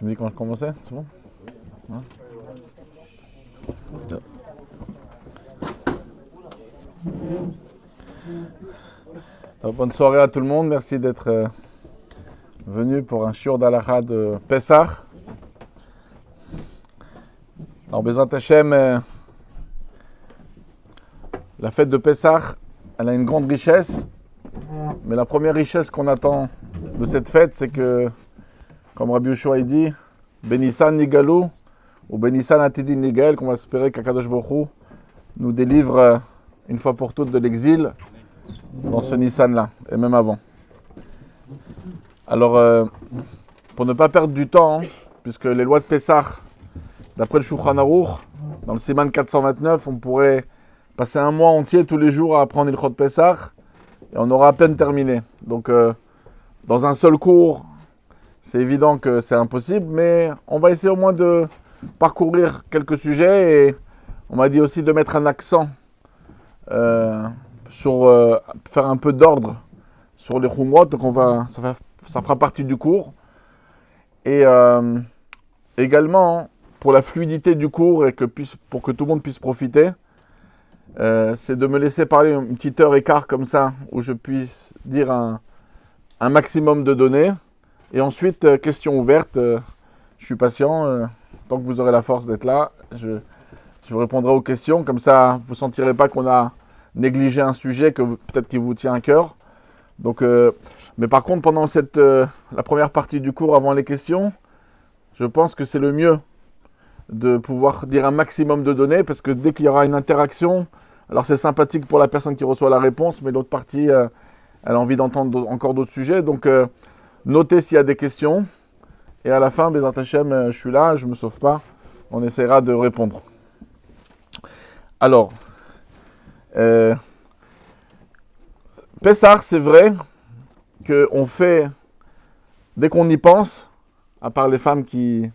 Tu me dis quand je commençais? C'est bon? Hein? Alors, bonne soirée à tout le monde. Merci d'être venu pour un shiur d'Halakha de Pessah. Alors, Bezrat Hashem, la fête de Pessah, elle a une grande richesse. Mais la première richesse qu'on attend de cette fête, c'est que, comme Rabbi Yoshua dit, Benissan Nigalou, ou Benissan Atidin Nigael, qu'on va espérer qu'Akadosh Baruch Hu nous délivre une fois pour toutes de l'exil dans ce Nissan-là, et même avant. Alors, pour ne pas perdre du temps, puisque les lois de Pessah, d'après le Shulchan Aruch, dans le Siman 429, on pourrait passer un mois entier tous les jours à apprendre Ilchot Pessah, et on aura à peine terminé. Donc, dans un seul cours, c'est évident que c'est impossible, mais on va essayer au moins de parcourir quelques sujets, et on m'a dit aussi de mettre un accent sur faire un peu d'ordre sur les Chumrot, donc ça fera partie du cours. Et également, pour la fluidité du cours et pour que tout le monde puisse profiter, c'est de me laisser parler une petite heure et quart comme ça, où je puisse dire un maximum de données. Et ensuite, questions ouvertes. Je suis patient. Tant que vous aurez la force d'être là, je vous répondrai aux questions. Comme ça, vous ne sentirez pas qu'on a négligé un sujet que peut-être qui vous tient à cœur. Donc, mais par contre, pendant la première partie du cours, avant les questions, je pense que c'est le mieux de pouvoir dire un maximum de données, parce que dès qu'il y aura une interaction, alors c'est sympathique pour la personne qui reçoit la réponse, mais l'autre partie, elle a envie d'entendre encore d'autres sujets. Donc, notez s'il y a des questions. Et à la fin, Bezrat Hashem, je suis là, je ne me sauve pas. On essaiera de répondre. Alors, Pessah, c'est vrai qu'on fait, dès qu'on y pense, à part les femmes qui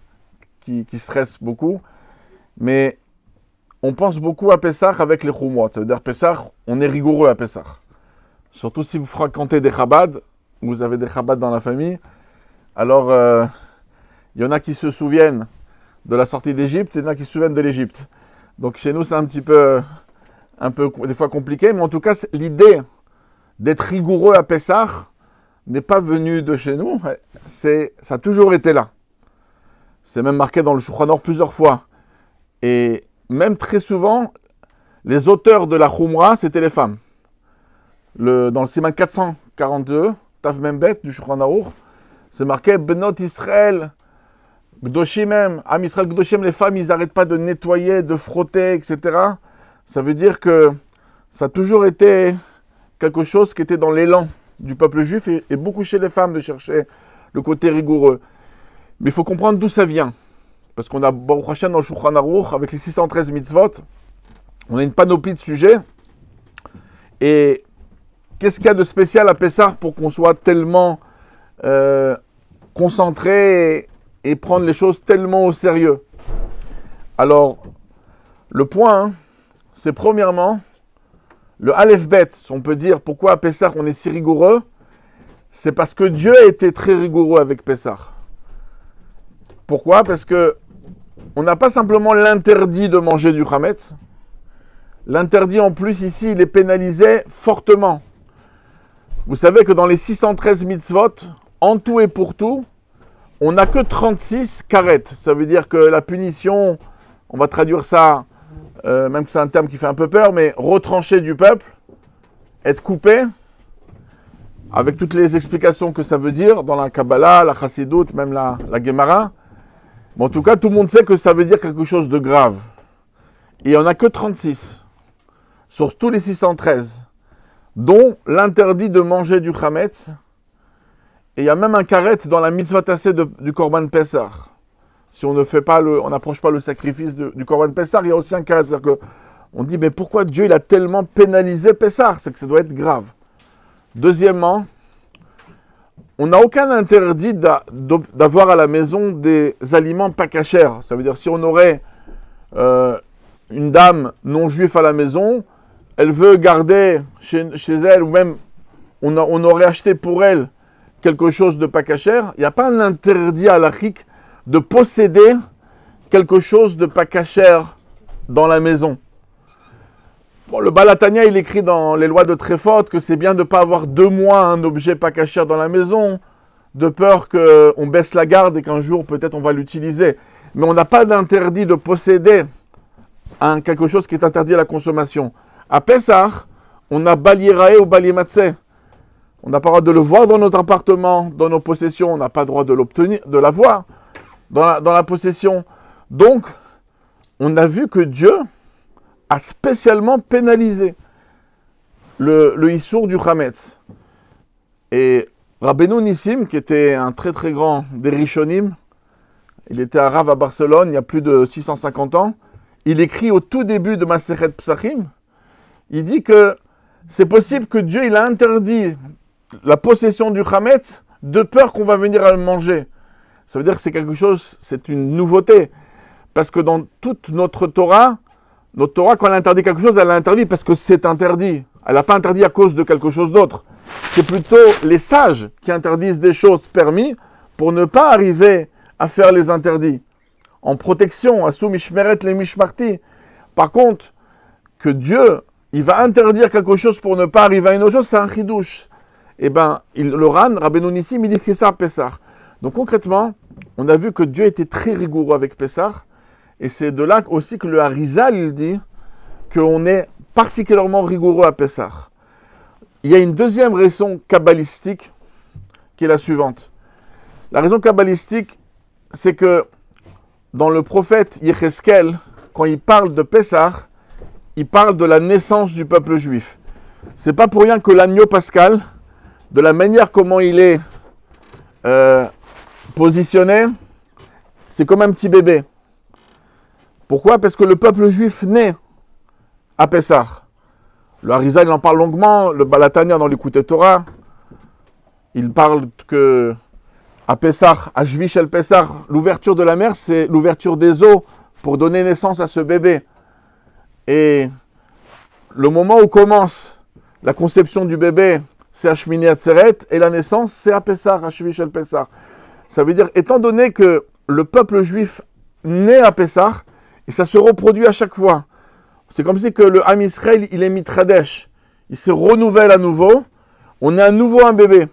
stressent beaucoup, mais on pense beaucoup à Pessah avec les Chumrot. Ça veut dire Pessah, on est rigoureux à Pessah. Surtout si vous fréquentez des Chabad, vous avez des Chabad dans la famille, alors il y en a qui se souviennent de la sortie d'Égypte et il y en a qui se souviennent de l'Égypte. Donc chez nous, c'est un peu des fois compliqué, mais en tout cas, l'idée d'être rigoureux à Pessah n'est pas venue de chez nous, ça a toujours été là. C'est même marqué dans le Shulchan Aruch plusieurs fois. Et même très souvent, les auteurs de la Khumra, c'était les femmes. Dans le Siman 442, Tav Membet du Shulchan Aruch, c'est marqué Benot Israël, Gdoshim, Am Israël Gdoshim, les femmes, ils n'arrêtent pas de nettoyer, de frotter, etc. Ça veut dire que ça a toujours été quelque chose qui était dans l'élan du peuple juif et beaucoup chez les femmes de chercher le côté rigoureux. Mais il faut comprendre d'où ça vient. Parce qu'on a Baruch Hashem dans le Shulchan Aruch, avec les 613 mitzvot, on a une panoplie de sujets. Et qu'est-ce qu'il y a de spécial à Pessah pour qu'on soit tellement concentré et prendre les choses tellement au sérieux? Alors, le point, c'est premièrement, le Aleph Bet, on peut dire pourquoi à Pessah on est si rigoureux, c'est parce que Dieu a été très rigoureux avec Pessah. Pourquoi? Parce que on n'a pas simplement l'interdit de manger du Chametz. L'interdit en plus ici, il est pénalisé fortement. Vous savez que dans les 613 mitzvot, en tout et pour tout, on n'a que 36 karet. Ça veut dire que la punition, on va traduire ça, même que c'est un terme qui fait un peu peur, mais retrancher du peuple, être coupé, avec toutes les explications que ça veut dire dans la Kabbalah, la Chassidut, même la Gemara. Mais en tout cas, tout le monde sait que ça veut dire quelque chose de grave. Et il n'y en a que 36 sur tous les 613, dont l'interdit de manger du Chametz. Et il y a même un karet dans la mitzvah tassée du Korban Pessah. Si on ne fait pas on n'approche pas le sacrifice du Korban Pessah, il y a aussi un karet. C'est-à-dire qu'on dit, mais pourquoi Dieu il a tellement pénalisé Pessah? C'est que ça doit être grave. Deuxièmement, on n'a aucun interdit d'avoir à la maison des aliments pas cachers. Ça veut dire, si on aurait une dame non juive à la maison, elle veut garder chez elle, ou même on aurait acheté pour elle quelque chose de pas cachère, il n'y a pas un interdit halachique de posséder quelque chose de pas cachère dans la maison. Bon, le Balatania, il écrit dans les lois de Tréphot que c'est bien de ne pas avoir 2 mois un objet pas cachère dans la maison, de peur qu'on baisse la garde et qu'un jour, peut-être, on va l'utiliser. Mais on n'a pas d'interdit de posséder quelque chose qui est interdit à la consommation. À Pessah, on a Balirae ou Balimatse. On n'a pas le droit de le voir dans notre appartement, dans nos possessions. On n'a pas le droit de l'obtenir, de l'avoir dans la possession. Donc, on a vu que Dieu a spécialement pénalisé le Issour du Chametz. Et Rabbeinu Nissim, qui était un très très grand des Rishonim, il était à Rav à Barcelone il y a plus de 650 ans, il écrit au tout début de Masechet Psachim, il dit que c'est possible que Dieu il a interdit la possession du Chametz de peur qu'on va venir à le manger. Ça veut dire que c'est quelque chose, c'est une nouveauté. Parce que dans toute notre Torah, quand elle interdit quelque chose, elle l'interdit parce que c'est interdit. Elle n'a pas interdit à cause de quelque chose d'autre. C'est plutôt les sages qui interdisent des choses permises pour ne pas arriver à faire les interdits. En protection, Asou Mishmeret le Mishmarti. Par contre, que Dieu, il va interdire quelque chose pour ne pas arriver à une autre chose, c'est un chidouche. Eh bien, le Ran, Rabbeinu Nissim, il dit ça à Pessah. Donc concrètement, on a vu que Dieu était très rigoureux avec Pessah. Et c'est de là aussi que le Harizal, il dit qu'on est particulièrement rigoureux à Pessah. Il y a une deuxième raison kabbalistique qui est la suivante. La raison kabbalistique, c'est que dans le prophète Yecheskel, quand il parle de Pessah, il parle de la naissance du peuple juif. C'est pas pour rien que l'agneau pascal, de la manière comment il est positionné, c'est comme un petit bébé. Pourquoi? Parce que le peuple juif naît à Pessah. Le Harizal, il en parle longuement, le Balatania dans l'Écoute Torah, il parle que à Pessah, à Shvish el Pessah, l'ouverture de la mer, c'est l'ouverture des eaux pour donner naissance à ce bébé. Et le moment où commence la conception du bébé, c'est à Shmini Atzeret, et la naissance, c'est à Pessah, à Shvish el Pessah. Ça veut dire, étant donné que le peuple juif naît à Pessah, et ça se reproduit à chaque fois. C'est comme si que le Ham Israël, il est mitradesh. Il se renouvelle à nouveau. On est à nouveau un bébé.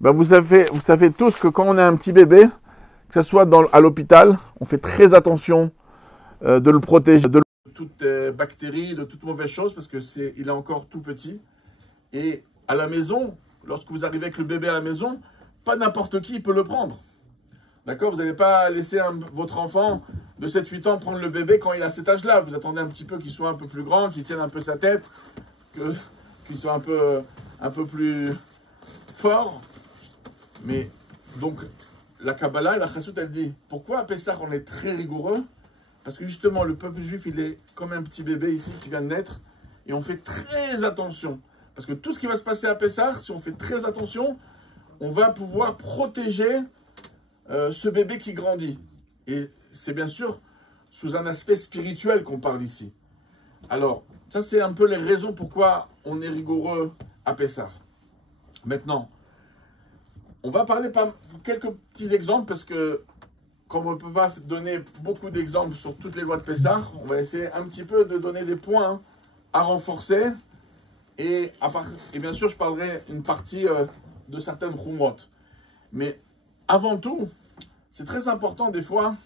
Ben vous savez tous que quand on est un petit bébé, que ce soit à l'hôpital, on fait très attention de le protéger de toutes bactéries, de toutes mauvaises choses, parce qu'il est encore tout petit. Et à la maison, lorsque vous arrivez avec le bébé à la maison, pas n'importe qui peut le prendre. D'accord? Vous n'allez pas laisser votre enfant de 7-8 ans prendre le bébé quand il a cet âge-là. Vous attendez un petit peu qu'il soit un peu plus grand, qu'il tienne un peu sa tête, qu'il soit un peu plus fort. Mais donc, la Kabbalah et la Chassout, elle dit, pourquoi à Pessah on est très rigoureux? Parce que justement, le peuple juif, il est comme un petit bébé ici qui vient de naître. Et on fait très attention. Parce que tout ce qui va se passer à Pessah, si on fait très attention, on va pouvoir protéger ce bébé qui grandit. Et c'est bien sûr sous un aspect spirituel qu'on parle ici. Alors, ça c'est un peu les raisons pourquoi on est rigoureux à Pessah. Maintenant, on va parler par quelques petits exemples parce que comme on ne peut pas donner beaucoup d'exemples sur toutes les lois de Pessah, on va essayer un petit peu de donner des points à renforcer. Et bien sûr, je parlerai une partie de certaines Khumrot. Mais avant tout, c'est très important des fois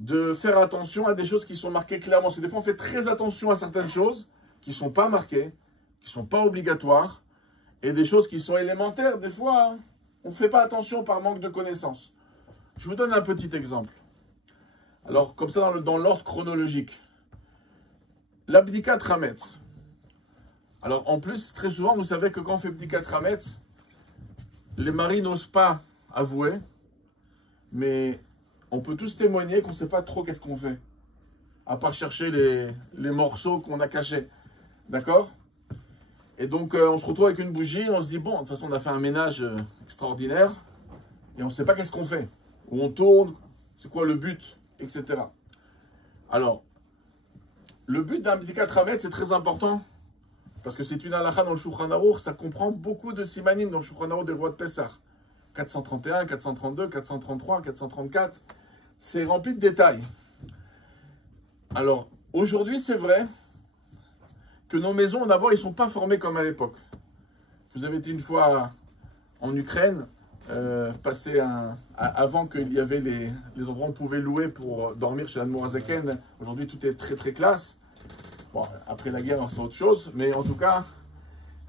de faire attention à des choses qui sont marquées clairement. Parce que des fois, on fait très attention à certaines choses qui ne sont pas marquées, qui ne sont pas obligatoires, et des choses qui sont élémentaires. Des fois, on ne fait pas attention par manque de connaissances. Je vous donne un petit exemple. Alors, comme ça, dans l'ordre chronologique. L'abdikat Hametz. Alors, en plus, très souvent, vous savez que quand on fait abdikat Hametz, les maris n'osent pas avouer, mais on peut tous témoigner qu'on ne sait pas trop qu'est-ce qu'on fait, à part chercher les morceaux qu'on a cachés. D'accord? Et donc, on se retrouve avec une bougie, on se dit, bon, de toute façon, on a fait un ménage extraordinaire, et on ne sait pas qu'est-ce qu'on fait. Où on tourne, c'est quoi le but, etc. Alors, le but d'un abdikat Hametz, c'est très important, parce que c'est une halakha dans le Shulchan Aruch, ça comprend beaucoup de simanim dans le Shulchan Aruch des lois de Pessah. 431, 432, 433, 434. c'est rempli de détails. Alors, aujourd'hui, c'est vrai que nos maisons, d'abord, ils ne sont pas formés comme à l'époque. Vous avez été une fois en Ukraine, avant qu'il y avait les endroits où on pouvait louer pour dormir chez l'Admour Hazaken. Aujourd'hui, tout est très très classe. Bon, après la guerre, c'est autre chose. Mais en tout cas,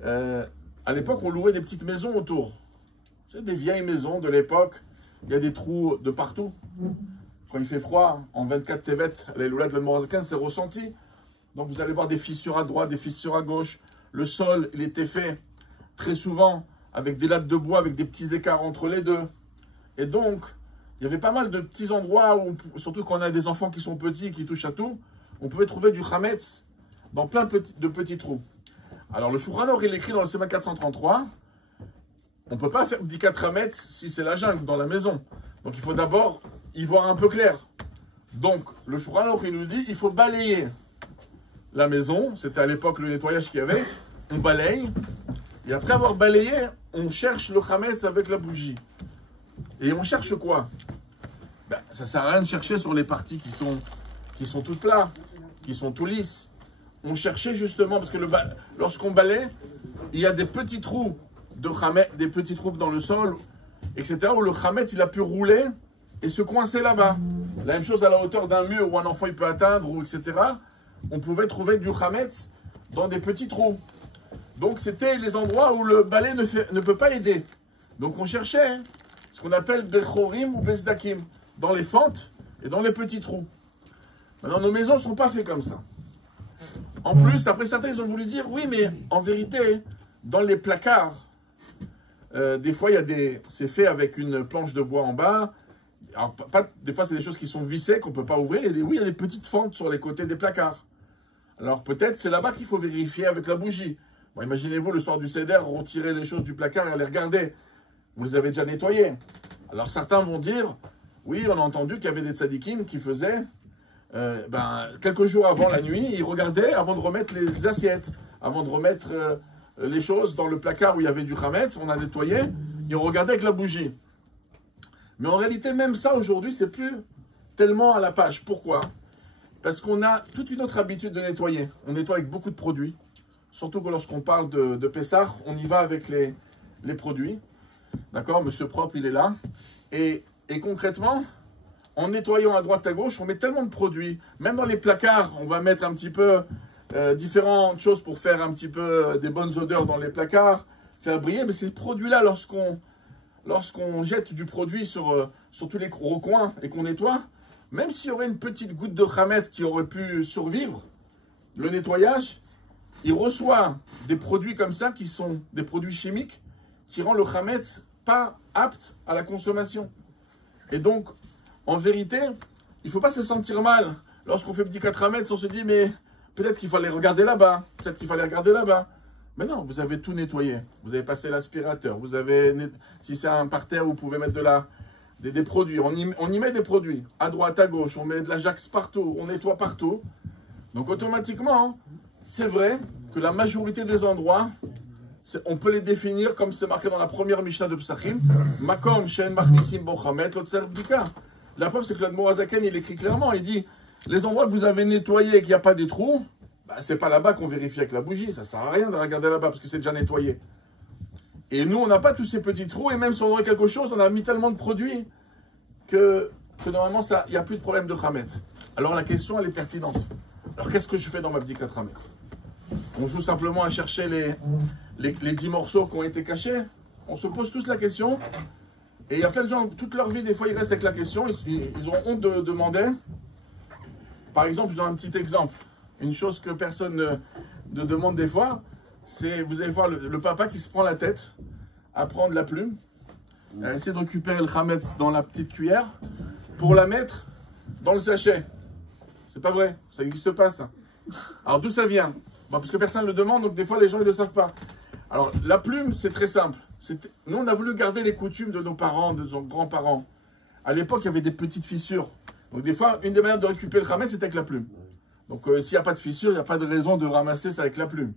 à l'époque, on louait des petites maisons autour. C'est des vieilles maisons de l'époque. Il y a des trous de partout. Quand il fait froid, en 24 Tevet, les loulats de l'Admour Hazaken, c'est ressenti. Donc vous allez voir des fissures à droite, des fissures à gauche. Le sol, il était fait très souvent avec des lattes de bois, avec des petits écarts entre les deux. Et donc, il y avait pas mal de petits endroits, où surtout quand on a des enfants qui sont petits, qui touchent à tout, on pouvait trouver du chametz dans plein de petits trous. Alors le Shulchan Aruch, il écrit dans le Sema 433, on ne peut pas faire bdikat chametz si c'est la jungle, dans la maison. Donc il faut d'abord y voir un peu clair. Donc le Shulchan Aruch, il nous dit, il faut balayer la maison. C'était à l'époque le nettoyage qu'il y avait. On balaye. Et après avoir balayé, on cherche le chametz avec la bougie. Et on cherche quoi? Ben, ça ne sert à rien de chercher sur les parties qui sont toutes plats, qui sont tout lisses. On cherchait justement, parce que lorsqu'on balaye, il y a des petits trous de chametz, des petits trous dans le sol, etc., où le chametz, il a pu rouler et se coincer là-bas. La même chose à la hauteur d'un mur où un enfant il peut atteindre, ou etc., on pouvait trouver du chametz dans des petits trous. Donc, c'était les endroits où le balai ne peut pas aider. Donc, on cherchait ce qu'on appelle bechorim ou besdakim, dans les fentes et dans les petits trous. Maintenant, nos maisons ne sont pas faites comme ça. En plus, après certains, ils ont voulu dire, oui, mais en vérité, dans les placards, des fois, c'est fait avec une planche de bois en bas. Alors, des fois, c'est des choses qui sont vissées, qu'on ne peut pas ouvrir. Et oui, il y a des petites fentes sur les côtés des placards. Alors, peut-être, c'est là-bas qu'il faut vérifier avec la bougie. Bon, imaginez-vous, le soir du Seder, retirer les choses du placard et aller regarder. Vous les avez déjà nettoyées. Alors, certains vont dire, oui, on a entendu qu'il y avait des tzadikim qui faisaient, quelques jours avant la nuit, ils regardaient avant de remettre les assiettes, avant de remettre les choses dans le placard où il y avait du chametz, on a nettoyé, ils regardaient avec la bougie. Mais en réalité, même ça, aujourd'hui, c'est plus tellement à la page. Pourquoi? Parce qu'on a toute une autre habitude de nettoyer. On nettoie avec beaucoup de produits. Surtout que lorsqu'on parle de Pessah, on y va avec les produits. D'accord? Monsieur Propre, il est là. Et concrètement, en nettoyant à droite à gauche, on met tellement de produits. Même dans les placards, on va mettre un petit peu différentes choses pour faire un petit peu des bonnes odeurs dans les placards, faire briller. Mais ces produits-là, lorsqu'on jette du produit sur tous les recoins et qu'on nettoie, même s'il y aurait une petite goutte de chametz qui aurait pu survivre, le nettoyage, il reçoit des produits comme ça qui sont des produits chimiques qui rendent le chametz pas apte à la consommation. Et donc, en vérité, il ne faut pas se sentir mal. Lorsqu'on fait petit 4 chametz, on se dit, mais peut-être qu'il fallait regarder là-bas, peut-être qu'il fallait regarder là-bas. Mais non, vous avez tout nettoyé. Vous avez passé l'aspirateur. Vous avez, si c'est un parterre, vous pouvez mettre des produits. On y met des produits. À droite, à gauche, on met de l'Ajax partout, on nettoie partout. Donc automatiquement, c'est vrai que la majorité des endroits, on peut les définir comme c'est marqué dans la première Mishnah de Psachim. Makom she'en machnisim bo chametz lo tzarich bdika. La preuve, c'est que l'Admour Hazaken, il écrit clairement, il dit, les endroits que vous avez nettoyés et qu'il n'y a pas des trous, c'est pas là-bas qu'on vérifie avec la bougie. Ça sert à rien de regarder là-bas parce que c'est déjà nettoyé. Et nous, on n'a pas tous ces petits trous. Et même si on aurait quelque chose, on a mis tellement de produits que normalement, il n'y a plus de problème de chametz. Alors la question, elle est pertinente. Alors qu'est-ce que je fais dans ma bdikat chametz? On joue simplement à chercher les 10 morceaux qui ont été cachés. On se pose tous la question. Et il y a plein de gens, toute leur vie, des fois, ils restent avec la question. Ils ont honte de demander. Par exemple, je donne un petit exemple. Une chose que personne ne demande des fois, c'est, vous allez voir le papa qui se prend la tête à prendre la plume, à essayer de récupérer le chametz dans la petite cuillère pour la mettre dans le sachet. C'est pas vrai, ça n'existe pas ça. Alors d'où ça vient? Bon, parce que personne ne le demande, donc des fois les gens ne le savent pas. Alors la plume, c'est très simple. Nous, on a voulu garder les coutumes de nos parents, de nos grands-parents. À l'époque, il y avait des petites fissures. Donc des fois, une des manières de récupérer le chametz, c'était avec la plume. Donc s'il n'y a pas de fissure, il n'y a pas de raison de ramasser ça avec la plume.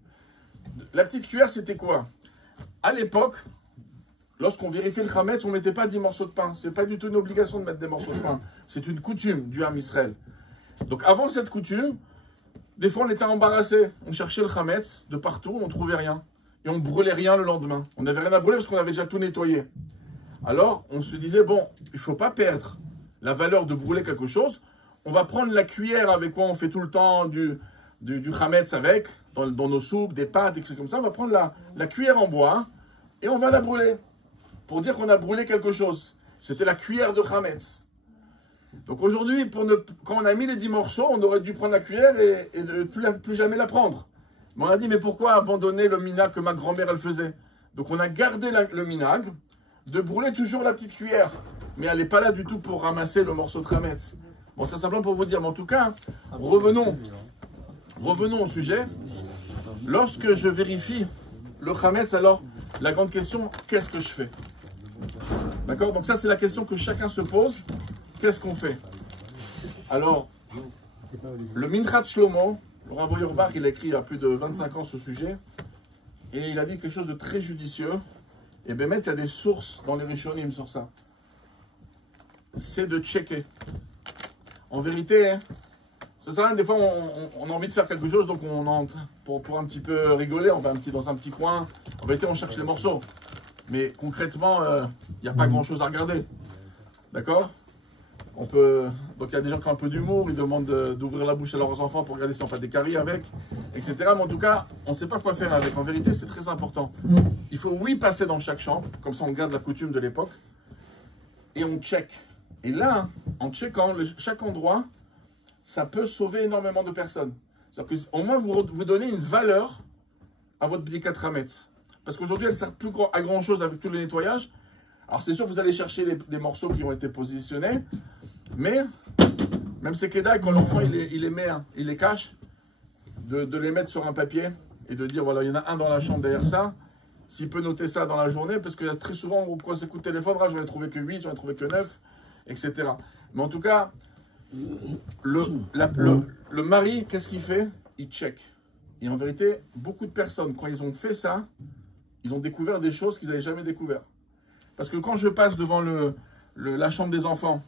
La petite cuillère, c'était quoi? À l'époque, lorsqu'on vérifiait le Hametz, on ne mettait pas 10 morceaux de pain. Ce n'est pas du tout une obligation de mettre des morceaux de pain. C'est une coutume du Ham Israël. Donc avant cette coutume, des fois on était embarrassé. On cherchait le Hametz de partout, on ne trouvait rien. Et on ne brûlait rien le lendemain. On n'avait rien à brûler parce qu'on avait déjà tout nettoyé. Alors on se disait, bon, il ne faut pas perdre la valeur de brûler quelque chose. On va prendre la cuillère avec quoi on fait tout le temps du Hametz avec, dans nos soupes, des pâtes, etc. Comme ça, on va prendre la cuillère en bois et on va la brûler. Pour dire qu'on a brûlé quelque chose. C'était la cuillère de Hametz. Donc aujourd'hui, quand on a mis les 10 morceaux, on aurait dû prendre la cuillère et ne plus jamais la prendre. Mais on a dit, mais pourquoi abandonner le minag que ma grand-mère elle faisait? Donc on a gardé le minag de brûler toujours la petite cuillère. Mais elle n'est pas là du tout pour ramasser le morceau de Hametz. Bon, ça simplement pour vous dire, mais en tout cas, revenons au sujet. Lorsque je vérifie le Hametz, alors la grande question, qu'est-ce que je fais? D'accord? Donc ça, c'est la question que chacun se pose. Qu'est-ce qu'on fait? Alors, le Minchat Shlomo, le Rav Auerbach, il a écrit il y a plus de 25 ans ce sujet, et il a dit quelque chose de très judicieux. Et bien, il y a des sources dans les Rishonim sur ça. C'est de checker. En vérité, hein, ça sert à rien, des fois, on a envie de faire quelque chose, donc on entre pour un petit peu rigoler, on va dans un petit coin. En vérité, on cherche les morceaux. Mais concrètement, il n'y a pas grand-chose à regarder. D'accord? Donc il y a des gens qui ont un peu d'humour, ils demandent d'ouvrir la bouche à leurs enfants pour regarder s'ils n'ont pas des caries avec, etc. Mais en tout cas, on ne sait pas quoi faire avec. En vérité, c'est très important. Il faut, oui, passer dans chaque chambre, comme ça on garde la coutume de l'époque, et on check. Et là, en checkant chaque endroit, ça peut sauver énormément de personnes. C'est-à-dire qu'au moins, vous donnez une valeur à votre Bdikat Hametz. Parce qu'aujourd'hui, elle ne sert plus à grand-chose avec tout le nettoyage. Alors, c'est sûr que vous allez chercher les morceaux qui ont été positionnés. Mais, même c'est Kedaï, quand l'enfant, il les cache, de les mettre sur un papier et de dire, voilà, il y en a un dans la chambre derrière ça. S'il peut noter ça dans la journée, parce que très souvent, on croise ses coups de téléphone, j'en ai trouvé que 8, j'en ai trouvé que 9, etc. Mais en tout cas, le mari, qu'est-ce qu'il fait? Il check. Et en vérité, beaucoup de personnes, quand ils ont fait ça, ils ont découvert des choses qu'ils n'avaient jamais découvertes. Parce que quand je passe devant la chambre des enfants,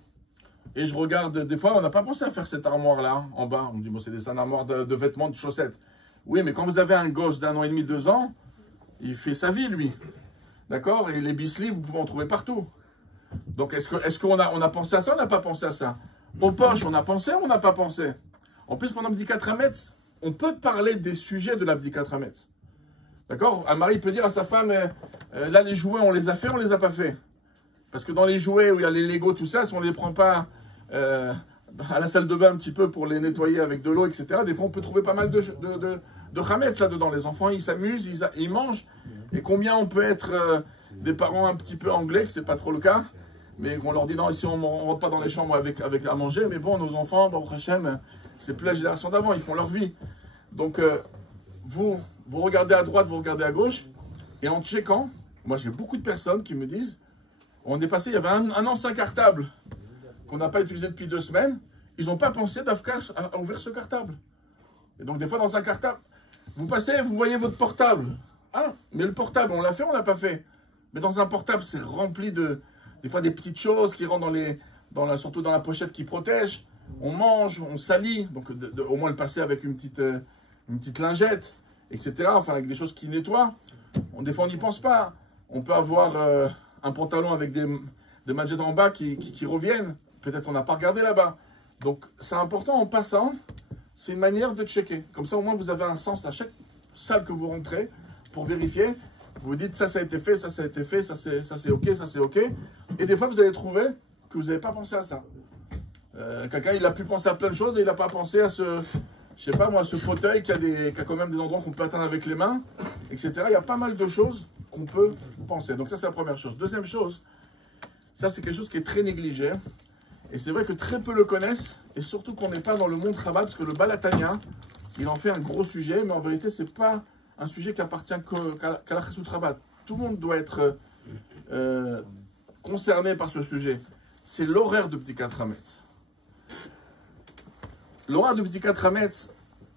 et je regarde, des fois, on n'a pas pensé à faire cette armoire-là, en bas. On me dit, bon, c'est une armoire de vêtements, de chaussettes. Oui, mais quand vous avez un gosse d'1 an et demi, 2 ans, il fait sa vie, lui. D'accord? Et les bislis, vous pouvez en trouver partout. Donc, est-ce qu'on a pensé à ça ou on n'a pas pensé à ça? Aux poches, on a pensé ou on n'a pas pensé? En plus, pendant Bdikat Hametz, on peut parler des sujets de la Bdikat Hametz. D'accord? Un mari peut dire à sa femme, là les jouets, on les a fait, on les a pas fait. Parce que dans les jouets où il y a les Lego, tout ça, si on ne les prend pas à la salle de bain un petit peu pour les nettoyer avec de l'eau, etc., des fois on peut trouver pas mal de Hametz là-dedans. Les enfants, ils s'amusent, ils mangent. Et combien on peut être des parents un petit peu anglais, que c'est pas trop le cas, mais on leur dit non, ici on ne rentre pas dans les chambres avec à manger, mais bon, nos enfants, Baruch Hashem, c'est plus la génération d'avant, ils font leur vie. Donc, vous regardez à droite, vous regardez à gauche, et en checkant, moi j'ai beaucoup de personnes qui me disent, on est passé, il y avait un ancien cartable qu'on n'a pas utilisé depuis 2 semaines, ils n'ont pas pensé d'Afkash à ouvrir ce cartable. Et donc des fois dans un cartable, vous passez, vous voyez votre portable. Ah, mais le portable, on l'a fait, on l'a pas fait. Mais dans un portable, c'est rempli des fois des petites choses qui rentrent surtout dans la pochette qui protège. On mange, on salit, donc au moins le passer avec une petite lingette, etc. Enfin, avec des choses qui nettoient. Des fois, on n'y pense pas. On peut avoir un pantalon avec des maillettes en bas qui reviennent. Peut-être on n'a pas regardé là-bas. Donc, c'est important en passant. C'est une manière de checker. Comme ça, au moins, vous avez un sens à chaque salle que vous rentrez pour vérifier. Vous vous dites, ça a été fait, ça a été fait, ça c'est OK, ça c'est OK. Et des fois, vous allez trouver que vous n'avez pas pensé à ça. Quelqu'un, il a pu penser à plein de choses et il n'a pas pensé à je sais pas moi, ce fauteuil qui a quand même des endroits qu'on peut atteindre avec les mains, etc. Il y a pas mal de choses qu'on peut penser. Donc ça, c'est la première chose. Deuxième chose, ça c'est quelque chose qui est très négligé. Et c'est vrai que très peu le connaissent, et surtout qu'on n'est pas dans le monde Chabad, parce que le Baal HaTanya, il en fait un gros sujet, mais en vérité, ce n'est pas un sujet qui appartient qu'à la Chassout Chabad. Tout le monde doit être concerné par ce sujet. C'est l'horaire de Bdikat Hametz. L'horaire de Bdikat Hametz,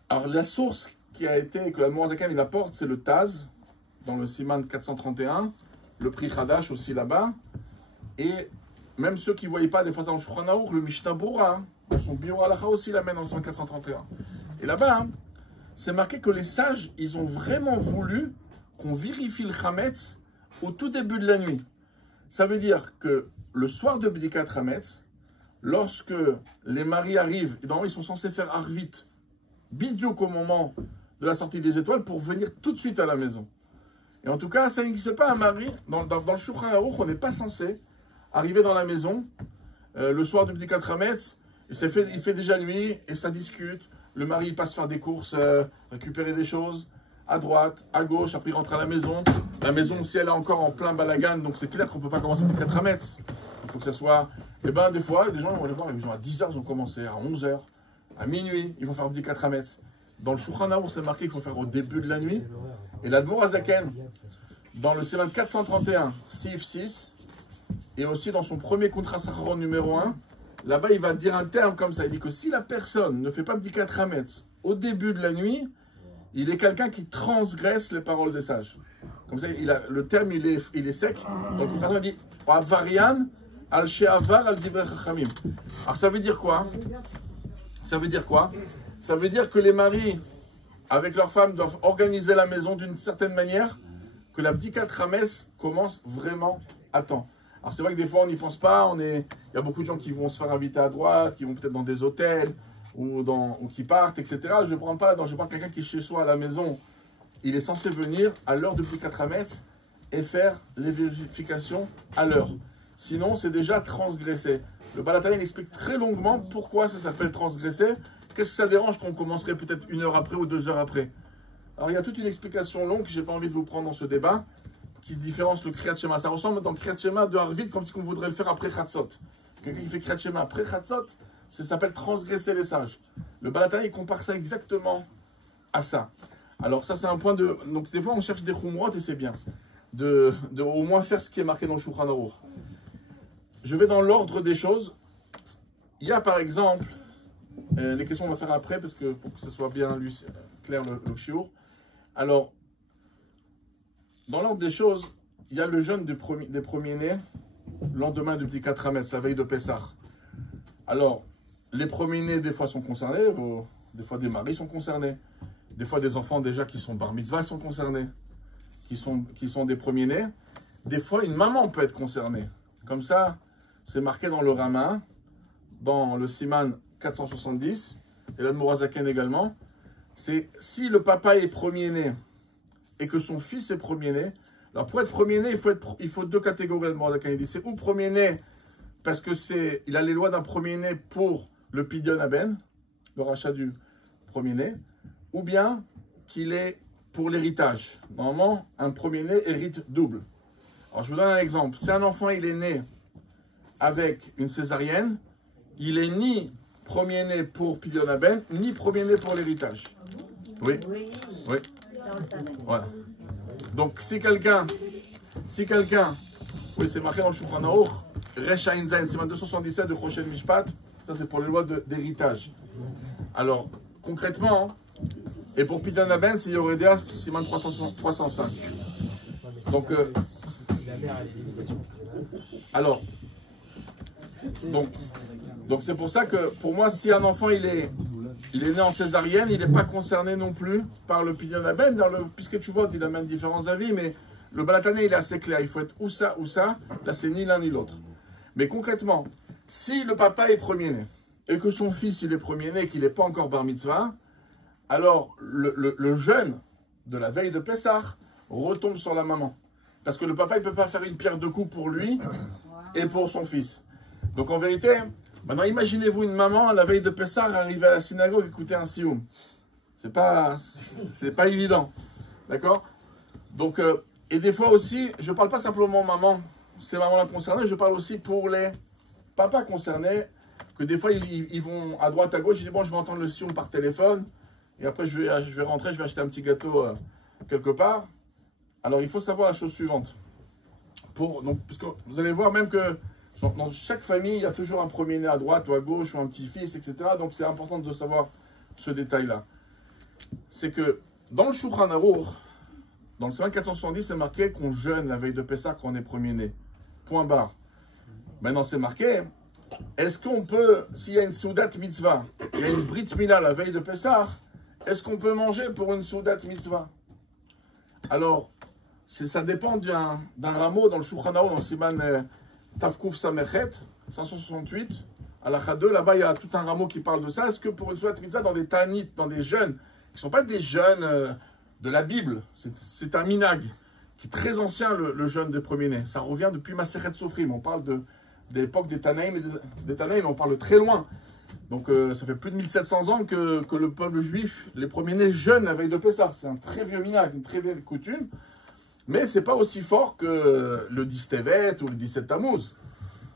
alors la source que la Mourazakan il apporte, c'est le Taz, dans le Siman 431, le Pri Hadash aussi là-bas. Et même ceux qui ne voyaient pas des fois dans le Shulchan Aruch, le Mishnah Berurah, dans son Biur Halacha aussi l'amène en 431. Et là-bas, hein, c'est marqué que les sages, ils ont vraiment voulu qu'on vérifie le Chametz au tout début de la nuit. Ça veut dire que le soir de Bdikat Chametz, lorsque les maris arrivent, et ils sont censés faire Arvit, bidiouk au moment de la sortie des étoiles, pour venir tout de suite à la maison. Et en tout cas, ça n'existe pas un mari. Dans le Shulchan Aruch, on n'est pas censé arriver dans la maison le soir du Bdikat Chametz, il fait déjà nuit, et ça discute. Le mari il passe faire des courses, récupérer des choses, à droite, à gauche, après il rentre à la maison. La maison, si elle est encore en plein balagan, donc c'est clair qu'on ne peut pas commencer le Bdikat Chametz. Il faut que ça soit... Et bien, des fois, les gens vont aller voir, ils ont à 10h, ils ont commencé, à 11h, à minuit, ils vont faire Bdikat Chametz. Dans le Shulchan Aruch, c'est marqué qu'il faut faire au début de la nuit. Et l'Admor Hazaken, dans le Siman 431, Sif 6, et aussi dans son premier contrat Sacharon numéro 1, là-bas, il va dire un terme comme ça. Il dit que si la personne ne fait pas Bdikat Chametz au début de la nuit, il est quelqu'un qui transgresse les paroles des sages. Comme ça, le terme, il est sec. Donc, il dit « Avarian al she'avar al divrei chachamim ». Alors, ça veut dire quoi? Ça veut dire quoi? Ça veut dire que les maris, avec leurs femmes, doivent organiser la maison d'une certaine manière, que la Bdikat Chametz commence vraiment à temps. Alors c'est vrai que des fois on n'y pense pas, il y a beaucoup de gens qui vont se faire inviter à droite, qui vont peut-être dans des hôtels, ou qui partent, etc. Je ne prends pas là-dedans, je prends quelqu'un qui est chez soi à la maison, il est censé venir à l'heure de Bdikat Chametz et faire les vérifications à l'heure. Sinon c'est déjà transgressé. Le Baal HaTanya explique très longuement pourquoi ça s'appelle transgressé. Qu'est-ce que ça dérange qu'on commencerait peut-être 1 heure après ou 2 heures après? Alors il y a toute une explication longue que je n'ai pas envie de vous prendre dans ce débat, qui différence le Kriyat Shema. Ça ressemble dans le Kriyat Shema de Harvit comme si on voudrait le faire après Chatzot. Quelqu'un qui fait Kriyat Shema après Chatzot, ça s'appelle transgresser les sages. Le Baal HaTanya, il compare ça exactement à ça. Alors ça c'est un point de... Donc des fois on cherche des chumrot et c'est bien de au moins faire ce qui est marqué dans le Shulchan Aruch. Je vais dans l'ordre des choses. Il y a par exemple... les questions on va faire après parce que pour que ce soit bien clair le shiur. Alors, dans l'ordre des choses, il y a le jeûne des premiers-nés, lendemain du Bdikat Chametz, la veille de Pessah. Alors, les premiers-nés des fois sont concernés, des fois des maris sont concernés, des fois des enfants déjà qui sont bar mitzvah sont concernés, qui sont des premiers-nés. Des fois une maman peut être concernée. Comme ça, c'est marqué dans le Rama, dans le Siman 470, et l'Admor Hazaken également, c'est si le papa est premier-né et que son fils est premier-né. Alors pour être premier-né, il faut 2 catégories. L'Admor Hazaken, il dit c'est ou premier-né parce que il a les lois d'un premier-né pour le Pidyon Aben, le rachat du premier-né, ou bien qu'il est pour l'héritage. Normalement, un premier-né hérite double. Alors je vous donne un exemple. Si un enfant il est né avec une césarienne, il est ni premier-né pour Pidyon Aben, ni premier-né pour l'héritage. Oui. Oui. Voilà. Donc, si quelqu'un, oui, c'est marqué dans le Shulchan Aruch, Resh Ayin Zayin, Siman 277 de Choshen Mishpat, ça c'est pour les lois d'héritage. Alors, concrètement, et pour Pidyon Aben, c'est Yoredea, Siman 305. Donc, alors, donc c'est pour ça que, pour moi, si un enfant, il est né en césarienne, il n'est pas concerné non plus par le Pidyon Aben. Puisque tu vois, il amène différents avis, mais le Baal HaTanya, il est assez clair. Il faut être ou ça, ou ça. Là, c'est ni l'un ni l'autre. Mais concrètement, si le papa est premier-né, et que son fils, il est premier-né, et qu'il n'est pas encore bar mitzvah, alors le jeûne de la veille de Pessah retombe sur la maman. Parce que le papa, il ne peut pas faire une pierre deux coups pour lui et pour son fils. Donc en vérité, maintenant imaginez-vous une maman à la veille de Pessah arriver à la synagogue et écouter un sioum. C'est pas évident. D'accord? Donc, et des fois aussi, je ne parle pas simplement maman, ces mamans-là concernées, je parle aussi pour les papas concernés, que des fois ils vont à droite, à gauche, ils disent bon, je vais entendre le sioum par téléphone, et après je vais rentrer, je vais acheter un petit gâteau quelque part. Alors il faut savoir la chose suivante. Parce que vous allez voir même que dans chaque famille, il y a toujours un premier-né à droite ou à gauche, ou un petit-fils, etc. Donc c'est important de savoir ce détail-là. C'est que dans le Shulchan Aruch, dans le Siman 470, c'est marqué qu'on jeûne la veille de Pessah quand on est premier-né. Point barre. Maintenant, c'est marqué, est-ce qu'on peut, s'il y a une Soudat Mitzvah, il y a une Brit Mila la veille de Pessah, est-ce qu'on peut manger pour une Soudat Mitzvah? Alors, ça dépend d'un rameau dans le Shulchan Aruch, dans le Siman Tavkuf Samechet, 568, à la Chade, là-bas, il y a tout un rameau qui parle de ça. Est-ce que pour une Soudat Mitzvah, dans des Tanit, dans des jeûnes, qui ne sont pas des jeûnes de la Bible, c'est un minag, qui est très ancien, le jeûne des premiers-nés. Ça revient depuis Masechet Sofrim, on parle de l'époque des Tanaïm, on parle de très loin. Donc ça fait plus de 1700 ans que le peuple juif, les premiers-nés jeûnent la veille de Pessah. C'est un très vieux minag, une très vieille coutume. Mais ce n'est pas aussi fort que le 10 Tevet ou le 17 Tammuz.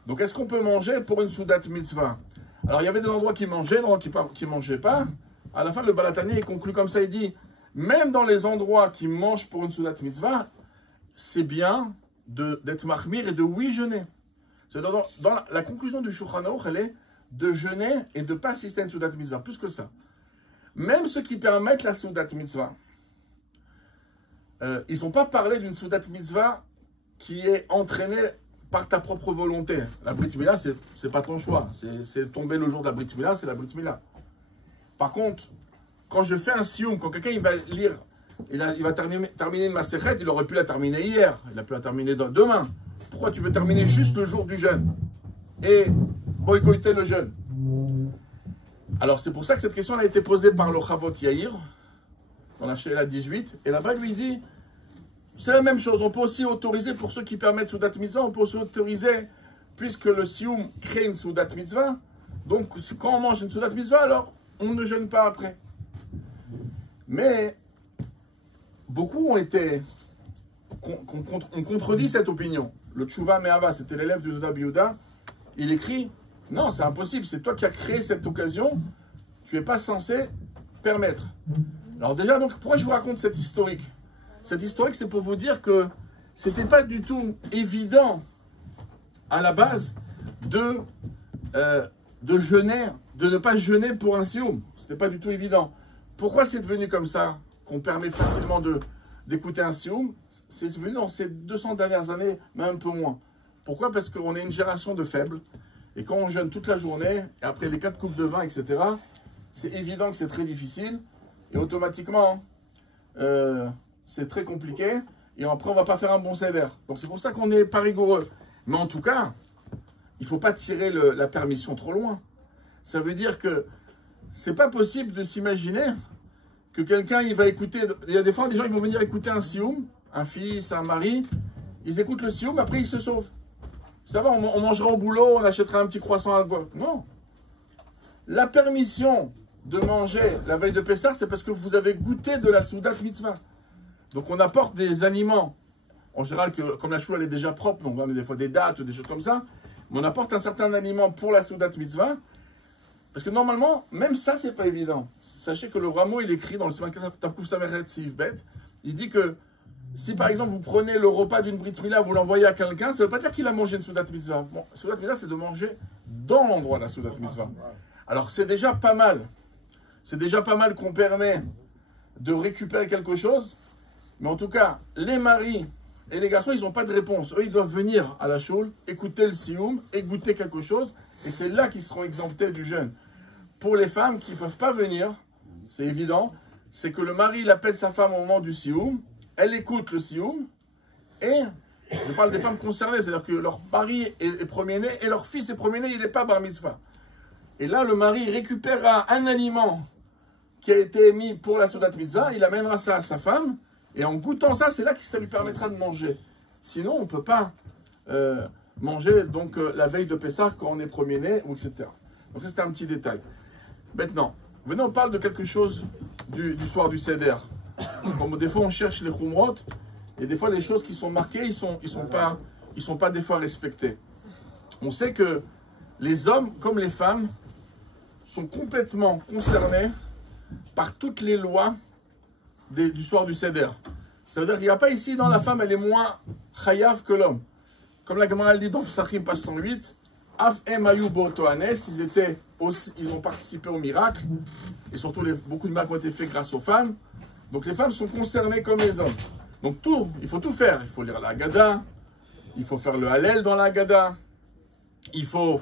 Donc est-ce qu'on peut manger pour une Soudat Mitzvah? Alors il y avait des endroits qui mangeaient, des endroits qui ne mangeaient pas. À la fin, le Balatani il conclut comme ça, il dit, même dans les endroits qui mangent pour une Soudat Mitzvah, c'est bien d'être mahmir et de oui jeûner. Dans la conclusion du Shulchan Aruch, elle est de jeûner et de ne pas assister à une Soudat Mitzvah, plus que ça. Même ceux qui permettent la Soudat Mitzvah, ils n'ont pas parlé d'une Soudat Mitzvah qui est entraînée par ta propre volonté. La Brit Mila, ce n'est pas ton choix. C'est tombé le jour de la Brit Mila, c'est la Brit Mila. Par contre, quand je fais un sioum, quand quelqu'un il va lire, il va terminer une Masechet, il aurait pu la terminer hier, il a pu la terminer demain. Pourquoi tu veux terminer juste le jour du jeûne et boycotter le jeûne? Alors c'est pour ça que cette question a été posée par le Chavot Yair, dans la Sheila 18, et là-bas lui dit, c'est la même chose, on peut aussi autoriser pour ceux qui permettent Soudat Mitzvah, on peut aussi autoriser, puisque le sioum crée une Soudat Mitzvah, donc quand on mange une Soudat Mitzvah, alors on ne jeûne pas après. Mais beaucoup ont contredit cette opinion. Le Tshuva Me'ava, c'était l'élève du Noda Biouda, il écrit, non, c'est impossible, c'est toi qui as créé cette occasion, tu n'es pas censé permettre. Alors déjà, donc, pourquoi je vous raconte cette historique? Cette historique, c'est pour vous dire que c'était pas du tout évident, à la base, de jeûner, de ne pas jeûner pour un sioum. C'était pas du tout évident. Pourquoi c'est devenu comme ça, qu'on permet facilement d'écouter un sioum? C'est venu dans ces 200 dernières années, mais un peu moins. Pourquoi? Parce qu'on est une génération de faibles. Et quand on jeûne toute la journée, et après les 4 coupes de vin, etc., c'est évident que c'est très difficile. Et automatiquement, c'est très compliqué. Et après, on ne va pas faire un bon seder. Donc c'est pour ça qu'on n'est pas rigoureux. Mais en tout cas, il ne faut pas tirer la permission trop loin. Ça veut dire que c'est pas possible de s'imaginer que quelqu'un, il va écouter... Il y a des fois, des gens, ils vont venir écouter un sioum, un fils, un mari, ils écoutent le sioum, après ils se sauvent. Ça va, on mangera au boulot, on achètera un petit croissant à boire. Non. La permission de manger la veille de Pessah, c'est parce que vous avez goûté de la Soudat Mitzvah. Donc on apporte des aliments, en général, comme la choule elle est déjà propre, donc on met des fois des dattes ou des choses comme ça, mais on apporte un certain aliment pour la Soudat Mitzvah, parce que normalement, même ça, c'est pas évident. Sachez que le rameau, il écrit dans le Siman Tavkuf Samechet Sif Bet, il dit que si par exemple vous prenez le repas d'une Brit Mila, vous l'envoyez à quelqu'un, ça ne veut pas dire qu'il a mangé une Soudat Mitzvah. Bon, Soudat Mitzvah, c'est de manger dans l'endroit de la Soudat Mitzvah. Alors c'est déjà pas mal. C'est déjà pas mal qu'on permet de récupérer quelque chose. Mais en tout cas, les maris et les garçons, ils n'ont pas de réponse. Eux, ils doivent venir à la choule, écouter le sioum et goûter quelque chose. Et c'est là qu'ils seront exemptés du jeûne. Pour les femmes qui ne peuvent pas venir, c'est évident, c'est que le mari il appelle sa femme au moment du sioum, elle écoute le sioum, et je parle des femmes concernées, c'est-à-dire que leur mari est premier-né et leur fils est premier-né, il n'est pas bar mitzvah. Et là, le mari récupérera un aliment qui a été mis pour la Soudat Mitzvah, il amènera ça à sa femme, et en goûtant ça, c'est là que ça lui permettra de manger. Sinon, on ne peut pas manger donc, la veille de Pessah quand on est premier-né, etc. Donc ça, c'était un petit détail. Maintenant, venez, on parle de quelque chose du soir du Seder. Comme des fois, on cherche les Khumrot, et des fois, les choses qui sont marquées, ils sont pas des fois respectées. On sait que les hommes, comme les femmes, sont complètement concernés par toutes les lois du soir du Seder. Ça veut dire qu'il n'y a pas ici, dans la femme, elle est moins chayav que l'homme. Comme la Gemara dit dans Psachim, page 108, Af em ayu bo'otohanes, ils ont participé au miracle, et surtout beaucoup de miracles ont été faits grâce aux femmes. Donc les femmes sont concernées comme les hommes. Donc tout, il faut tout faire. Il faut lire la Haggadah, il faut faire le Hallel dans la Haggadah, il faut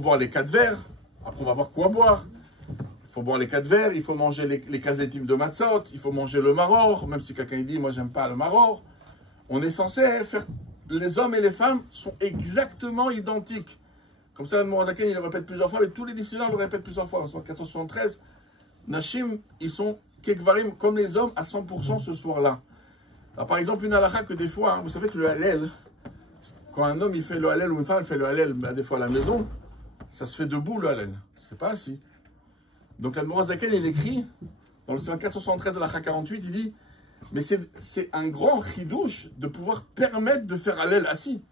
boire les 4 verres. Après, on va voir quoi boire. Il faut boire les 4 verres, il faut manger les kazetim de matzot, il faut manger le maror, même si quelqu'un dit, moi j'aime pas le maror. On est censé faire, les hommes et les femmes sont exactement identiques. Comme ça, le Mourazaken, il le répète plusieurs fois, et tous les décisionnaires le répètent plusieurs fois. En 473, Nashim, ils sont kekvarim comme les hommes à 100% ce soir-là. Alors, par exemple, une halakha que des fois, hein, vous savez que le Hallel, quand un homme il fait le Hallel ou une femme elle fait le Hallel, ben, des fois à la maison, ça se fait debout le Hallel. C'est pas assis. Donc, l'Admor Zaken, il écrit, dans le 473 halakha 48, il dit, mais c'est un grand chidouche de pouvoir permettre de faire Hallel assis.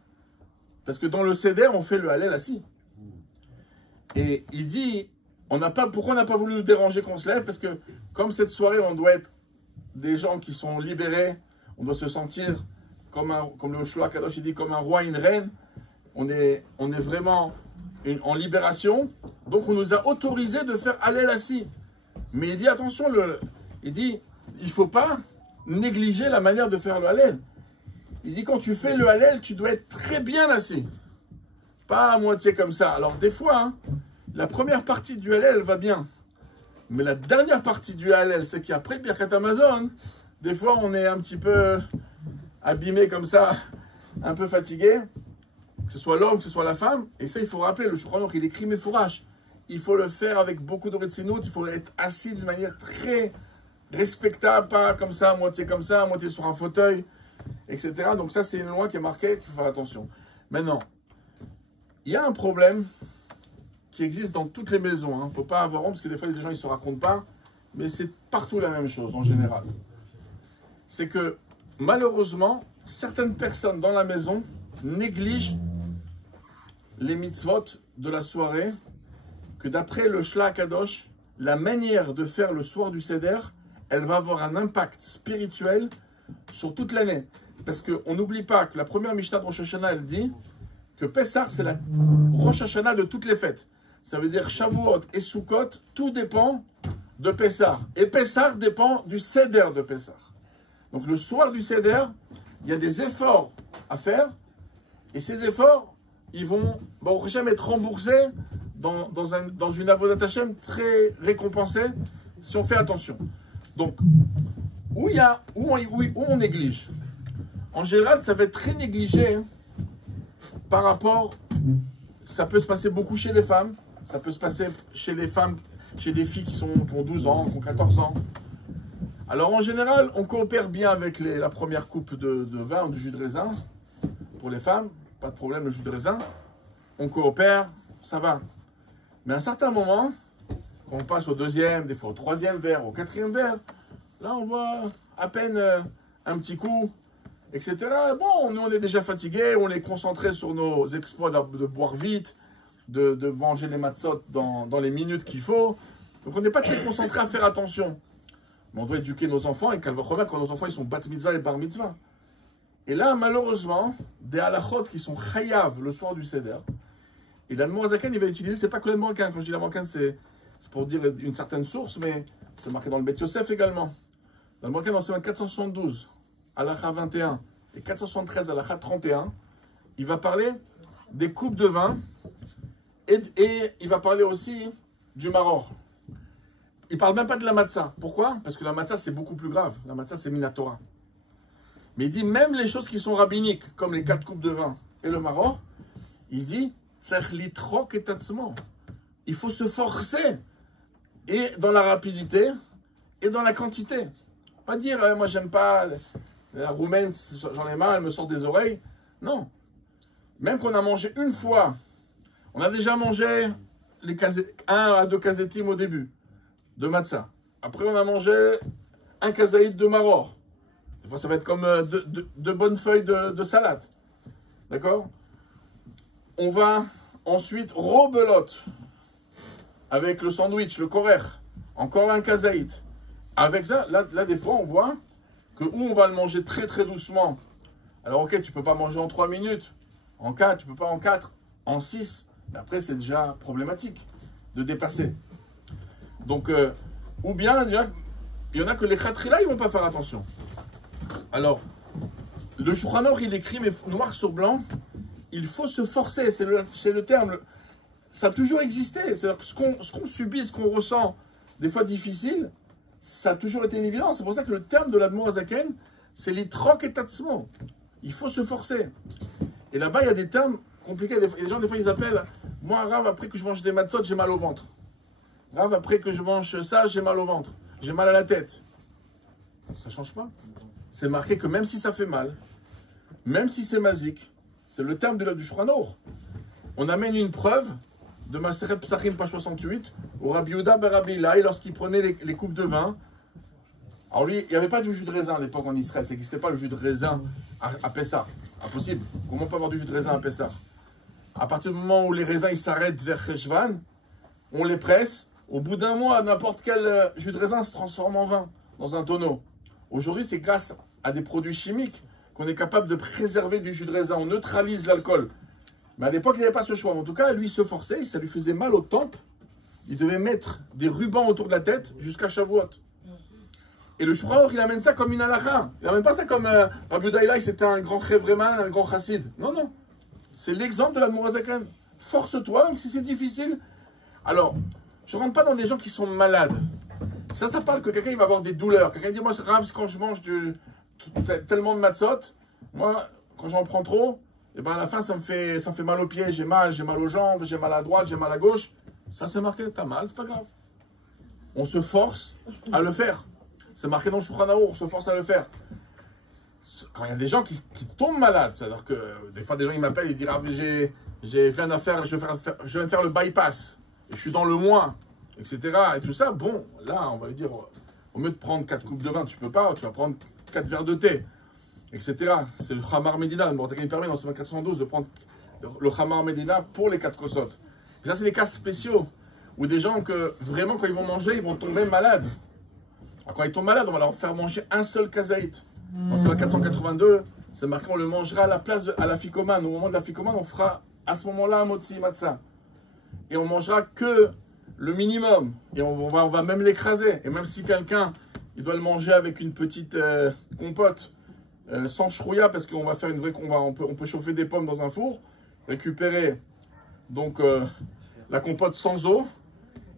Parce que dans le Seder, on fait le Hallel assis. Et il dit, pourquoi on n'a pas voulu nous déranger qu'on se lève? Parce que comme cette soirée, on doit être des gens qui sont libérés, on doit se sentir comme le Shloa Kadosh, il dit, comme un roi, une reine. On est vraiment en libération. Donc on nous a autorisé de faire Hallel assis. Mais il dit, attention, il dit, il ne faut pas négliger la manière de faire le Hallel. Il dit, quand tu fais le Hallel, tu dois être très bien assis. Pas à moitié comme ça. Alors des fois, hein, la première partie du Hallel va bien. Mais la dernière partie du Hallel, c'est qu'après le Birkat Hamazon, des fois on est un petit peu abîmé comme ça, un peu fatigué, que ce soit l'homme, que ce soit la femme. Et ça, il faut rappeler, le Shulchan Aruch, il écrit Mefourash. Il faut le faire avec beaucoup de rétinout, il faut être assis d'une manière très respectable, pas comme ça, à moitié sur un fauteuil, etc. Donc ça, c'est une loi qui est marquée, il faut faire attention. Maintenant, il y a un problème qui existe dans toutes les maisons. Il ne faut pas avoir honte, parce que des fois, les gens ne se racontent pas, mais c'est partout la même chose, en général. C'est que, malheureusement, certaines personnes dans la maison négligent les mitzvot de la soirée, que d'après le Shla Kadosh, la manière de faire le soir du Seder, elle va avoir un impact spirituel sur toute l'année. Parce qu'on n'oublie pas que la première Mishnah de Rosh Hashanah, elle dit que Pessah, c'est la Rosh Hashanah de toutes les fêtes. Ça veut dire Shavuot et Sukkot, tout dépend de Pessah. Et Pessah dépend du Seder de Pessah. Donc le soir du Seder, il y a des efforts à faire. Et ces efforts, ils vont jamais être remboursés dans une avodat Hashem très récompensée si on fait attention. Donc, où on néglige. En général, ça va être très négligé par rapport, ça peut se passer beaucoup chez les femmes, ça peut se passer chez les femmes, chez des filles qui ont 12 ans, qui ont 14 ans. Alors en général, on coopère bien avec la première coupe de vin ou de jus de raisin. Pour les femmes, pas de problème, le jus de raisin. On coopère, ça va. Mais à un certain moment, quand on passe au deuxième, des fois au troisième verre, au quatrième verre, là on voit à peine un petit coup, etc. Bon, nous on est déjà fatigués, on est concentré sur nos exploits de boire vite, de manger les matzot dans les minutes qu'il faut. Donc on n'est pas très concentré à faire attention. Mais on doit éduquer nos enfants, et quand nos enfants ils sont bat mitzvah et bar mitzvah. Et là, malheureusement, des halachot qui sont chayav le soir du Seder. Et l'Admor Zaken, il va utiliser, c'est pas que l'Admorakan, quand je dis l'Admorakan, c'est pour dire une certaine source, mais c'est marqué dans le Beth Yosef également. L'Admorakan, dans le 472, halakha 21 et 473, halakha 31, il va parler des coupes de vin et il va parler aussi du maror. Il parle même pas de la matzah. Pourquoi? Parce que la matzah, c'est beaucoup plus grave. La matzah, c'est minatora. Mais il dit même les choses qui sont rabbiniques, comme les 4 coupes de vin et le maror, il dit il faut se forcer, et dans la rapidité et dans la quantité. Pas dire moi j'aime pas la roumaine, j'en ai marre, elle me sort des oreilles. Non. Même qu'on a mangé une fois, on a déjà mangé 1 à 2 kazetim au début de matzah. Après on a mangé un kazaïd de maror. Des fois ça va être comme de bonnes feuilles de salade. D'accord? On va ensuite rebelote avec le sandwich, le korer, encore un kazaït. Avec ça, là des fois on voit que où on va le manger très très doucement. Alors ok, tu peux pas manger en 3 minutes, en 4, tu peux pas en 4, en 6, mais après c'est déjà problématique de dépasser. Donc, ou bien il y en a que les khatrila ils vont pas faire attention. Alors, le Shulchan Aruch, il écrit, mais noir sur blanc, il faut se forcer, c'est le terme. Ça a toujours existé. C'est-à-dire que ce qu'on subit, ce qu'on ressent, des fois difficile, ça a toujours été une évidence. C'est pour ça que le terme de l'Admour Hazaken, c'est l'itrok et tatsmo. Il faut se forcer. Et là-bas, il y a des termes compliqués. Les gens, des fois, ils appellent, moi, Rav, après que je mange des matzot, j'ai mal au ventre. Rav, après que je mange ça, j'ai mal au ventre. J'ai mal à la tête. Ça ne change pas. C'est marqué que même si ça fait mal, même si c'est mazik, c'est le terme du Shulchan Aruch. On amène une preuve de Maseret Psachim, page 68, au Rabbi Yehuda ben Rabbi Ilai, lorsqu'il prenait les coupes de vin. Alors lui, il n'y avait pas de jus de raisin à l'époque en Israël, ça n'existait pas le jus de raisin à Pessah. Impossible. Comment on peut avoir du jus de raisin à Pessah? À partir du moment où les raisins ils s'arrêtent vers Cheshvan, on les presse. Au bout d'un mois, n'importe quel jus de raisin se transforme en vin, dans un tonneau. Aujourd'hui, c'est grâce à des produits chimiques qu'on est capable de préserver du jus de raisin. On neutralise l'alcool. Mais à l'époque, il n'y avait pas ce choix. En tout cas, lui, il se forçait, ça lui faisait mal aux tempes. Il devait mettre des rubans autour de la tête jusqu'à Shavuot. Et le Shulchan Aruch, il amène ça comme une halakha. Il n'amène pas ça comme Rabbi Yehuda Ilai, c'était un grand chevreman, un grand chassid. Non, non. C'est l'exemple de l'Admour Hazaken. Force-toi, même si c'est difficile. Alors, je ne rentre pas dans des gens qui sont malades. Ça parle que quelqu'un il va avoir des douleurs. Quelqu'un dit, moi, c'est grave quand je mange tellement de matzot. Moi, quand j'en prends trop, et ben à la fin, ça me fait mal aux pieds. J'ai mal aux jambes, j'ai mal à droite, j'ai mal à gauche. Ça, c'est marqué, t'as mal, c'est pas grave. On se force à le faire. C'est marqué dans le Shulchan Aruch, on se force à le faire. Quand il y a des gens qui tombent malades, c'est-à-dire que des fois, des gens ils m'appellent, ils disent, ah, j'ai fait une affaire, je viens de faire le bypass. Et je suis dans le moins, etc. Et tout ça, bon, là, on va lui dire, au lieu de prendre 4 coupes de vin, tu peux pas, tu vas prendre 4 verres de thé, etc. C'est le Chamar Medina, le Mortakin permet dans 412 de prendre le Chamar Medina pour les 4 kosot. Et ça, c'est des cas spéciaux, où des gens que, vraiment, quand ils vont manger, ils vont tomber malades. Alors, quand ils tombent malades, on va leur faire manger un seul kazaït. Dans Séva 482, c'est marqué, on le mangera à la place, à la ficomane. Au moment de la ficomane, on fera à ce moment-là un motzi matzah. Et on mangera que le minimum. Et on va même l'écraser. Et même si quelqu'un, il doit le manger avec une petite compote, sans chrouilla, parce qu'on va faire une vraie... On peut chauffer des pommes dans un four, récupérer donc la compote sans eau.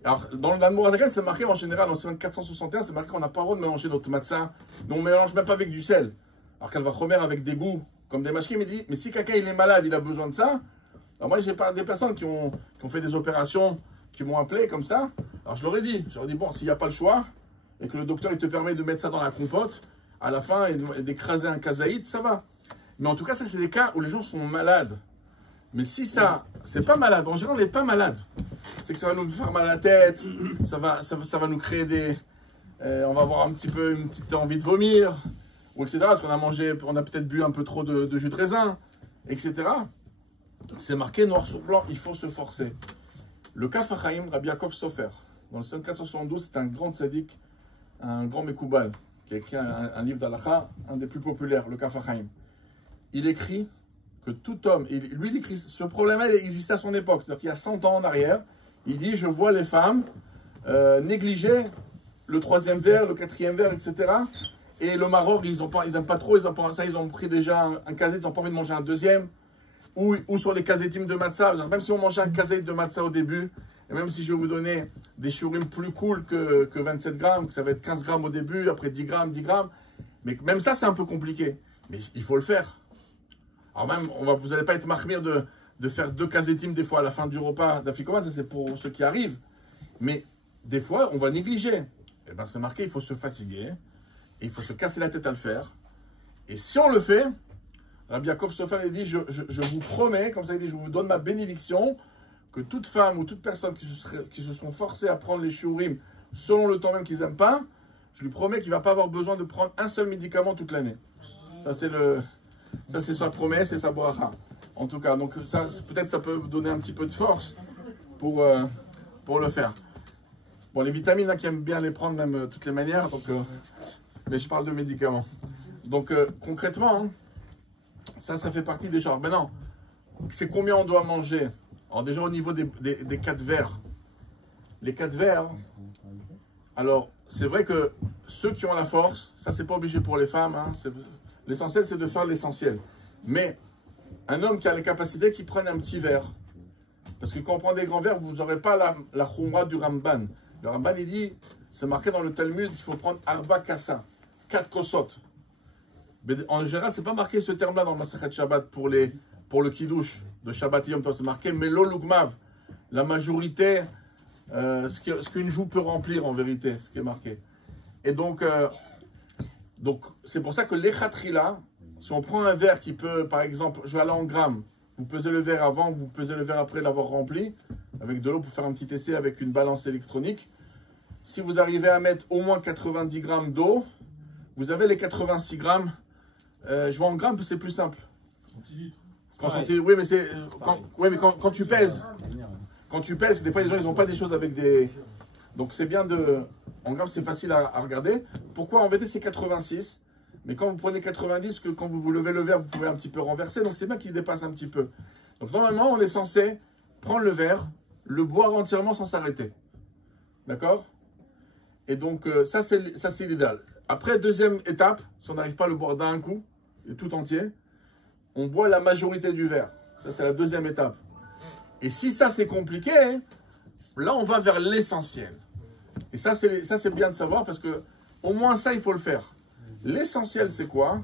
Alors, dans l'Admour Hazaken, c'est marqué en général, dans 461, c'est marqué qu'on n'a pas le droit de mélanger notre matzah. Mais on ne mélange même pas avec du sel. Alors qu'elle va remettre avec des goûts, comme des machkis, mais si quelqu'un il est malade, il a besoin de ça. Alors moi, j'ai pas des personnes qui ont fait des opérations, qui m'ont appelé comme ça. Alors je leur ai dit, bon, s'il n'y a pas le choix, et que le docteur il te permet de mettre ça dans la compote, à la fin, et d'écraser un kazaït, ça va. Mais en tout cas, ça, c'est des cas où les gens sont malades. Mais si ça, c'est pas malade, en général, on n'est pas malade. C'est que ça va nous faire mal à la tête, ça va nous créer des... on va avoir une petite envie de vomir, ou etc. Parce qu'on a mangé, on a peut-être bu un peu trop de jus de raisin, etc. C'est marqué noir sur blanc, il faut se forcer. Le Kaf HaChaim, Rabbi Yaakov Sofer, dans le 472, c'est un grand tzaddik, un grand Mekoubal, qui a écrit un livre d'Halakha, un des plus populaires, le Kaf HaChaim. Il écrit que tout homme, lui il écrit, ce problème-là il existait à son époque, c'est-à-dire qu'il y a 100 ans en arrière, il dit, je vois les femmes négliger le 3e verre, le 4e verre, etc. Et le Maroc, ils n'aiment pas trop, ils ont pris déjà un kazaït, ils n'ont pas envie de manger un deuxième. Ou sur les kazétim de matzah, même si on mangeait un kazaït de matzah au début, et même si je vais vous donner des shiurim plus cool que 27 grammes, que ça va être 15 grammes au début, après 10 grammes, mais même ça c'est un peu compliqué. Mais il faut le faire. Alors même, vous n'allez pas être mahmir de faire 2 kazétim des fois à la fin du repas d'Afikoman, ça c'est pour ceux qui arrivent. Mais des fois, on va négliger. Et bien c'est marqué, il faut se fatiguer, et il faut se casser la tête à le faire. Et si on le fait, Rabbi Yaakov Sofer, il dit, je vous promets, comme ça il dit, je vous donne ma bénédiction, que toute femme ou toute personne qui se sont forcées à prendre les shiurim selon le temps même qu'ils n'aiment pas, je lui promets qu'il ne va pas avoir besoin de prendre un seul médicament toute l'année. Ça c'est sa promesse et sa bracha. En tout cas, donc ça, peut-être ça peut vous donner un petit peu de force pour le faire. Bon, les vitamines, qui aiment bien les prendre même de toutes les manières, donc, mais je parle de médicaments. Donc concrètement, hein, ça fait partie des genres. Maintenant, c'est combien on doit manger? Alors déjà au niveau des 4 verres. Les 4 verres, alors c'est vrai que ceux qui ont la force, ça c'est pas obligé pour les femmes, hein, L'essentiel, c'est de faire l'essentiel. Mais un homme qui a la capacité, qu'il prenne un petit verre. Parce que quand on prend des grands verres, vous n'aurez pas la khumra du Ramban. Le Ramban, il dit, c'est marqué dans le Talmud qu'il faut prendre arba kassa, 4 kosot. Mais en général, c'est pas marqué ce terme-là dans le Masachet Shabbat pour le Kiddush de Shabbat Yom Tov. C'est marqué Melo Lugmav, la majorité, ce qu'une joue peut remplir en vérité, ce qui est marqué. Et donc c'est pour ça que l'Echatrila, si on prend un verre qui peut, par exemple, je vais aller en grammes, vous pesez le verre avant, vous pesez le verre après l'avoir rempli, avec de l'eau pour faire un petit essai avec une balance électronique. Si vous arrivez à mettre au moins 90 grammes d'eau, vous avez les 86 grammes. Je vois en grammes, c'est plus simple. Oui, mais quand tu pèses, des fois les gens ils n'ont pas des choses avec des. Donc c'est bien de. En grammes, c'est facile à regarder. Pourquoi en vérité c'est 86? Mais quand vous prenez 90, parce que quand vous levez le verre, vous pouvez un petit peu renverser. Donc c'est bien qu'il dépasse un petit peu. Donc normalement, on est censé prendre le verre, le boire entièrement sans s'arrêter. D'accord? Et donc ça c'est l'idéal. Après, deuxième étape, si on n'arrive pas à le boire d'un coup, et tout entier, on boit la majorité du verre. Ça c'est la deuxième étape. Et si ça c'est compliqué, là on va vers l'essentiel. Et ça c'est bien de savoir parce que au moins ça il faut le faire. L'essentiel c'est quoi?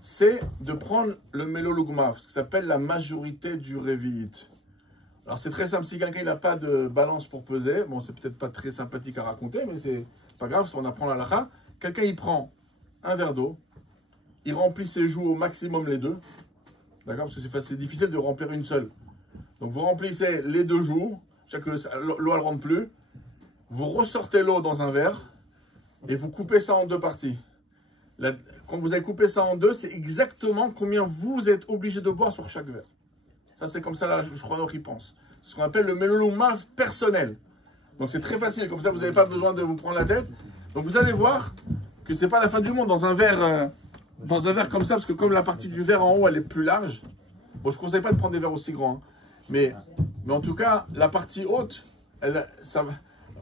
C'est de prendre le Melolugma, ce qui s'appelle la majorité du Révi'it. Alors c'est très simple, si quelqu'un n'a pas de balance pour peser, bon c'est peut-être pas très sympathique à raconter, mais c'est pas grave, si on apprend la halakha, quelqu'un il prend un verre d'eau, il remplit ses joues au maximum les deux, d'accord? Parce que c'est difficile de remplir une seule. Donc vous remplissez les deux joues, l'eau elle rentre plus, vous ressortez l'eau dans un verre et vous coupez ça en deux parties. Quand vous avez coupé ça en deux, c'est exactement combien vous êtes obligé de boire sur chaque verre. Ça c'est comme ça là, je crois qu'il pense. C'est ce qu'on appelle le Melolugma personnel. Donc c'est très facile, comme ça vous n'avez pas besoin de vous prendre la tête. Donc vous allez voir que c'est pas la fin du monde dans un verre comme ça, parce que comme la partie du verre en haut elle est plus large, bon je ne conseille pas de prendre des verres aussi grands, hein, mais en tout cas la partie haute,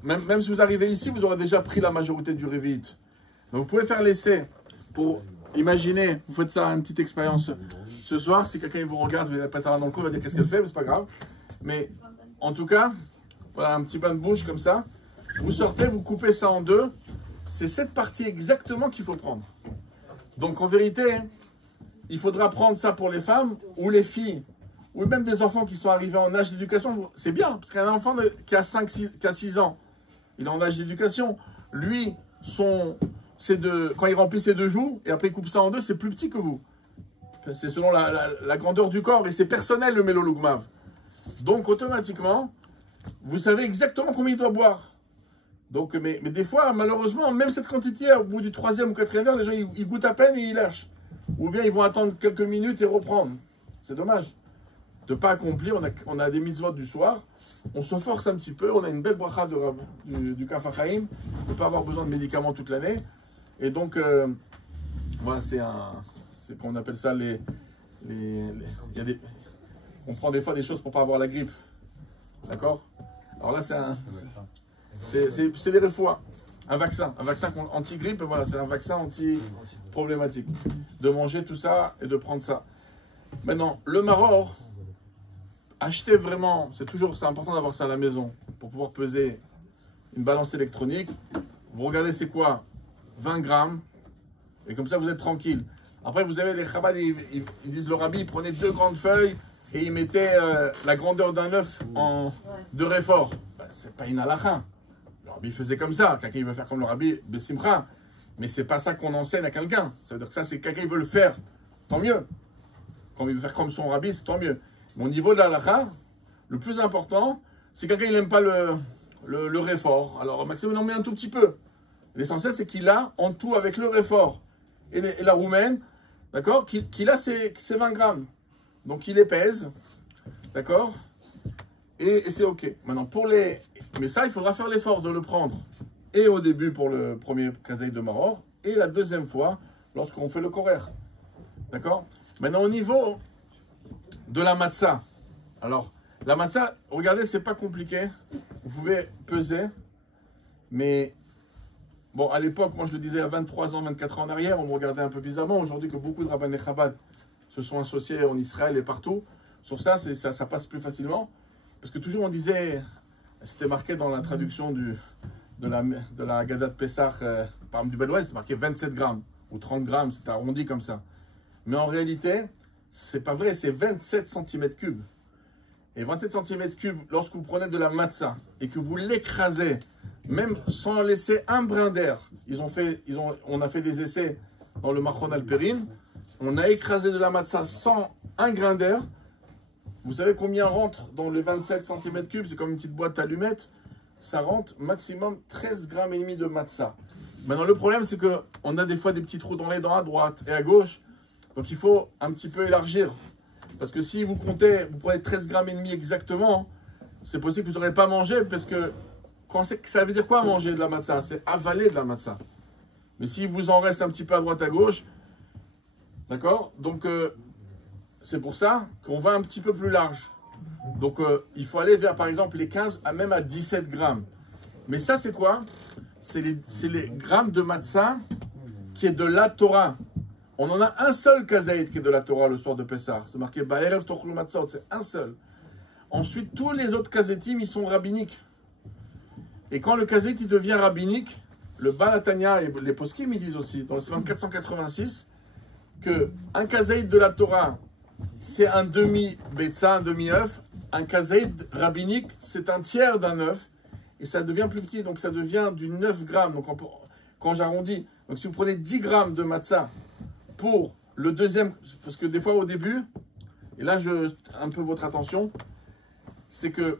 même si vous arrivez ici, vous aurez déjà pris la majorité du Révi'it. Donc vous pouvez faire l'essai pour imaginer, vous faites ça une petite expérience ce soir, si quelqu'un vous regarde, vous allez pas dans le cours, il va dire qu'est-ce qu'elle fait, mais c'est pas grave. Mais en tout cas, voilà un petit bain de bouche comme ça, vous sortez, vous coupez ça en deux, c'est cette partie exactement qu'il faut prendre. Donc en vérité, il faudra prendre ça pour les femmes ou les filles, ou même des enfants qui sont arrivés en âge d'éducation. C'est bien, parce qu'un enfant qui a 6 ans, il est en âge d'éducation. Lui, quand il remplit ses deux joues, et après il coupe ça en deux, c'est plus petit que vous. C'est selon la grandeur du corps, et c'est personnel le Melolugmav. Donc automatiquement, vous savez exactement combien il doit boire. Donc, mais des fois, malheureusement, même cette quantité, au bout du 3e ou 4e verre, les gens ils goûtent à peine et ils lâchent. Ou bien ils vont attendre quelques minutes et reprendre. C'est dommage de ne pas accomplir. On a des mitzvot du soir, on se force un petit peu, on a une belle bracha du Kaf HaChaim, de ne pas avoir besoin de médicaments toute l'année. Et donc, voilà, c'est qu'on appelle ça on prend des fois des choses pour ne pas avoir la grippe. D'accord? Alors là, c'est les refouas. Un vaccin anti-grippe, voilà, c'est un vaccin anti-problématique. De manger tout ça et de prendre ça. Maintenant, le maror, achetez vraiment, c'est important d'avoir ça à la maison pour pouvoir peser une balance électronique. Vous regardez c'est quoi? 20 grammes. Et comme ça, vous êtes tranquille. Après, vous avez les Chabad, ils disent le rabbi, il prenait 2 grandes feuilles et il mettait la grandeur d'un œuf en 2 réforts. Ben, c'est pas une halakha. Le rabbi faisait comme ça. Quelqu'un veut faire comme le rabbi, Bessimcha. Mais c'est pas ça qu'on enseigne à quelqu'un. Ça veut dire que ça, c'est quelqu'un qui veut le faire. Tant mieux. Quand il veut faire comme son rabbi, c'est tant mieux. Mais au niveau de la halakha, le plus important, c'est quelqu'un qui n'aime pas le réfort. Alors, au maximum, on en met un tout petit peu. L'essentiel, c'est qu'il a en tout avec le réfort et la roumaine, d'accord, qu'il a ses 20 grammes. Donc, il les pèse, d'accord, et c'est OK. Maintenant, mais ça, il faudra faire l'effort de le prendre. Et au début, pour le premier kazaï de Maror, et la deuxième fois, lorsqu'on fait le korer. D'accord? Maintenant, au niveau de la matzah. Alors, la matzah, regardez, c'est pas compliqué. Vous pouvez peser, mais Bon, à l'époque, moi je le disais à 23 ans, 24 ans en arrière, on me regardait un peu bizarrement. Aujourd'hui, que beaucoup de Rabbanei Chabad se sont associés en Israël et partout, sur ça, ça passe plus facilement. Parce que toujours on disait, c'était marqué dans la traduction de la Haggadah de Pessah, par exemple du Bel Ouest, c'était marqué 27 grammes ou 30 grammes, c'était arrondi comme ça. Mais en réalité, c'est pas vrai, c'est 27 cm3. Et 27 cm3, lorsque vous prenez de la matzah et que vous l'écrasez, même sans laisser un brin d'air, on a fait des essais dans le Machon Alperin, on a écrasé de la matzah sans un grain d'air. Vous savez combien rentre dans les 27 cm3? C'est comme une petite boîte d'allumettes. Ça rentre maximum 13 grammes et demi de matzah. Maintenant, le problème, c'est qu'on a des fois des petits trous dans les dents à droite et à gauche. Donc, il faut un petit peu élargir. Parce que si vous comptez, vous prenez 13 grammes et demi exactement, c'est possible que vous n'aurez pas mangé. Parce que ça veut dire quoi manger de la matzah? C'est avaler de la matzah. Mais s'il vous en reste un petit peu à droite à gauche, d'accord? Donc, c'est pour ça qu'on va un petit peu plus large. Donc, il faut aller vers, par exemple, les 15 à même à 17 grammes. Mais ça, c'est quoi? C'est les grammes de matzah qui est de la Torah. On en a un seul kazaït qui est de la Torah le soir de Pessah. C'est marqué Ba'erev Tochlu Matzot, c'est un seul. Ensuite, tous les autres kazaitim, ils sont rabbiniques. Et quand le kazaït il devient rabbinique, le Balatania et les poskim, ils disent aussi, dans le Siman 486, qu'un kazaït de la Torah, c'est un demi-betza, un demi-œuf. Un kazaït rabbinique, c'est un tiers d'un œuf. Et ça devient plus petit, donc ça devient du 9 grammes. Donc quand j'arrondis, donc si vous prenez 10 grammes de matzah pour le deuxième, parce que des fois au début, et là un peu votre attention, c'est que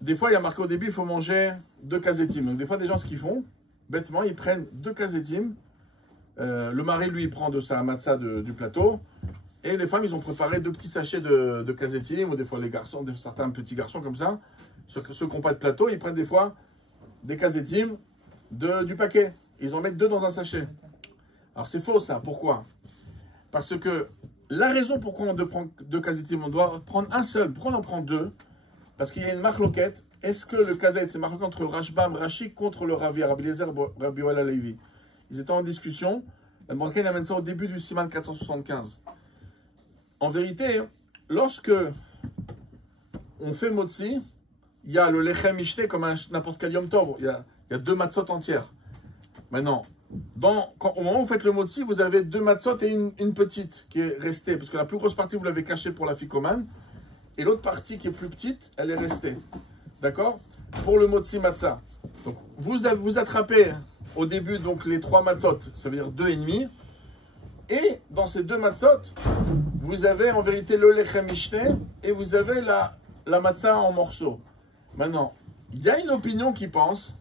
des fois il y a marqué au début, il faut manger 2 kazetim. Donc des fois des gens ce qu'ils font, bêtement, ils prennent 2 kazetim. Le mari lui il prend de sa matzah du plateau. Et les femmes, ils ont préparé 2 petits sachets de kazetim, ou des fois les garçons, certains petits garçons comme ça, ceux qui n'ont pas de plateau, ils prennent des fois des kazetim du paquet. Ils en mettent 2 dans un sachet. Alors c'est faux ça, pourquoi? Parce que la raison pourquoi on doit prendre 2 kazetim, on doit prendre un seul. Pourquoi on en prend 2? Parce qu'il y a une marloquette. Est-ce que le kazet, c'est marloquette entre Rashbam, Rashi, contre le Ravi, Rabbi Eliezer, Rabbi Yoel Halevi? Ils étaient en discussion. La Banque il amène ça au début du Siman 475. En vérité, lorsque on fait motzi, il y a le lechem mishte comme n'importe quel yom tov. Il y a 2 matzot entières. Maintenant, au moment où vous faites le motzi, vous avez 2 matzot et une petite qui est restée. Parce que la plus grosse partie, vous l'avez cachée pour la ficomane. Et l'autre partie qui est plus petite, elle est restée. D'accord? Pour le motzi matzah. Donc, vous attrapez au début donc les 3 matzot, ça veut dire 2,5. Et dans ces 2 matzot, vous avez en vérité le lechem mishte et vous avez la matzah en morceaux. Maintenant, il y a une opinion qui pense,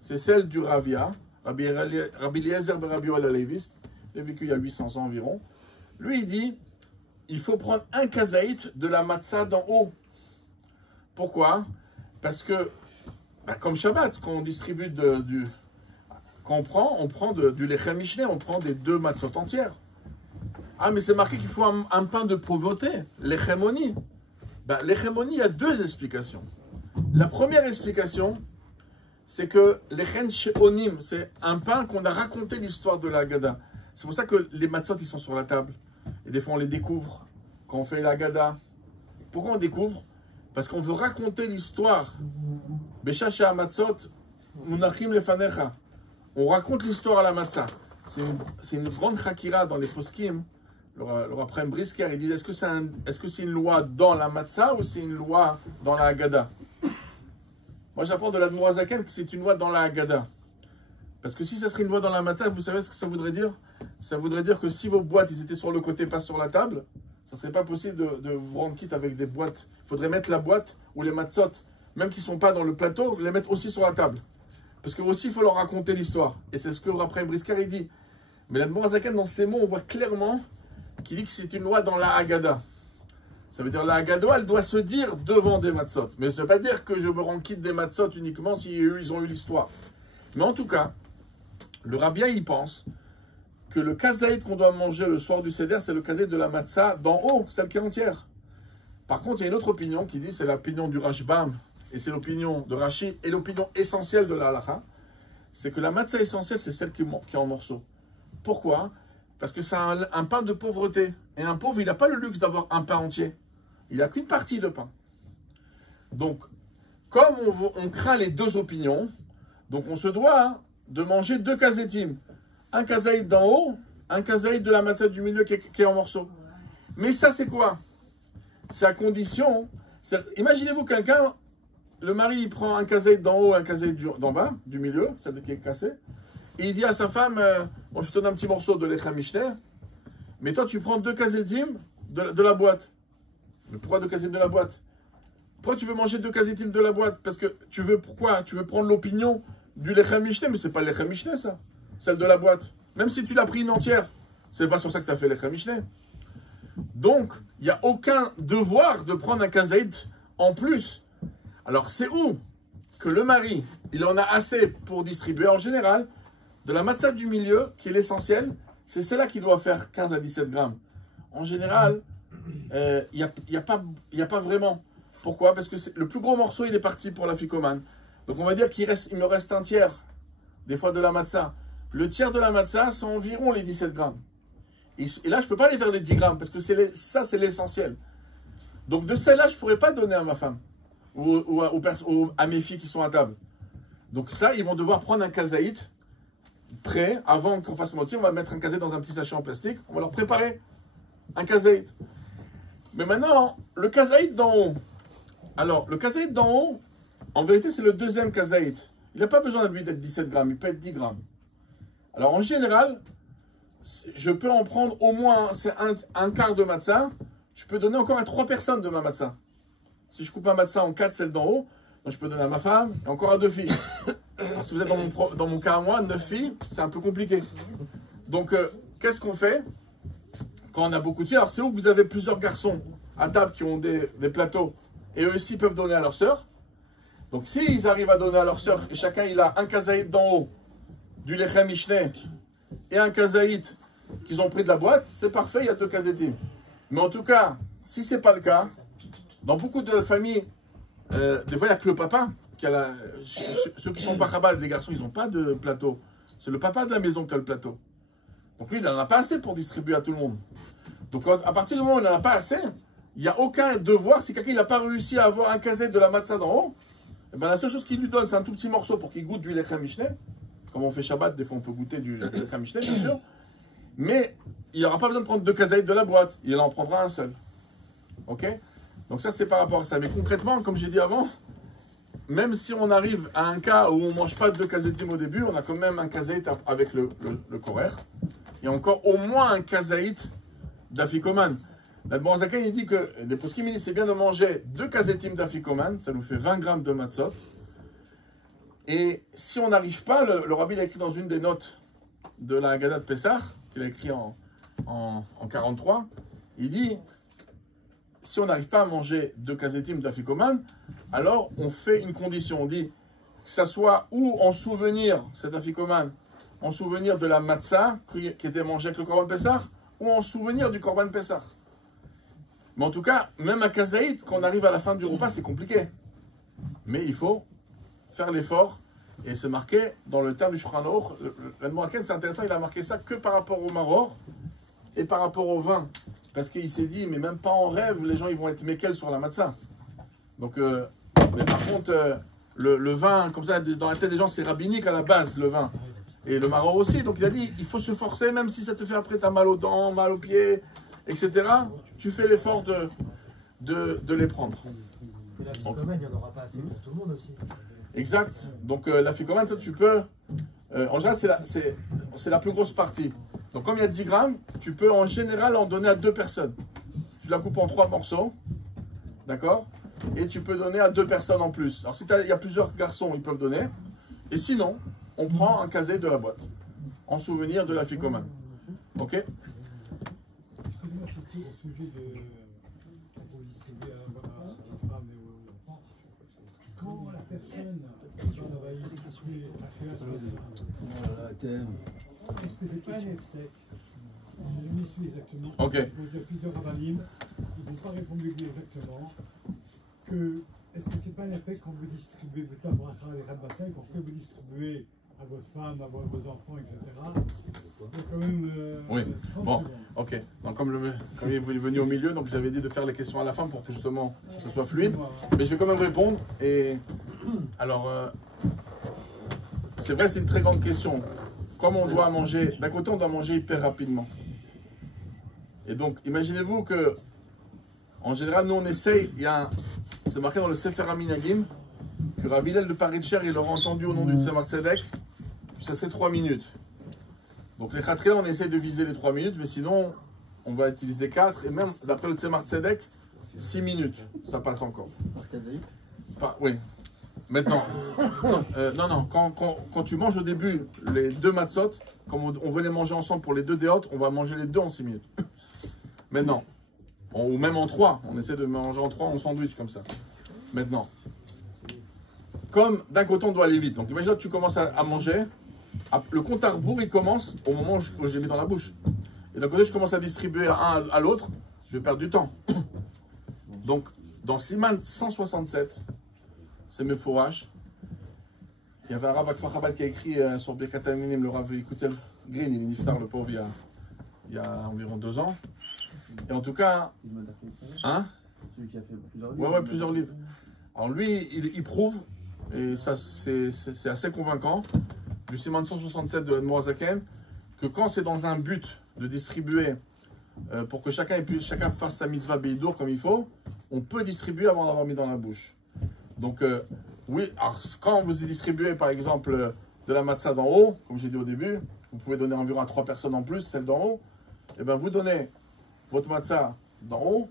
c'est celle du Ravia, Rabbi Eliezer ben Rabbi Yoel Halevi, il a vécu il y a 800 ans environ. Lui, il dit, il faut prendre un kazaït de la matzah d'en haut. Pourquoi? Parce que, comme Shabbat, quand on distribue quand on prend du lechem mishne, on prend des 2 matzot entières. Ah, mais c'est marqué qu'il faut un pain de pauvreté, l'echemoni. L'echemoni, il y a 2 explications. La première explication, c'est que l'echen sheonim, c'est un pain qu'on a raconté l'histoire de la Haggadah. C'est pour ça que les matzot, ils sont sur la table. Et des fois, on les découvre quand on fait la Haggadah. Pourquoi on découvre? Parce qu'on veut raconter l'histoire. Beshacha matzot, munachim lefanecha. On raconte l'histoire à la matzah. C'est une grande chakira dans les poskim. Le Rav Brisker, il dit, est-ce que c'est une loi dans la matzah ou c'est une loi dans la Haggadah? Moi, j'apprends de l'Admor HaZaken que c'est une loi dans la Haggadah. Parce que si ça serait une loi dans la matzah, vous savez ce que ça voudrait dire? Ça voudrait dire que si vos boîtes, ils étaient sur le côté, pas sur la table, ça ne serait pas possible de vous rendre quitte avec des boîtes. Il faudrait mettre la boîte ou les matzot, même qui ne sont pas dans le plateau, les mettre aussi sur la table. Parce que aussi, il faut leur raconter l'histoire. Et c'est ce que Rav Brisker, il dit. Mais l'Admor HaZaken, dans ces mots, on voit clairement qu'il dit que c'est une loi dans la Haggadah. Ça veut dire la Haggadah, elle doit se dire devant des matzot. Mais ça ne veut pas dire que je me rends quitte des matzot uniquement si eux, ils ont eu l'histoire. Mais en tout cas, le Rabia, il pense que le kazaït qu'on doit manger le soir du Seder, c'est le kazaït de la matzah d'en haut, celle qui est entière. Par contre, il y a une autre opinion qui dit, c'est l'opinion du Rashbam, et c'est l'opinion de Rashi, et l'opinion essentielle de la halakha, c'est que la matzah essentielle, c'est celle qui est en morceaux. Pourquoi? Parce que c'est un pain de pauvreté. Et un pauvre, il n'a pas le luxe d'avoir un pain entier. Il n'a qu'une partie de pain. Donc, comme on craint les deux opinions, donc on se doit de manger deux kazetim. Un kazaït d'en haut, un kazaït de la matzah du milieu qui est en morceaux. Mais ça, c'est quoi? C'est à condition... Imaginez-vous quelqu'un, le mari, il prend un kazaït d'en haut, un kazaït d'en bas, du milieu, celle qui est cassée, et il dit à sa femme, bon, je te donne un petit morceau de l'Echa Mishneh, mais toi, tu prends deux kazetim de la boîte. Mais pourquoi deux kazetim de la boîte? Pourquoi tu veux manger deux kazetim de la boîte? Parce que tu veux, pourquoi? Tu veux prendre l'opinion du l'Echa Mishneh, mais c'est pas l'Echa Mishneh, ça, celle de la boîte. Même si tu l'as pris une entière, c'est pas sur ça que tu as fait l'Echa Mishneh. Donc, il n'y a aucun devoir de prendre un kazaït en plus. Alors, c'est où que le mari, il en a assez pour distribuer en général de la matzah du milieu, qui est l'essentiel, c'est celle-là qui doit faire 15 à 17 grammes. En général, il n'y a pas vraiment. Pourquoi? Parce que le plus gros morceau, il est parti pour la ficomane. Donc, on va dire qu'il me reste un tiers, des fois, de la matzah. Le tiers de la matzah, c'est environ les 17 grammes. Et là, je ne peux pas aller vers les 10 grammes, parce que ça, c'est l'essentiel. Donc, de celle-là, je ne pourrais pas donner à ma femme, ou à mes filles qui sont à table. Donc ça, ils vont devoir prendre un kazaït prêt, avant qu'on fasse mentir, on va mettre un kazaït dans un petit sachet en plastique, on va leur préparer un kazaït. Mais maintenant, le kazaït d'en haut. Alors, le kazaït d'en haut, en vérité, c'est le deuxième kazaït. Il n'a pas besoin de lui d'être 17 grammes, il peut être 10 grammes. Alors, en général, je peux en prendre au moins, c'est un quart de matzah, je peux donner encore à 3 personnes de ma matzah. Si je coupe un matzah en 4, celle d'en haut, donc je peux donner à ma femme et encore à 2 filles. Alors, si vous êtes dans mon cas à moi, 9 filles, c'est un peu compliqué. Donc, qu'est-ce qu'on fait quand on a beaucoup de filles? Alors, c'est où que vous avez plusieurs garçons à table qui ont des plateaux et eux aussi peuvent donner à leur sœur. Donc, s'ils arrivent à donner à leur sœur et chacun il a un kazaït d'en haut, du lechem mishneh et un kazaït qu'ils ont pris de la boîte, c'est parfait, il y a 2 kazetim. Mais en tout cas, si ce n'est pas le cas, dans beaucoup de familles, des fois il n'y a que le papa qui a ceux qui sont pas Chabad, les garçons, ils n'ont pas de plateau. C'est le papa de la maison qui a le plateau. Donc lui, il n'en a pas assez pour distribuer à tout le monde. Donc à partir du moment où il n'en a pas assez, il n'y a aucun devoir. Si quelqu'un n'a pas réussi à avoir un kazaït de la matzah d'en haut, eh ben, la seule chose qu'il lui donne, c'est un tout petit morceau pour qu'il goûte du lechem mishneh. Comme on fait Shabbat, des fois on peut goûter du lechem mishneh, bien sûr. Mais il n'aura pas besoin de prendre 2 kazaït de la boîte. Il en prendra un seul. Ok? Donc ça, c'est par rapport à ça. Mais concrètement, comme j'ai dit avant, même si on arrive à un cas où on ne mange pas de kazaïtim au début, on a quand même un kazaït avec le korer. Et encore au moins un kazaït d'afikoman. L'Admoran Zaken, il dit que les poskim, il dit c'est bien de manger 2 kazaïtim d'afikoman, ça nous fait 20 grammes de matzot. Et si on n'arrive pas, le rabbi l'a écrit dans une des notes de la Haggadah de Pessah, qu'il a écrit en 43, il dit... Si on n'arrive pas à manger 2 kazetim d'afikoman, alors on fait une condition. On dit que ça soit ou en souvenir, cet afikoman, en souvenir de la matzah qui était mangée avec le korban Pessah, ou en souvenir du korban Pessah. Mais en tout cas, même un kazaït, quand on arrive à la fin du repas, c'est compliqué. Mais il faut faire l'effort, et c'est marqué dans le terme du Shulchan Aruch. L'Admoran Zaken, c'est intéressant, il a marqué ça que par rapport au maror et par rapport au vin. Parce qu'il s'est dit, mais même pas en rêve, les gens ils vont être méquels sur la matzah. Donc, mais par contre, le vin, comme ça, dans la tête des gens, c'est rabbinique à la base, le vin. Et le maror aussi. Donc il a dit, il faut se forcer, même si ça te fait après, t'as mal aux dents, mal aux pieds, etc. Tu fais l'effort de les prendre. Et la ficomane, il n'y en aura pas assez pour tout le monde aussi. Exact. Donc la ficomane, ça tu peux... en général, c'est la plus grosse partie. Donc comme il y a 10 grammes, tu peux en général en donner à 2 personnes. Tu la coupes en 3 morceaux, d'accord? Et tu peux donner à 2 personnes en plus. Alors si il y a plusieurs garçons, ils peuvent donner. Et sinon, on prend un kazaït de la boîte, en souvenir de la ficomane. Ok? Excusez-moi, surtout au sujet de quand on distribue à la femme et aux enfants, quand la personne qui va distribuer a fait un est-ce que c'est pas un F-sec? Je m'y suis exactement. Ok. Je pose plusieurs rabbinim, ils n'ont pas répondu exactement. Est-ce que c'est pas un effet quand vous distribuez, vous tabracha les rabbassin, quand vous distribuez à votre femme, à vos enfants, etc. Il faut quand même Oui. 30 Bon, secondes. ok. Donc, comme il est venu au milieu, donc j'avais dit de faire les questions à la fin pour que justement ça soit fluide. Mais je vais quand même répondre. Et alors, c'est vrai, c'est une très grande question. Comme on doit manger, d'un côté, on doit manger hyper rapidement. Et donc, imaginez-vous que, en général, nous on essaye. C'est marqué dans le Sefer HaMinagim que Rav Hillel de Paritcher, il aura entendu au nom du Tzemar Tzedek, ça c'est 3 minutes. Donc les Khatria, on essaie de viser les 3 minutes, mais sinon, on va utiliser 4, et même d'après le Tzemar Tzedek, 6 minutes, ça passe encore. Oui. Maintenant, non, quand tu manges au début les 2 matzot, comme on veut les manger ensemble pour les 2 déotes, on va manger les 2 en 6 minutes. Maintenant, ou même en 3, on essaie de manger en 3 en sandwich comme ça. Maintenant, comme d'un côté on doit aller vite, donc imagine que tu commences à manger, le compte à rebours il commence au moment où j'ai mis dans la bouche. Et d'un côté je commence à distribuer un à l'autre, je vais perdre du temps. Donc, dans Siman 167, c'est mes fourrages. Il y avait un Rav Akfar Chabad qui a écrit sur Birkat HaNinim, le Rav Yikutel Green, il est niftar, le pauvre, il y a environ 2 ans. Et en tout cas, hein? Celui qui a fait plusieurs livres. Ouais, plusieurs livres. Alors lui, il prouve, et ça c'est assez convaincant, du Siman 167 de l'Admor Zaken, que quand c'est dans un but de distribuer, pour que chacun fasse sa mitzvah Beidour comme il faut, on peut distribuer avant d'avoir mis dans la bouche. Donc oui, alors quand vous distribuez par exemple de la matzah d'en haut, comme j'ai dit au début, vous pouvez donner environ à 3 personnes en plus, celle d'en haut, et bien vous donnez votre matzah d'en haut,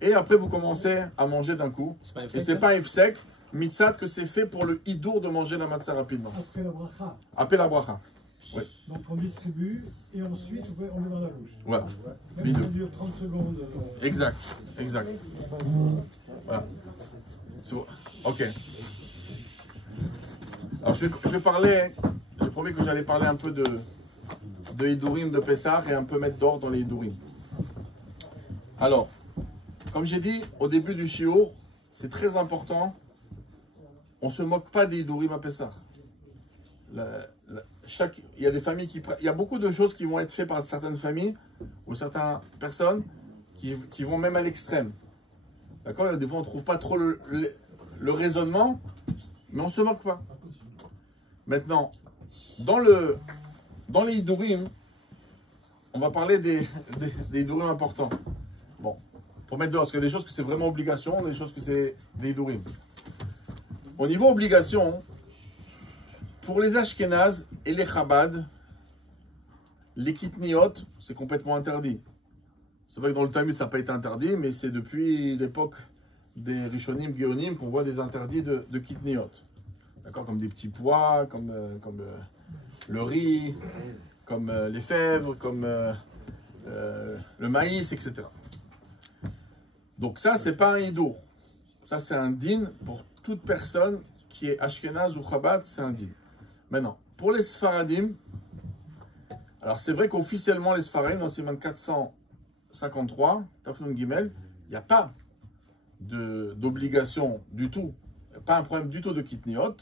et après vous commencez à manger d'un coup. Et c'est pas un sec, mitzat, que c'est fait pour le hidour de manger la matzah rapidement. Après la bracha. Après la bracha. Oui. Donc on distribue et ensuite on met dans la bouche. Voilà. Même si ça dure 30 secondes. Exact. Voilà. Ok. Alors je vais parler, j'ai promis que j'allais parler un peu de Hidurim de Pessah et un peu mettre d'ordre dans les Hidurim. Alors, comme j'ai dit au début du shiur, c'est très important, on ne se moque pas des Hidurim à Pessah. Il y a des familles il y a beaucoup de choses qui vont être faites par certaines familles ou certaines personnes qui vont même à l'extrême. D'accord? Des fois on ne trouve pas trop le raisonnement, mais on ne se moque pas. Maintenant, dans les Hidurim, on va parler des Hidurim importants. Bon, pour mettre dehors, parce qu'il y a des choses que c'est vraiment obligation, des choses que c'est des Hidurim. Au niveau obligation, pour les Ashkénazes et les Chabad, les Kitniot, c'est complètement interdit. C'est vrai que dans le Talmud, ça n'a pas été interdit, mais c'est depuis l'époque des Rishonim, Géonim, qu'on voit des interdits de Kitniot. D'accord? Comme des petits pois, comme le riz, comme les fèves, comme le maïs, etc. Donc ça, c'est pas un hidour. Ça, c'est un din pour toute personne qui est Ashkenaz ou Chabad, c'est un din. Maintenant, pour les Sfaradim, alors c'est vrai qu'officiellement les Sfaradim, dans Siman 453, Tafnun Gimel, il n'y a pas d'obligation du tout, il n'y a pas un problème du tout de Kitniot,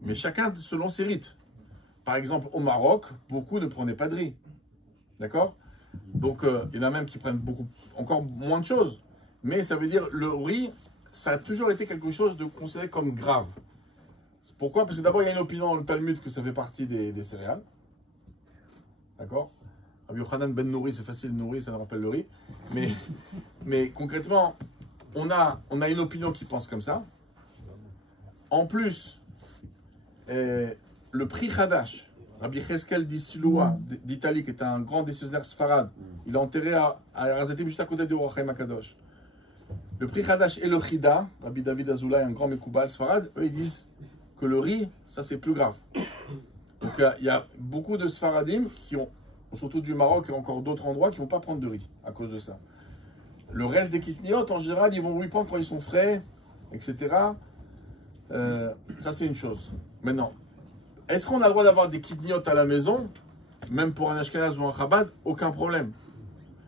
mais chacun selon ses rites. Par exemple, au Maroc, beaucoup ne prenaient pas de riz. D'accord? Donc, il y en a même qui prennent encore moins de choses. Mais ça veut dire, le riz, ça a toujours été quelque chose de considéré comme grave. Pourquoi? Parce que d'abord, il y a une opinion dans le Talmud que ça fait partie des céréales. D'accord? Rabbi Yochanan ben Nouri, c'est facile, Nouri, ça nous rappelle le riz. Mais concrètement, on a une opinion qui pense comme ça. En plus, le prix Hadash, Rabbi Cheskel d'Isloua, d'Italie, qui est un grand décisionnaire sfarad, il est enterré à Razatim, juste à côté de Orachaim Akadosh. Le prix Hadash et le Chida, Rabbi David Azoulay, un grand Mekoubal sfarad, eux ils disent que le riz, ça c'est plus grave. Donc il y a beaucoup de sfaradim qui ont, surtout du Maroc et encore d'autres endroits, qui ne vont pas prendre de riz à cause de ça. Le reste des kitniot, en général, ils vont oui prendre quand ils sont frais, etc. Ça c'est une chose. Maintenant, est-ce qu'on a le droit d'avoir des kitniot à la maison, même pour un Ashkenaz ou un Chabad? Aucun problème.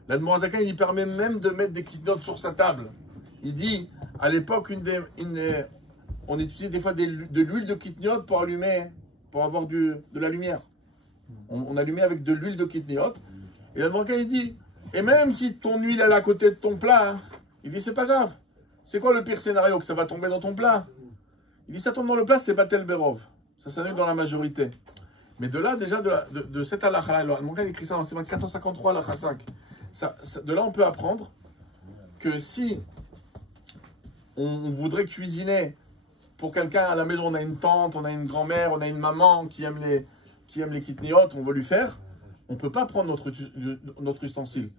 L'Admor Zaken, il permet même de mettre des kitniot sur sa table. Il dit, à l'époque, on utilisait des fois de l'huile de kitniot pour allumer pour avoir de la lumière. On allumait avec de l'huile de kitniot. Et l'Admorakan, il dit, et même si ton huile elle est à côté de ton plat, hein, il dit, c'est pas grave. C'est quoi le pire scénario? Que ça va tomber dans ton plat? Il dit, ça tombe dans le plat, c'est Batel Berov. Ça s'annule dans la majorité. Mais de là, déjà, de cette halakha, l'Admorakan écrit ça dans Siman 453, halakha 5. De là, on peut apprendre que si on voudrait cuisiner pour quelqu'un à la maison, on a une tante, on a une grand-mère, on a une maman qui aime les kitniot, on veut lui faire, on ne peut pas prendre notre ustensile.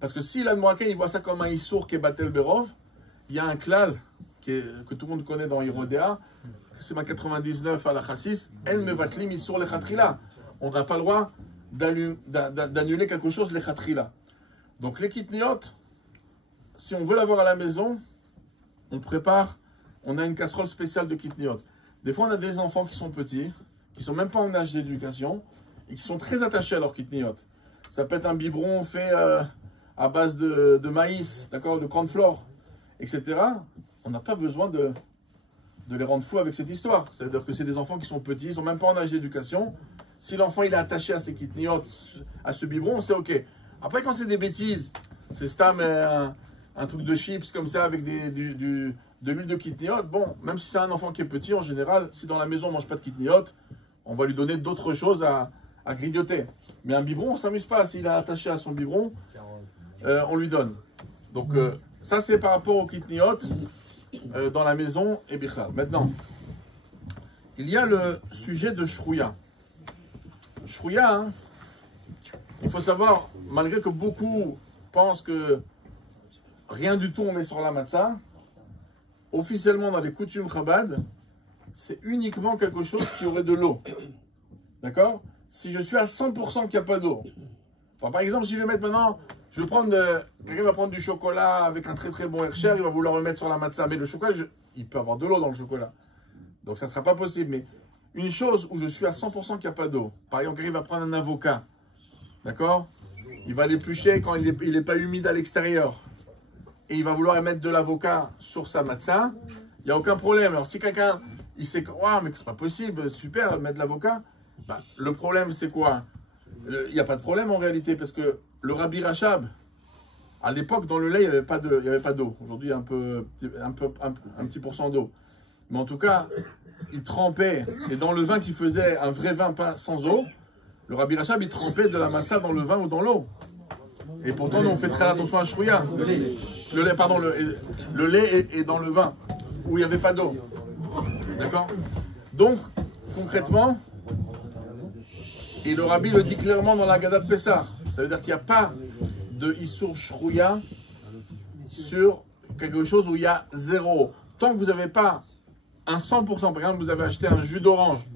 Parce que si l'Admorakan, il voit ça comme un issour qui est Batel Berov, il y a un klal que tout le monde connaît dans Hirodea, c'est ma 99 à la chassis, en mevatlim issour lechatrila. On n'a pas le droit d'annuler quelque chose lechatrila. Donc les kitniot, si on veut l'avoir à la maison, on prépare, on a une casserole spéciale de kitniot. Des fois, on a des enfants qui sont petits, qui ne sont même pas en âge d'éducation, et qui sont très attachés à leur kitniot. Ça peut être un biberon fait à base de maïs, d'accord, de cornflour, etc. On n'a pas besoin de les rendre fous avec cette histoire. C'est-à-dire que c'est des enfants qui sont petits, ils ne sont même pas en âge d'éducation. Si l'enfant il est attaché à ses kitniot, à ce biberon, c'est OK. Après, quand c'est des bêtises, c'est stam un truc de chips comme ça avec de l'huile de kitniot, bon, même si c'est un enfant qui est petit, en général, si dans la maison on ne mange pas de kitniot, on va lui donner d'autres choses à grignoter. Mais un biberon, on ne s'amuse pas. S'il est attaché à son biberon, on lui donne. Donc, ça, c'est par rapport au kitniot dans la maison et bichal. Maintenant, il y a le sujet de shrouya. Shrouya, hein, il faut savoir, malgré que beaucoup pensent que rien du tout on met sur la matzah, officiellement dans les coutumes Chabad, c'est uniquement quelque chose qui aurait de l'eau. D'accord? Si je suis à 100% qu'il n'y a pas d'eau. Par exemple, si je vais mettre maintenant, quelqu'un va prendre du chocolat avec un très très bon Hercher, il va vouloir le mettre sur la matzah. Mais le chocolat, il peut avoir de l'eau dans le chocolat. Donc ça ne sera pas possible. Mais une chose où je suis à 100% qu'il n'y a pas d'eau. Par exemple, quelqu'un va prendre un avocat. D'accord? Il va l'éplucher quand il n'est pas humide à l'extérieur. Et il va vouloir mettre de l'avocat sur sa matzah. Il n'y a aucun problème. Alors si quelqu'un, il sait que, oh, mais c'est pas possible, super, mettre de l'avocat. Bah, le problème, c'est quoi? Il n'y a pas de problème en réalité, parce que le Rabbi Rachab, à l'époque, dans le lait, il n'y avait pas d'eau. Aujourd'hui, un petit pourcent d'eau. Mais en tout cas, il trempait, et dans le vin qui faisait un vrai vin pas sans eau, le Rabbi Rachab, il trempait de la matzah dans le vin ou dans l'eau. Et pourtant, nous, on fait très attention à shrouya. Le lait est dans le vin, où il n'y avait pas d'eau. D'accord? Donc, concrètement, et le Rabbi le dit clairement dans la Gada de Pessah, ça veut dire qu'il n'y a pas de Issour shrouya sur quelque chose où il y a zéro. Tant que vous n'avez pas un 100%, par exemple, vous avez acheté un jus d'orange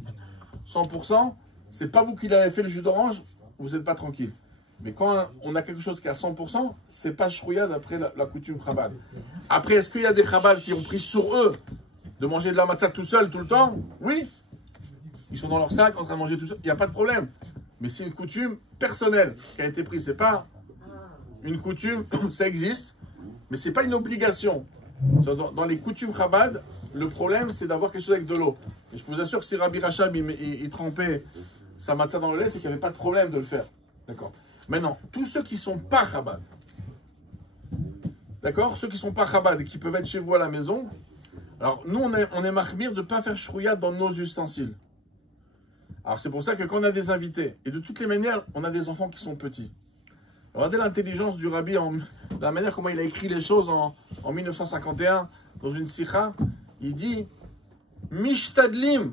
100%, c'est pas vous qui l'avez fait le jus d'orange, vous n'êtes pas tranquille. Mais quand on a quelque chose qui est à 100%, c'est pas shrouya d'après la coutume Chabad. Après, est-ce qu'il y a des Chabad qui ont pris sur eux de manger de la matzah tout seul tout le temps? Oui. Ils sont dans leur sac en train de manger tout seul, il n'y a pas de problème. Mais c'est une coutume personnelle qui a été prise. C'est pas une coutume, ça existe, mais c'est pas une obligation. Dans les coutumes Chabad, le problème c'est d'avoir quelque chose avec de l'eau. Et je vous assure que si Rabbi Rachab il trempait sa matzah dans le lait, c'est qu'il n'y avait pas de problème de le faire. D'accord? Maintenant, tous ceux qui ne sont pas Chabad, d'accord? Ceux qui ne sont pas Chabad et qui peuvent être chez vous à la maison, alors nous on est mahmir de ne pas faire shrouya dans nos ustensiles. Alors c'est pour ça que quand on a des invités, et de toutes les manières, on a des enfants qui sont petits. Regardez l'intelligence du Rabbi, de la manière comment il a écrit les choses en 1951, dans une sikha, il dit « Mishtadlim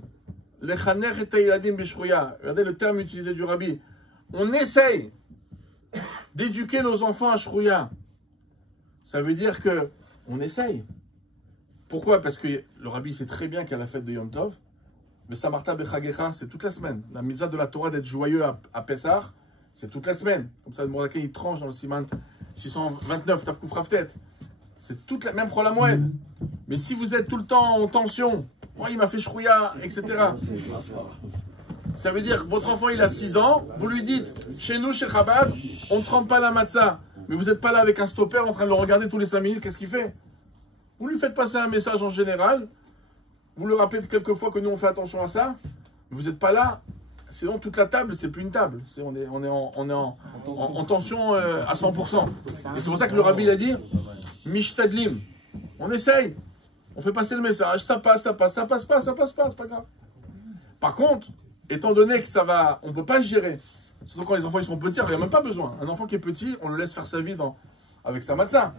lechaner et ha'iladim b'shrouya ». Regardez le terme utilisé du Rabbi. On essaye d'éduquer nos enfants à shrouya. Ça veut dire que on essaye. Pourquoi? Parce que le Rabbi sait très bien qu'à la fête de Yom Tov, le Samarta Bechagecha, c'est toute la semaine. La mitzvah de la Torah d'être joyeux à Pessah, c'est toute la semaine. Comme ça, le Mordechai, il tranche dans le Siman 629, Tafkouf Raftet. C'est toute la même Chol HaMoed. Mais si vous êtes tout le temps en tension, oh, il m'a fait shrouya, etc. Ça veut dire que votre enfant, il a 6 ans, vous lui dites, chez nous, chez Chabad, on ne trempe pas la matzah. Mais vous n'êtes pas là avec un stopper en train de le regarder tous les 5 minutes, qu'est-ce qu'il fait? Vous lui faites passer un message en général. Vous le rappelez quelques fois que nous on fait attention à ça. Vous n'êtes pas là, sinon toute la table, c'est plus une table. On est en tension à 100%. Et c'est pour ça que le rabbi il a dit Mishtadlim. On essaye. On fait passer le message, ça passe pas, c'est pas grave. Par contre, étant donné que ça va, on ne peut pas gérer. Surtout quand les enfants ils sont petits, il n'y a même pas besoin. Un enfant qui est petit, on le laisse faire sa vie avec sa matzah.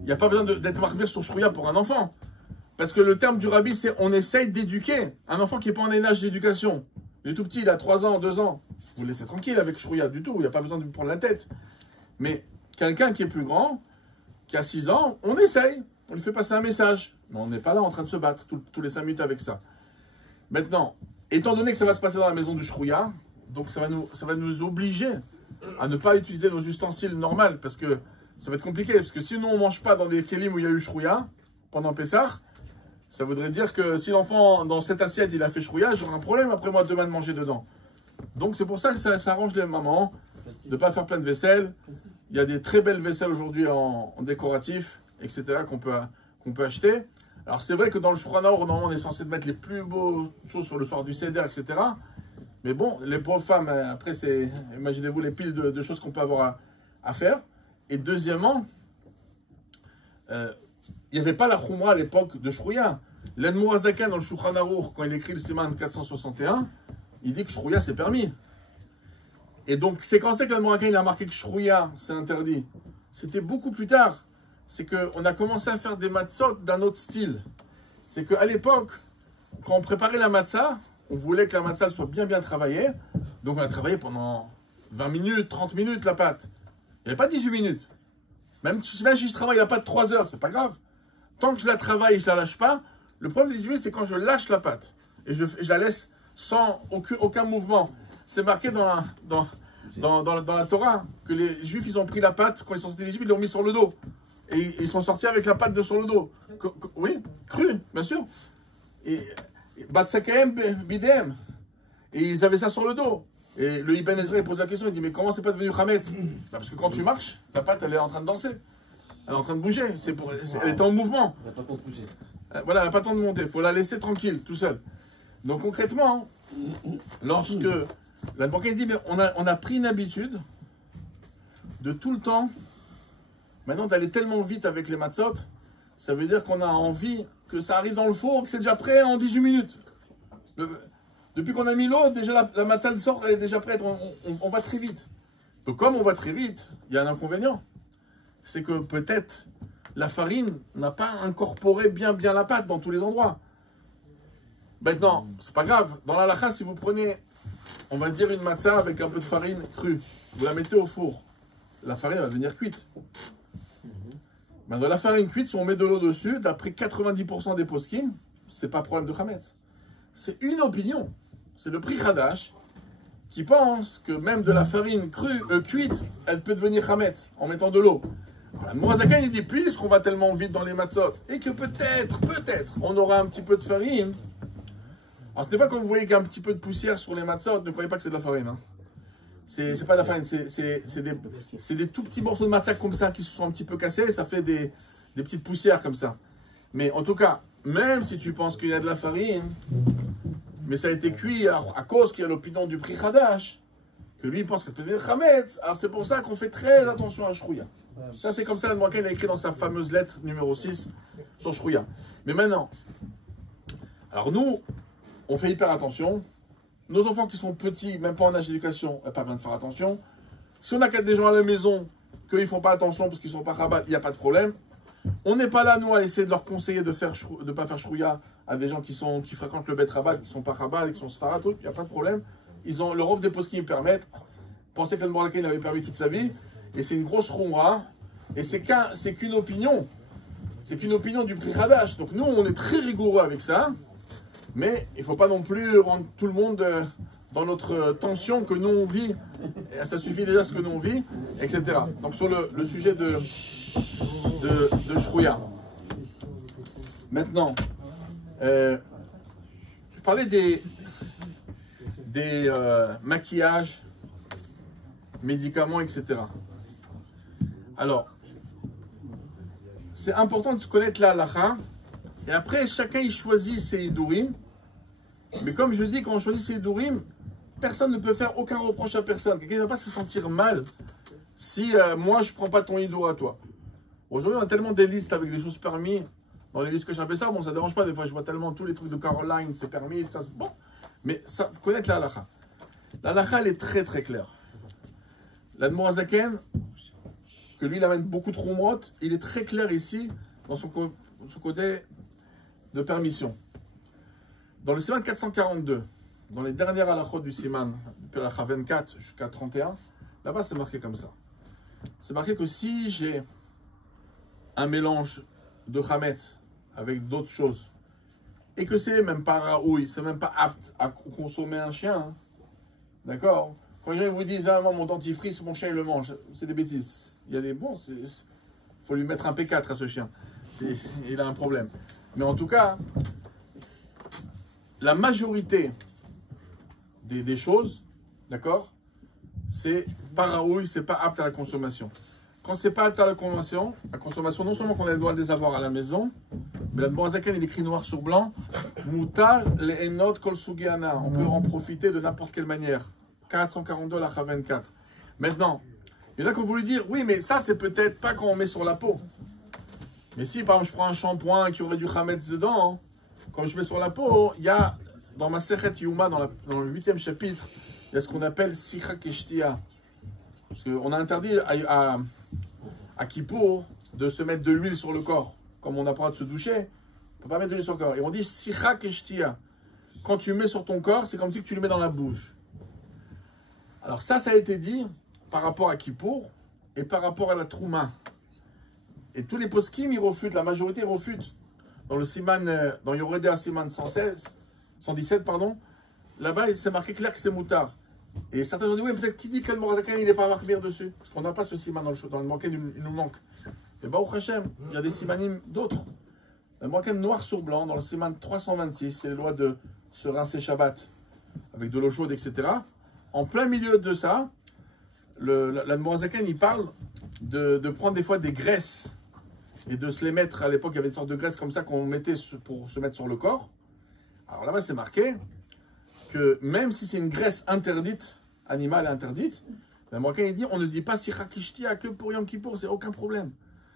Il n'y a pas besoin d'être marqué sur Shrouya pour un enfant. Parce que le terme du rabbi, c'est on essaye d'éduquer. Un enfant qui n'est pas en âge d'éducation. Il est tout petit, il a 3 ans, 2 ans. Vous le laissez tranquille avec Shrouya du tout. Il n'y a pas besoin de lui prendre la tête. Mais quelqu'un qui est plus grand, qui a 6 ans, on essaye. On lui fait passer un message. Mais on n'est pas là en train de se battre tous les 5 minutes avec ça. Maintenant, étant donné que ça va se passer dans la maison du Shrouya, donc ça va nous obliger à ne pas utiliser nos ustensiles normaux, parce que ça va être compliqué. Parce que si nous, on ne mange pas dans des kelim où il y a eu Shrouya, pendant Pessah, ça voudrait dire que si l'enfant, dans cette assiette, il a fait Shrouya, j'aurai un problème après moi demain de manger dedans. Donc c'est pour ça que ça arrange les mamans de ne pas faire plein de vaisselle. Il y a des très belles vaisselles aujourd'hui en décoratif, etc. qu'on peut acheter. Alors c'est vrai que dans le Shulchan Aruch, normalement, on est censé mettre les plus beaux choses sur le soir du Seder, etc. Mais bon, les pauvres femmes, après, imaginez-vous les piles de choses qu'on peut avoir à faire. Et deuxièmement, il n'y avait pas la Khumra à l'époque de Shrouya. L'Admour Zaken dans le Shulchan Aruch, quand il écrit le Siman 461, il dit que Shrouya c'est permis. Et donc, c'est quand c'est que l'Admour Zaken a marqué que Shrouya c'est interdit. C'était beaucoup plus tard. C'est qu'on a commencé à faire des matzot d'un autre style. C'est qu'à l'époque, quand on préparait la matzah, on voulait que la matzah soit bien travaillée. Donc on a travaillé pendant 20 minutes, 30 minutes la pâte. Il n'y avait pas 18 minutes. Même si je travaille la pâte 3 heures, c'est pas grave. Tant que je la travaille et je ne la lâche pas, le problème des 18 minutes, c'est quand je lâche la pâte. Et je la laisse sans aucun mouvement. C'est marqué dans la Torah que les Juifs, ils ont pris la pâte, quand ils sont sortis d'Égypte, ils l'ont mis sur le dos. Et ils sont sortis avec la pâte sur le dos. Oui, cru, bien sûr. Et Batsakaem Bidem. Et ils avaient ça sur le dos. Et le Ibn Ezra pose la question, il dit, mais comment c'est pas devenu Hametz? Parce que quand tu marches, ta pâte, elle est en train de danser. Elle est en train de bouger. Elle était en mouvement. Elle n'a pas le temps de bouger. Voilà, elle n'a pas le temps de monter. Il faut la laisser tranquille, tout seul. Donc concrètement, lorsque la banque dit, mais on a pris une habitude de tout le temps. Maintenant, d'aller tellement vite avec les matzot, ça veut dire qu'on a envie que ça arrive dans le four, que c'est déjà prêt en 18 minutes. Depuis qu'on a mis l'eau, déjà la matzah sort, elle est déjà prête. On va très vite. Donc, comme on va très vite, il y a un inconvénient. C'est que peut-être la farine n'a pas incorporé bien la pâte dans tous les endroits. Maintenant, c'est pas grave. Dans la halakha, si vous prenez, on va dire une matzah avec un peu de farine crue, vous la mettez au four, la farine va devenir cuite. Dans la farine cuite, si on met de l'eau dessus, d'après 90% des poskim, c'est pas problème de Hametz. C'est une opinion. C'est le Pri Hadash qui pense que même de la farine cuite, elle peut devenir Hametz en mettant de l'eau. Mourazakan, il dit, puisqu'on va tellement vite dans les matzot, et que peut-être, on aura un petit peu de farine. Alors, des fois, quand vous voyez qu'il y a un petit peu de poussière sur les matzot, ne croyez pas que c'est de la farine. Hein. C'est pas de la farine, c'est des tout petits morceaux de matzah comme ça qui se sont un petit peu cassés, ça fait des petites poussières comme ça. Mais en tout cas, même si tu penses qu'il y a de la farine, mais ça a été cuit à cause qu'il y a l'opinion du Pri Hadash, que lui il pense que ça peut devenir Hametz, alors c'est pour ça qu'on fait très attention à Shrouya. Ça c'est comme ça, l'Admour Zaken a écrit dans sa fameuse lettre numéro 6 sur Shrouya. Mais maintenant, alors nous, on fait hyper attention. Nos enfants qui sont petits, même pas en âge d'éducation, n'ont pas besoin de faire attention. Si on a des gens à la maison, qu'ils ne font pas attention parce qu'ils ne sont pas Chabad, il n'y a pas de problème. On n'est pas là, nous, à essayer de leur conseiller de ne pas faire Shrouya à des gens qui fréquentent le Bet Chabad, qui ne sont pas Chabad, qui sont Sfarad, il n'y a pas de problème. Ils ont leur offre des postes qui me permettent. Pensez que l'Admour Zaken avait permis toute sa vie. Et c'est une grosse Khumra. Et c'est qu'une opinion. C'est qu'une opinion du Pri Hadash. Donc nous, on est très rigoureux avec ça. Mais il ne faut pas non plus rendre tout le monde dans notre tension que nous on vit. Et ça suffit déjà ce que nous on vit, etc. Donc sur le sujet de Shrouya. Maintenant, tu parlais des maquillages, médicaments, etc. Alors, c'est important de connaître la halakha. Et après, chacun il choisit ses idourim. Mais comme je dis, quand on choisit ces Dourim, personne ne peut faire aucun reproche à personne. Quelqu'un ne va pas se sentir mal si moi je ne prends pas ton Hidour à toi. Aujourd'hui, on a tellement des listes avec des choses permises. Dans les listes que j'appelle ça, bon, ça ne dérange pas. Des fois, je vois tellement tous les trucs de Caroline, c'est permis, ça, c'est bon. Mais ça, faut connaître la halakha. La halakha, elle est très très claire. L'Admor Hazaken, que lui, il amène beaucoup de Roumot, il est très clair ici, dans son côté de permission. Dans le Siman 442, dans les dernières halachot du Siman, depuis l'halakha 24 jusqu'à 31, là-bas, c'est marqué comme ça. C'est marqué que si j'ai un mélange de chametz avec d'autres choses, et que c'est même pas raoui, c'est même pas apte à consommer un chien, hein, d'accord? Quand les gens vous disent, ah, moi, mon dentifrice, mon chien, il le mange, c'est des bêtises. Il y a des bons, il faut lui mettre un P4 à ce chien. Il a un problème. Mais en tout cas, la majorité des choses, d'accord, c'est pas raoui, c'est pas apte à la consommation. Quand c'est pas apte à la consommation, non seulement qu'on a le droit de les avoir à la maison, mais l'Admor Hazaken, il écrit noir sur blanc, Mutar le enot kol sugiana. On peut en profiter de n'importe quelle manière. 442 la 24. Maintenant, il y en a qui vont lui dire, oui, mais ça, c'est peut-être pas quand on met sur la peau. Mais si, par exemple, je prends un shampoing qui aurait du chametz dedans, hein, quand je mets sur la peau, il y a, dans ma Sechet Yuma, dans le 8e chapitre, il y a ce qu'on appelle Sicha Keshtia. Parce qu'on a interdit à Kippour de se mettre de l'huile sur le corps. Comme on n'a pas le droit de se doucher, on ne peut pas mettre de l'huile sur le corps. Et on dit Sicha Keshtia. Quand tu mets sur ton corps, c'est comme si tu le mets dans la bouche. Alors ça a été dit par rapport à Kippour et par rapport à la Trouma. Et tous les poskim, ils refutent, la majorité refute. Dans le Siman, dans Yoredea Siman 117, pardon, là-bas, c'est marqué clair que c'est moutard. Et certains ont dit, oui, peut-être qui dit que l'Admor Hazaken, il n'est pas marqué dessus. Parce qu'on n'a pas ce Siman dans le manquet, il nous manque. Et bah, au Hachem, il y a des Simanim d'autres. Le manquet noir sur blanc, dans le Siman 326, c'est les lois de se rincer Shabbat avec de l'eau chaude, etc. En plein milieu de ça, l'Admor Hazaken, il parle de prendre des fois des graisses et de se les mettre. À l'époque, il y avait une sorte de graisse comme ça qu'on mettait pour se mettre sur le corps. Alors là-bas, c'est marqué que même si c'est une graisse interdite, animale interdite, l'Admor Hazaken, il dit, on ne dit pas Sicha Keshtia que pour Yom Kippour, c'est aucun problème.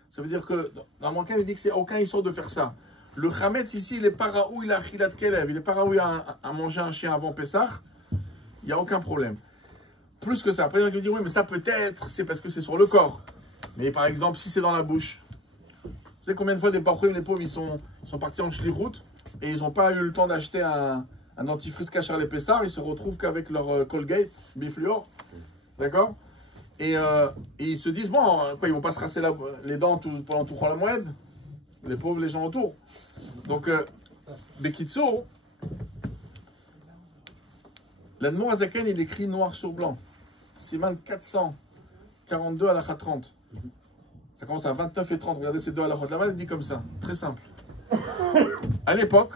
Ça veut dire que l'Admor Hazaken, il dit que c'est aucun issur de faire ça. Le chametz ici, il n'est pas raoui, il a achilat kelev, il n'est pas raoui à manger un chien avant Pessah. Il n'y a aucun problème. Plus que ça. Après, il y en a qui disent, oui, mais ça peut-être, c'est parce que c'est sur le corps. Mais par exemple, si c'est dans la bouche. Vous savez combien de fois des pauvres, les pauvres, ils sont partis en shlichut et ils n'ont pas eu le temps d'acheter un dentifrice Kachar les Pessar, ils se retrouvent qu'avec leur Colgate, Bifluor. D'accord, et ils se disent, bon, quoi, ils vont pas se rasser les dents pendant tout la moed. Les pauvres, les gens autour. Donc, Bekitso, l'Admor Hazaken, il écrit noir sur blanc. Siman 442 halakha 30. Ça commence à 29 et 30. Regardez ces deux halakhot. Là-bas, il dit comme ça. Très simple. À l'époque,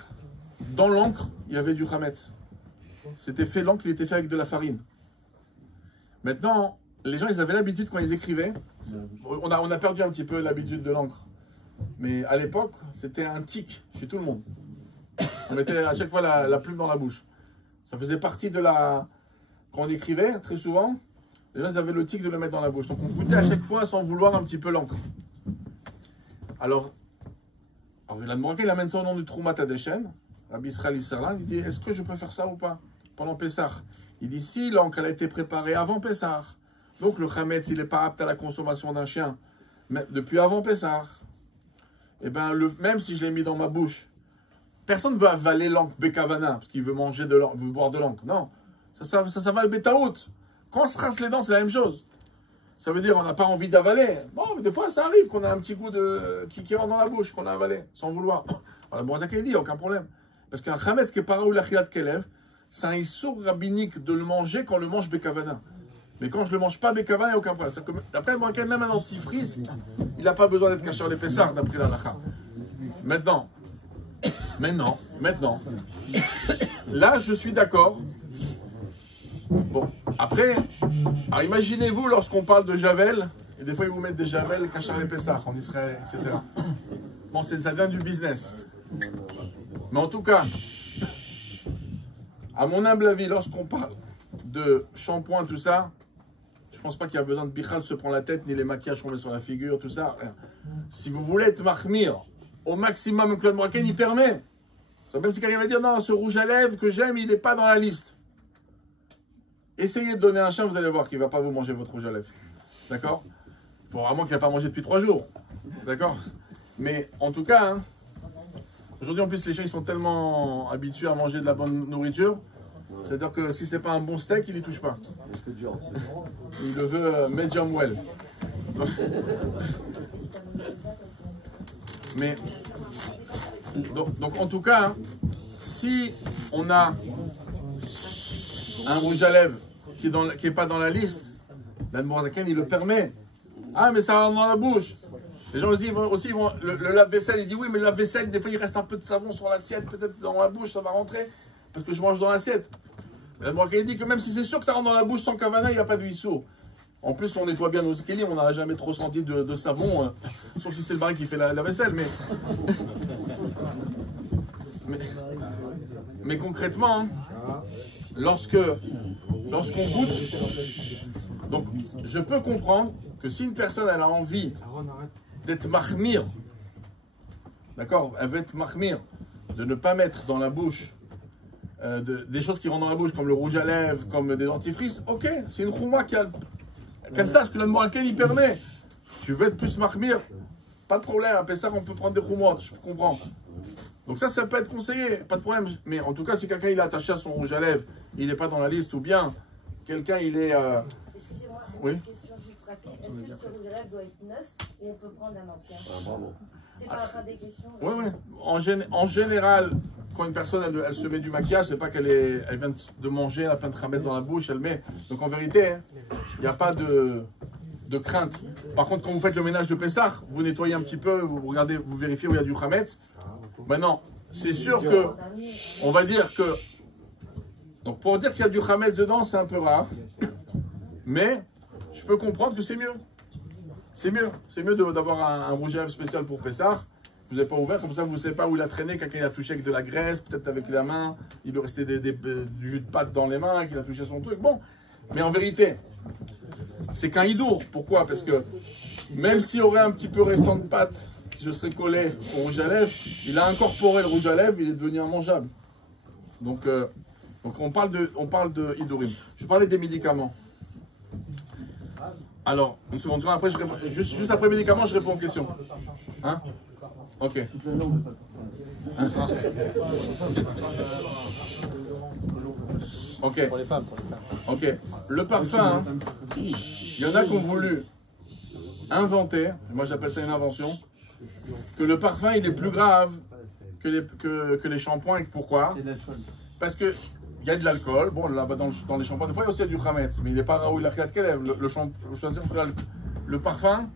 dans l'encre, il y avait du chametz. C'était fait, l'encre, il était fait avec de la farine. Maintenant, les gens, ils avaient l'habitude, quand ils écrivaient, on a perdu un petit peu l'habitude de l'encre. Mais à l'époque, c'était un tic chez tout le monde. On mettait à chaque fois la plume dans la bouche. Ça faisait partie de la... Quand on écrivait, très souvent, les gens ils avaient le tic de le mettre dans la bouche. Donc on goûtait à chaque fois, sans vouloir, un petit peu l'encre. Alors l'Admor Hazaken, il amène ça au nom du Troumat Hadeshen. Rabbi Israël Isserlan, il dit, est-ce que je peux faire ça ou pas pendant Pessah? Il dit, si l'encre elle a été préparée avant Pessah, donc le chametz, il n'est pas apte à la consommation d'un chien, mais depuis avant Pessah, et ben même si je l'ai mis dans ma bouche, personne ne veut avaler l'encre Bekavana, parce qu'il veut manger de l'encre, veut boire de l'encre. Non, ça va le Betaout. Quand on se rince les dents, c'est la même chose. Ça veut dire on n'a pas envie d'avaler. Bon, mais des fois, ça arrive qu'on a un petit goût qui rentre dans la bouche, qu'on a avalé, sans vouloir. Alors, bon, il dit, aucun problème. Parce qu'un chametz qui est pareil ou l'achilat kelev, c'est un issour rabbinique de le manger quand on le mange Bekavana. Mais quand je ne le mange pas Bekavana, il n'y a aucun problème. D'après le même un dentifrice, il n'a pas besoin d'être caché les Pessar, d'après la lacha. Maintenant, là, je suis d'accord. Bon, après, alors imaginez-vous lorsqu'on parle de Javel, et des fois ils vous mettent des Javel, Kachar les Pessah en Israël, etc. Bon, ça vient du business. Mais en tout cas, À mon humble avis, lorsqu'on parle de shampoing, tout ça, je ne pense pas qu'il y a besoin de bichal se prendre la tête, ni les maquillages qu'on met sur la figure, tout ça. Rien. Si vous voulez être mahmir, au maximum, Claude Moraken, il permet. Même si quelqu'un va dire, non, ce rouge à lèvres que j'aime, il n'est pas dans la liste. Essayez de donner un chien, vous allez voir qu'il ne va pas vous manger votre rouge à lèvres. D'accord? Il faut vraiment qu'il n'a pas mangé depuis 3 jours. D'accord? Mais en tout cas, hein, aujourd'hui en plus les chiens ils sont tellement habitués à manger de la bonne nourriture. C'est-à-dire que si c'est pas un bon steak, il n'y touche pas. Il le veut medium well. Mais donc en tout cas, hein, si on a un rouge à lèvres qui est pas dans la liste, l'Admorazaken il le permet. Ah mais ça rentre dans la bouche. Les gens aussi vont le lave-vaisselle, il dit oui mais le lave-vaisselle, des fois il reste un peu de savon sur l'assiette, peut-être dans la bouche ça va rentrer, parce que je mange dans l'assiette. L'Admorazaken dit que même si c'est sûr que ça rentre dans la bouche sans kavana, il n'y a pas de issour. En plus on nettoie bien nos skelim, on n'a jamais trop senti de savon, sauf si c'est le mari qui fait la vaisselle, mais concrètement, hein, lorsqu'on goûte, donc je peux comprendre que si une personne elle a envie d'être mahmir, d'accord, elle veut être mahmir, de ne pas mettre dans la bouche des choses qui rentrent dans la bouche comme le rouge à lèvres, comme des dentifrices, ok, c'est une chouma qu'elle sache que l'Admoraken il permet. Tu veux être plus mahmir, pas de problème, à Pessah on peut prendre des choumot, je comprends. Donc ça peut être conseillé, pas de problème. Mais en tout cas, si quelqu'un il est attaché à son rouge à lèvres, il n'est pas dans la liste, ou bien quelqu'un il est... Excusez-moi, oui, une question juste rapide. Est-ce que ce rouge à lèvres doit être neuf ou on peut prendre un ancien? C'est pas des questions. Oui, oui. En général, quand une personne elle se met du maquillage, c'est pas elle vient de manger, elle a plein de tramettes dans la bouche, elle met. Donc en vérité, il n'y a pas de crainte. Par contre, quand vous faites le ménage de Pessah, vous nettoyez un petit peu, vous regardez, vous vérifiez où il y a du chametz. Maintenant, c'est sûr que, on va dire que, donc pour dire qu'il y a du chametz dedans, c'est un peu rare, mais je peux comprendre que c'est mieux. C'est mieux d'avoir un rouge à lèvres spécial pour Pessah. Vous n'avez pas ouvert, comme ça vous ne savez pas où il a traîné, quelqu'un il a touché avec de la graisse, peut-être avec la main, il lui restait du jus de pâte dans les mains, qu'il a touché son truc. Bon, mais en vérité, c'est qu'un hidour. Pourquoi? Parce que même s'il y aurait un petit peu restant de pâte qui se serait collé au rouge à lèvres, il a incorporé le rouge à lèvres, il est devenu immangeable. Donc on parle de hidurim. Je parlais des médicaments. Alors, une seconde, après, juste après les médicaments, je réponds aux questions. Hein? Ok. Ok. Pour les femmes. Ok. Le parfum, il y en a qui ont voulu inventer, moi j'appelle ça une invention, que le parfum il est plus grave que les shampoings. Pourquoi? Parce que il y a de l'alcool, bon là-bas dans les shampoings, des fois il y a aussi du chametz, mais il n'est pas raoul la kelev. Le parfum,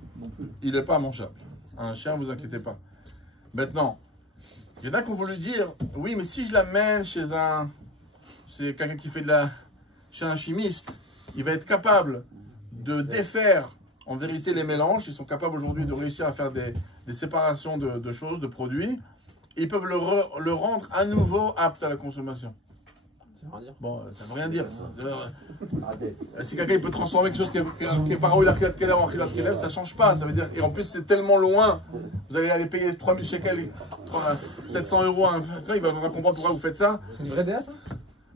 il n'est pas mangeable. Un chien, vous inquiétez pas. Maintenant, il y en a qui ont voulu dire, oui, mais si je l'amène chez quelqu'un qui fait chez un chimiste, il va être capable de défaire en vérité les mélanges. Ils sont capables aujourd'hui de réussir à faire des séparations de choses, de produits. Ils peuvent le rendre à nouveau apte à la consommation. Bon, ça ne veut rien dire. Si quelqu'un peut transformer quelque chose qui est par où en khilat kelev, ça ne change pas. Ça veut dire, et en plus, c'est tellement loin. Vous allez aller payer 3000 shekels, 700 euros. Il va comprendre pourquoi vous faites ça. C'est une vraie DA, ça?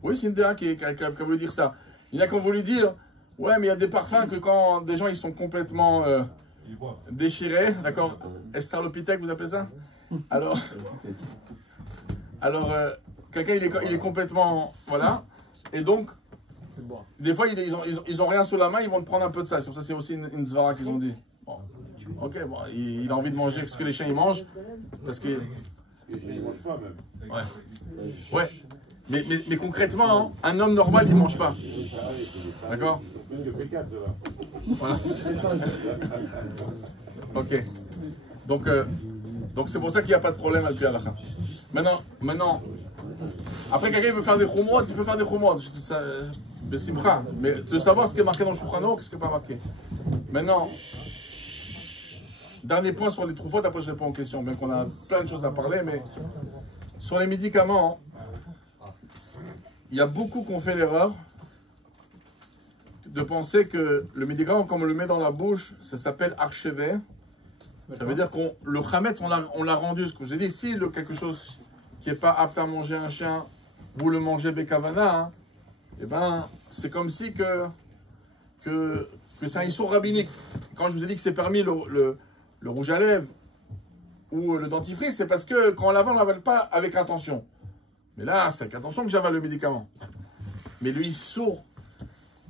Oui, c'est une DA qui a voulu dire ça. Il y en a qui ont voulu dire, ouais, mais il y a des parfums que quand des gens ils sont complètement déchirés, d'accord? Estralopithèque, vous appelez ça? Alors quelqu'un il est complètement, voilà, et donc des fois ils ont rien sous la main, ils vont te prendre un peu de ça. C'est pour ça c'est aussi une zvara qu'ils ont dit. Bon. Ok, bon, il a envie de manger ce que les chiens ils mangent, parce que les chiens ils mangent pas même. Ouais. Mais concrètement, hein, un homme normal il mange pas. D'accord? Voilà. Ok. Donc c'est pour ça qu'il n'y a pas de problème à le faire. Maintenant, après quelqu'un veut faire des chumot, il peut faire des chumot. Mais de savoir ce qui est marqué dans le Shulchan Aruch, ce qui n'est pas marqué. Maintenant, dernier point sur les troufotes, après je réponds aux questions, même qu'on a plein de choses à parler, mais sur les médicaments, il y a beaucoup qui ont fait l'erreur de penser que le médicament, comme on le met dans la bouche, ça s'appelle archevé. Ça veut dire que le chametz, on l'a rendu. Ce que je vous ai dit, si quelque chose qui n'est pas apte à manger un chien, vous le mangez bekavana, hein, eh ben, c'est comme si que c'est un issour rabbinique. Quand je vous ai dit que c'est permis le rouge à lèvres ou le dentifrice, c'est parce que quand on l'avale, on ne l'avale pas avec intention. Mais là, c'est avec intention que j'avale le médicament. Mais le issour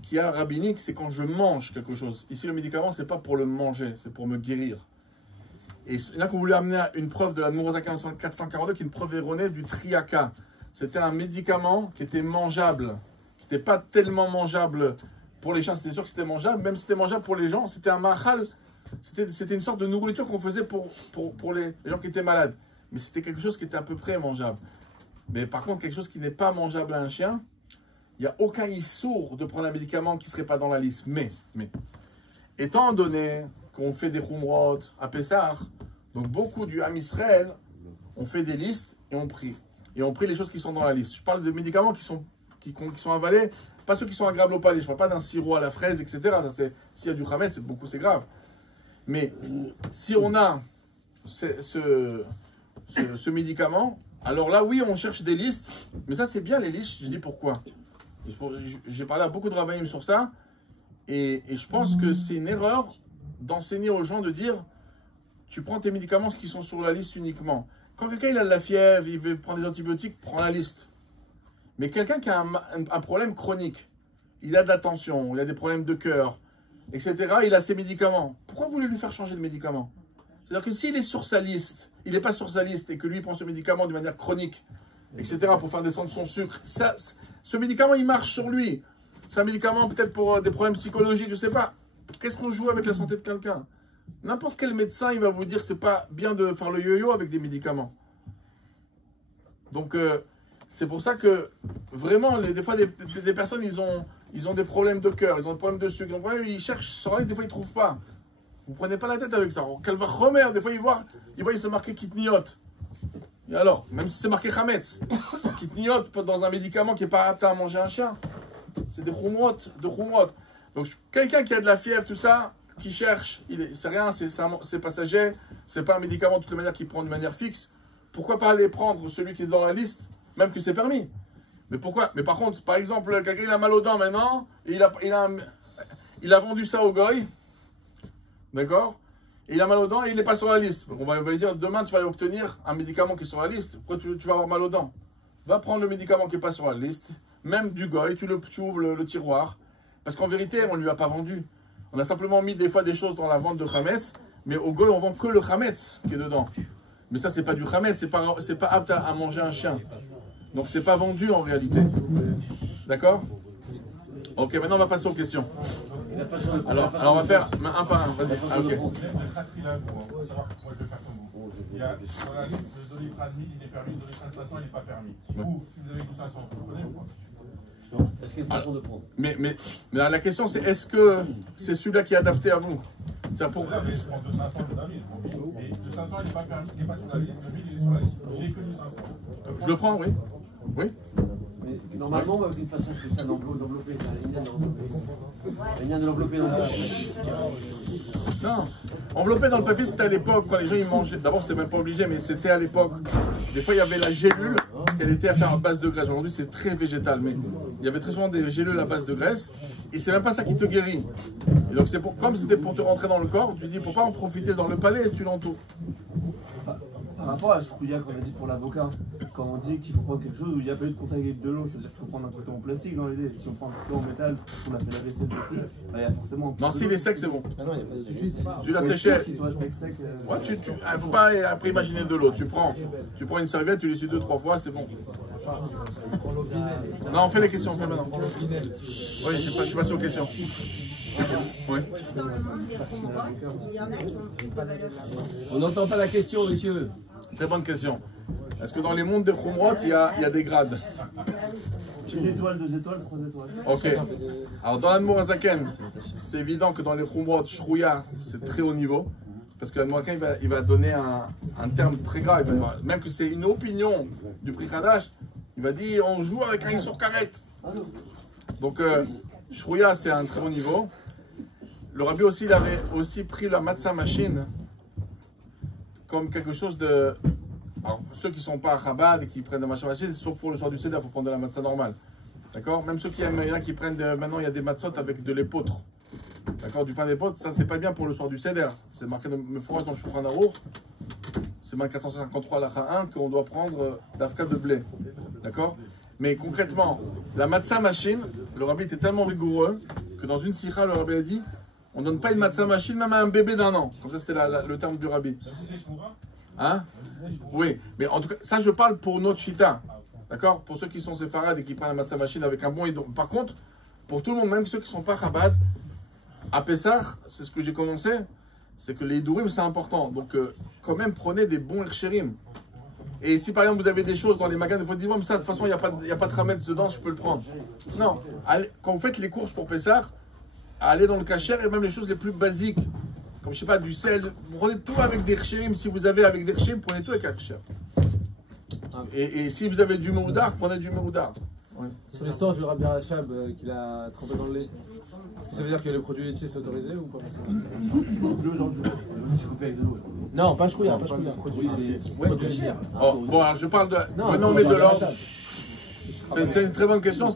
qui a rabbinique, c'est quand je mange quelque chose. Ici, le médicament, c'est pas pour le manger, c'est pour me guérir. Et là qu'on voulait amener une preuve de la Mourozaka 442, qui est une preuve erronée du triaka. C'était un médicament qui était mangeable, qui n'était pas tellement mangeable pour les chiens, c'était sûr que c'était mangeable. Même si c'était mangeable pour les gens, c'était un mahal, c'était une sorte de nourriture qu'on faisait pour les gens qui étaient malades. Mais c'était quelque chose qui était à peu près mangeable. Mais par contre, quelque chose qui n'est pas mangeable à un chien, il n'y a aucun issour de prendre un médicament qui ne serait pas dans la liste. Mais, étant donné qu'on fait des khumrot à Pessah, donc beaucoup du Ham Israël ont fait des listes et ont pris. Et ont pris les choses qui sont dans la liste. Je parle de médicaments qui sont avalés, pas ceux qui sont agréables au palais. Je ne parle pas d'un sirop à la fraise, etc. S'il y a du chametz, c'est grave. Mais si on a ce médicament, alors là, oui, on cherche des listes. Mais ça, c'est bien les listes. Je dis pourquoi. J'ai parlé à beaucoup de rabbins sur ça. Et je pense que c'est une erreur d'enseigner aux gens de dire tu prends tes médicaments qui sont sur la liste uniquement. Quand quelqu'un il a de la fièvre, il veut prendre des antibiotiques, prends la liste. Mais quelqu'un qui a un problème chronique, il a de la tension, il a des problèmes de cœur, etc., il a ses médicaments. Pourquoi vous voulez lui faire changer de médicament? C'est-à-dire que s'il est sur sa liste, il n'est pas sur sa liste et que lui il prend ce médicament de manière chronique, etc., pour faire descendre son sucre, ce médicament il marche sur lui. C'est un médicament peut-être pour des problèmes psychologiques, je ne sais pas. Qu'est-ce qu'on joue avec la santé de quelqu'un? N'importe quel médecin, il va vous dire que c'est pas bien de faire le yo-yo avec des médicaments. Donc, c'est pour ça que, vraiment, des fois, des personnes, ils ont des problèmes de cœur, ils ont des problèmes de sucre. Donc, ouais, ils cherchent sur la liste, des fois, ils ne trouvent pas. Vous ne prenez pas la tête avec ça. Calva Chomer, des fois, ils voient il se marquer Kitniot. Et alors, même si c'est marqué Chametz, Kitniot, dans un médicament qui n'est pas apte à manger un chien, c'est des khumrot, Donc, quelqu'un qui a de la fièvre, tout ça, qui cherche, c'est rien, c'est passager, c'est pas un médicament de toutes les manières qu'il prend de manière fixe. Pourquoi pas aller prendre celui qui est dans la liste, même que c'est permis? Mais pourquoi? Mais par contre, par exemple, quelqu'un il a mal aux dents maintenant, et il a vendu ça au goy, d'accord? Et il a mal aux dents et il n'est pas sur la liste. On va lui dire, demain tu vas aller obtenir un médicament qui est sur la liste, pourquoi tu vas avoir mal aux dents? Va prendre le médicament qui n'est pas sur la liste, même du goy, tu ouvres le tiroir, parce qu'en vérité, on ne lui a pas vendu. On a simplement mis des fois des choses dans la vente de chametz, mais au goy, on vend que le chametz qui est dedans. Mais ça, c'est pas du chametz, c'est pas apte à manger un chien. Donc, c'est pas vendu en réalité. D'accord? Ok, maintenant, on va passer aux questions. Alors on va faire un par un. Vas-y. Ah, ok. Il y a sur la liste de Doliprane 1000, il est permis, Doliprane 500, il n'est pas permis. Ou, si vous avez du 500, vous prenez ou pas? Est-ce qu'il y a une façon de prendre? Mais la question c'est, est-ce que c'est celui-là qui est adapté à vous? C'est pour... Je prends de 500 de David. Et de 500, il n'est pas permis, il n'est pas sur la liste. Le 1000, il est sur la liste. J'ai que du 500. Je le prends, oui. Oui. Mais normalement, on va d'une façon spéciale d'envelopper. Il vient de l'envelopper dans la... Non. Enveloppé dans le papier, c'était à l'époque, quand les gens ils mangeaient. D'abord, c'était même pas obligé, mais c'était à l'époque. Des fois, il y avait la gélule, elle était à faire à base de graisse. Aujourd'hui, c'est très végétal, mais il y avait très souvent des gélules à base de graisse. Et c'est même pas ça qui te guérit. Et donc, comme c'était pour te rentrer dans le corps, tu dis, pour pas en profiter dans le palais, et tu l'entoures. Par rapport à Shrouya qu'on a dit pour l'avocat, quand on dit qu'il faut prendre quelque chose où il n'y a pas eu de contact avec de l'eau, c'est-à-dire qu'il faut prendre un truc en plastique dans l'idée. Si on prend un truc en métal, on a fait la vaisselle dessus, il y a forcément. Non, s'il est sec, c'est bon. Ah non, il n'y a pas de suite. Tu l'as séché. Qu'il soit sec. Ouais, faut pas après imaginer de l'eau. Tu prends une serviette, tu l'essuies 2-3 fois, c'est bon. Non, on fait les questions, on fait maintenant. Oui, je suis passé aux questions. Oui. Dans le monde des khumrot, il y en a qui ont plus de valeur. On n'entend pas la question, messieurs. Très bonne question. Est-ce que dans les mondes des khumrot, il y a des grades? Une étoile, 2 étoiles, 3 étoiles. Ok. Alors dans l'Admour Hazaken, c'est évident que dans les khumrot, Shrouya, c'est très haut niveau. Parce que l'Admour Hazaken, il va donner un terme très grave. Même que c'est une opinion du Pri Hadash, Il va dire on joue avec un Issour Karet. Donc, Shrouya, c'est un très bon niveau. Le Rabbi aussi, il avait aussi pris la matzah machine comme quelque chose de. Alors, ceux qui ne sont pas à Chabad et qui prennent la matzah machine, sauf pour le soir du Seder, il faut prendre de la matzah normale. D'accord? Même ceux qui aiment, il y en a qui prennent maintenant, il y a des matzot avec de l'épeautre. D'accord? Du pain d'épeautre, ça, c'est pas bien pour le soir du Seder. C'est marqué dans le forage dans le Shulchan Aruch. C'est marqué 453 lacha 1 qu'on doit prendre d'Afka de blé. D'accord? Mais concrètement, la matzah machine, le Rabbi était tellement rigoureux que dans une sikha, le Rabbi a dit on ne donne pas une matzah machine même à un bébé d'1 an. Comme ça, c'était le terme du Rabbi. Hein? Oui, mais en tout cas, ça, je parle pour notre chita. D'accord? Pour ceux qui sont séfarades et qui prennent la matzah machine avec un bon idon. Par contre, pour tout le monde, même ceux qui ne sont pas Chabad, à Pessah, c'est ce que j'ai commencé, c'est que les Hidurim, c'est important. Donc, quand même, prenez des bons Hersherim. Et si par exemple vous avez des choses dans les magasins, vous dites, ça, de toute façon, il n'y a pas de Hametz dedans, je peux le prendre. Non, allez, quand vous faites les courses pour Pessah, allez dans le kasher et même les choses les plus basiques, comme je sais pas, du sel, prenez tout avec des Hersherim. Si vous avez avec des Hersherim, prenez tout avec un kasher. Et si vous avez du Mehoudar, prenez du Mehoudar. Ouais. Sur l'histoire du Rabbi Rachab qu'il a trempé dans le lait, est-ce que ça veut dire que les produits laitiers c'est autorisé ou pas? Aujourd'hui, c'est coupé avec de l'eau. Non, pas chouïa, pas chouïa. Produit c'est cher. Oh, bon, alors je parle de. Maintenant, on met de l'ordre. C'est une très bonne question.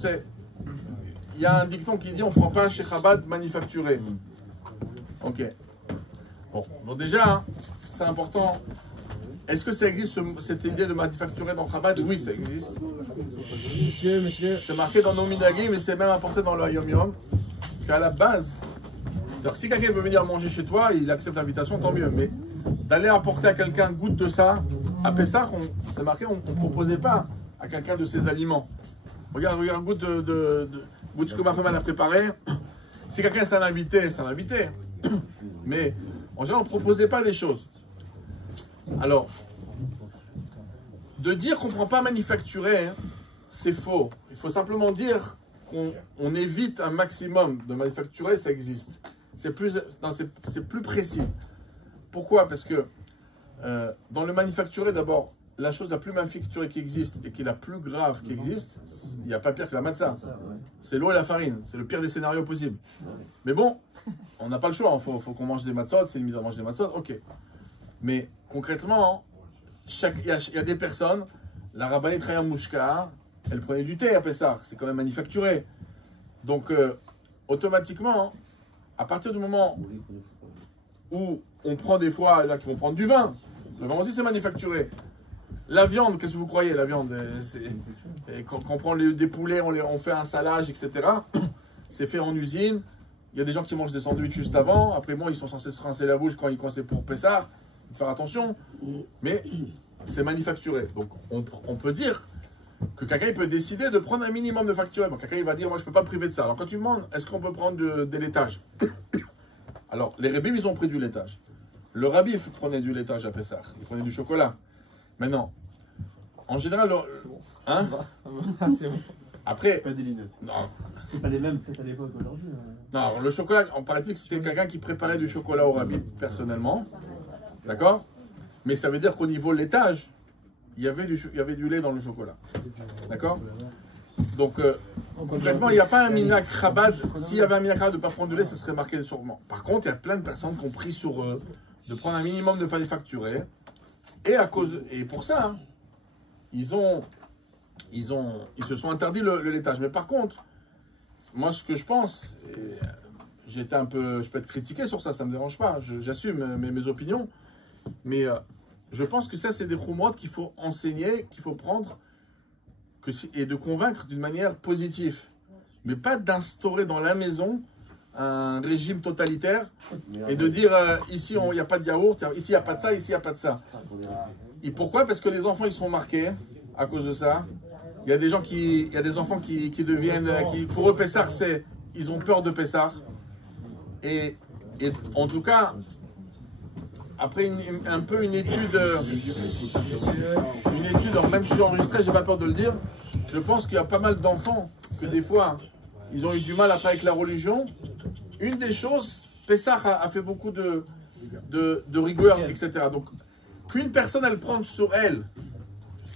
Il y a un dicton qui dit on ne prend pas chez Chabad manufacturé. Ok. Bon, donc déjà, hein, c'est important. Est-ce que ça existe cette idée de manufacturer dans Chabad? Oui, ça existe. Monsieur. C'est marqué dans nos minagim, mais c'est même apporté dans le Hayom Yom. Qu'à la base, c'est-à-dire que si quelqu'un veut venir manger chez toi, il accepte l'invitation, tant mieux. Mais d'aller apporter à quelqu'un une goutte de ça, à Pessah, c'est marqué, on ne proposait pas à quelqu'un de ces aliments. Regarde, une goutte de ce que ma femme a préparé. Si quelqu'un c'est un invité, c'est un invité. Mais en général, on ne proposait pas des choses. Alors, de dire qu'on ne prend pas manufacturer, hein, c'est faux. Il faut simplement dire qu'on évite un maximum de manufacturer, ça existe. C'est plus précis. Pourquoi? Parce que dans le manufacturé, d'abord, la chose la plus manufacturée qui existe et qui est la plus grave qui existe, il n'y a pas pire que la matzah. C'est l'eau et la farine. C'est le pire des scénarios possibles. Mais bon, on n'a pas le choix. Il faut qu'on mange des matzot. C'est une mise à manger des matzot. Ok. Mais concrètement, il y a des personnes, la rabbinite Chaya Mouchka, elle prenait du thé à Pessah, c'est quand même manufacturé. Donc, automatiquement, à partir du moment où on prend des fois, là, qui vont prendre du vin, le vin aussi c'est manufacturé. La viande, qu'est-ce que vous croyez? La viande, quand on prend des poulets, on fait un salage, etc. C'est fait en usine. Il y a des gens qui mangent des sandwichs juste avant. Après, bon, ils sont censés se rincer la bouche quand c'est pour Pessah. Faire attention, mais c'est manufacturé. Donc on peut dire que quelqu'un peut décider de prendre un minimum de facturé. Donc quelqu'un il va dire moi je ne peux pas me priver de ça. Alors quand tu demandes est-ce qu'on peut prendre de laitage? Alors les rabbis ils ont pris du laitage. Le rabbi prenait du laitage à Pessah, il prenait du chocolat. Maintenant, en général, hein? C'est bon. Après, Pas des lunettes. non. C'est pas les mêmes peut-être à l'époque aujourd'hui. Non, le chocolat, on paraît-il que c'était quelqu'un qui préparait du chocolat au rabbi personnellement. D'accord? Mais ça veut dire qu'au niveau de laitage, il y avait du lait dans le chocolat. D'accord? Donc, concrètement, il n'y a pas un minak Chabad. S'il y avait un minak Chabad de ne pas prendre de lait, ça serait marqué sûrement. Par contre, il y a plein de personnes qui ont pris sur eux de prendre un minimum de manufacturé. Et pour ça, hein, ils se sont interdits le laitage. Mais par contre, moi, ce que je pense, je peux être critiqué sur ça, ça ne me dérange pas. J'assume mes opinions. Mais je pense que ça, c'est des khumrot qu'il faut enseigner, qu'il faut prendre et de convaincre d'une manière positive. Mais pas d'instaurer dans la maison un régime totalitaire et de dire ici, il n'y a pas de yaourt, ici, il n'y a pas de ça, ici, il n'y a pas de ça. Et pourquoi? Parce que les enfants, ils sont marqués à cause de ça. Il y a des enfants qui deviennent, pour eux, Pessah, ils ont peur de Pessah. Et en tout cas, après une étude, alors même si je suis enregistré, j'ai pas peur de le dire, je pense qu'il y a pas mal d'enfants que des fois, ils ont eu du mal après avec la religion. Une des choses, Pessah a fait beaucoup de rigueur, etc. Donc, qu'une personne, elle prenne sur elle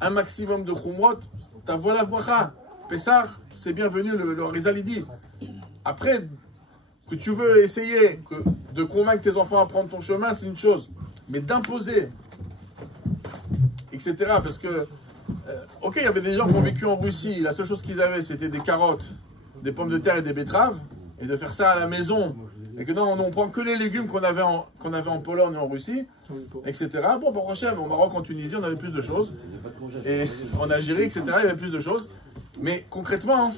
un maximum de khumrot, ta voilà bracha. Pessah, c'est bienvenu, le Rizal il dit. Après, que tu veux essayer de convaincre tes enfants à prendre ton chemin, c'est une chose. Mais d'imposer, etc. Parce que, ok, il y avait des gens qui ont vécu en Russie, la seule chose qu'ils avaient, c'était des carottes, des pommes de terre et des betteraves, et de faire ça à la maison. Et que non, on prend que les légumes qu'on avait en Pologne et en Russie, etc. Bon, pour prochain, au Maroc, en Tunisie, on avait plus de choses. Et en Algérie, etc., il y avait plus de choses. Mais concrètement,